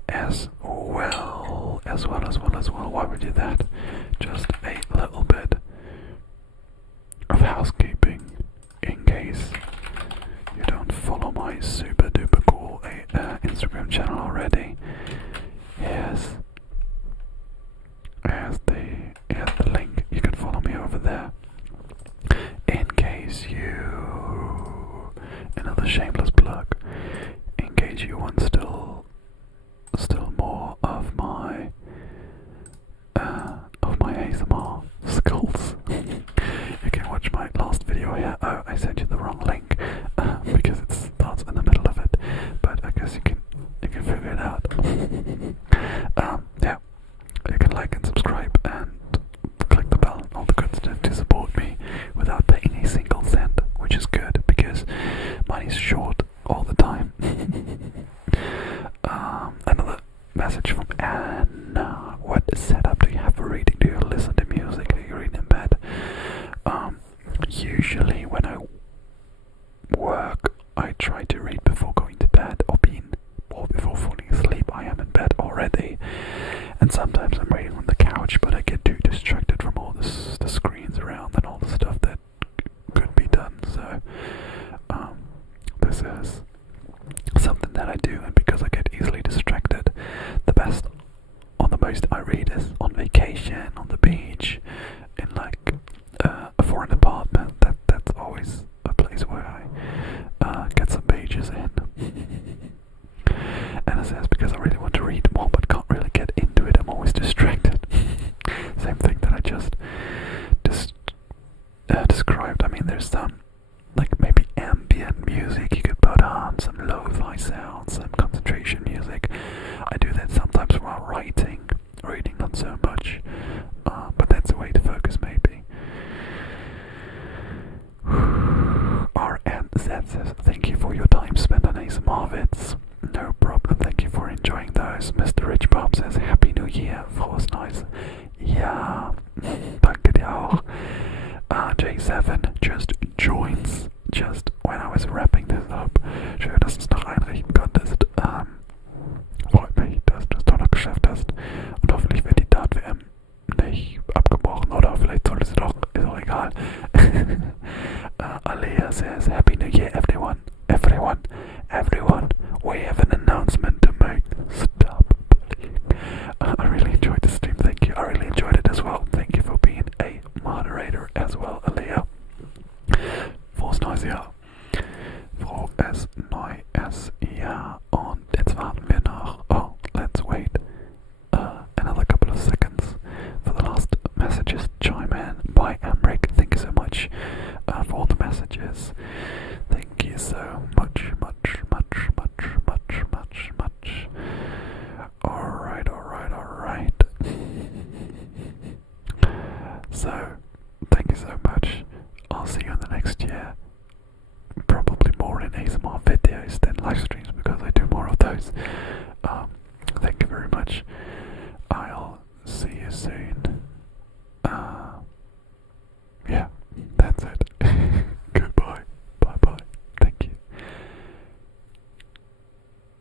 as well. Why would you do that? Just a little bit of housekeeping in case you don't follow my super duper cool Instagram channel already. Here's the link. You can follow me over there. In case you, another shameless plug, in case you want still more of my ASMR skills. You can watch my last video here. Oh, I sent you the wrong link because it starts in the middle of it, but I guess you can figure it out. Yeah, you can like and subscribe and click the bell and all the good stuff to support me without paying a single cent, which is good because money's short all the time. Another message from Anna. What setup do you have for reading? Do you listen to music? Do you read in bed? Usually when I work, I try to read before going to bed or before falling asleep. I am in bed already, and sometimes I'm reading on the couch, but I get too distracted from all the screens around and all the stuff that could be done. So this is something that I do, and because I get easily distracted, the most I read is on vacation, on the beach, in like a foreign apartment. That's always a place where I get some pages in. And it says, because I really want to read more but can't really get into it, I'm always distracted. Same thing that I just described. I mean, there's some like maybe ambient music you could put on, some lo-fi sounds, some concentration music. I do that sometimes while writing, reading not so much, but that's a way to focus maybe. RN says, thank you for your time spent on ASMR vids. No problem, thank you for enjoying those. Mr. Rich Bob says, Happy New Year, frohes Neues. Ja, danke dir auch. J7 just joins, just when I was wrapping this up. Schön, dass du es noch einrichten konntest. Freut mich, dass du es doch noch geschafft hast. Und hoffentlich wird die Dart-WM nicht abgebrochen, oder vielleicht sollte sie doch, ist auch egal. Alea says, Happy New Year everyone. We have an announcement to make. Stop bullying. I really enjoyed the stream, thank you. I really enjoyed it as well. Thank you for being a moderator as well, Alea. Frohes neues Jahr. Frohes neues Jahr. Und jetzt warten wir noch. Oh, let's wait another couple of seconds for the last messages to chime in by Emric. Thank you so much for all the messages. Thank you so much. Alright. So, thank you so much. I'll see you in the next year. Probably more in ASMR videos than live streams because I do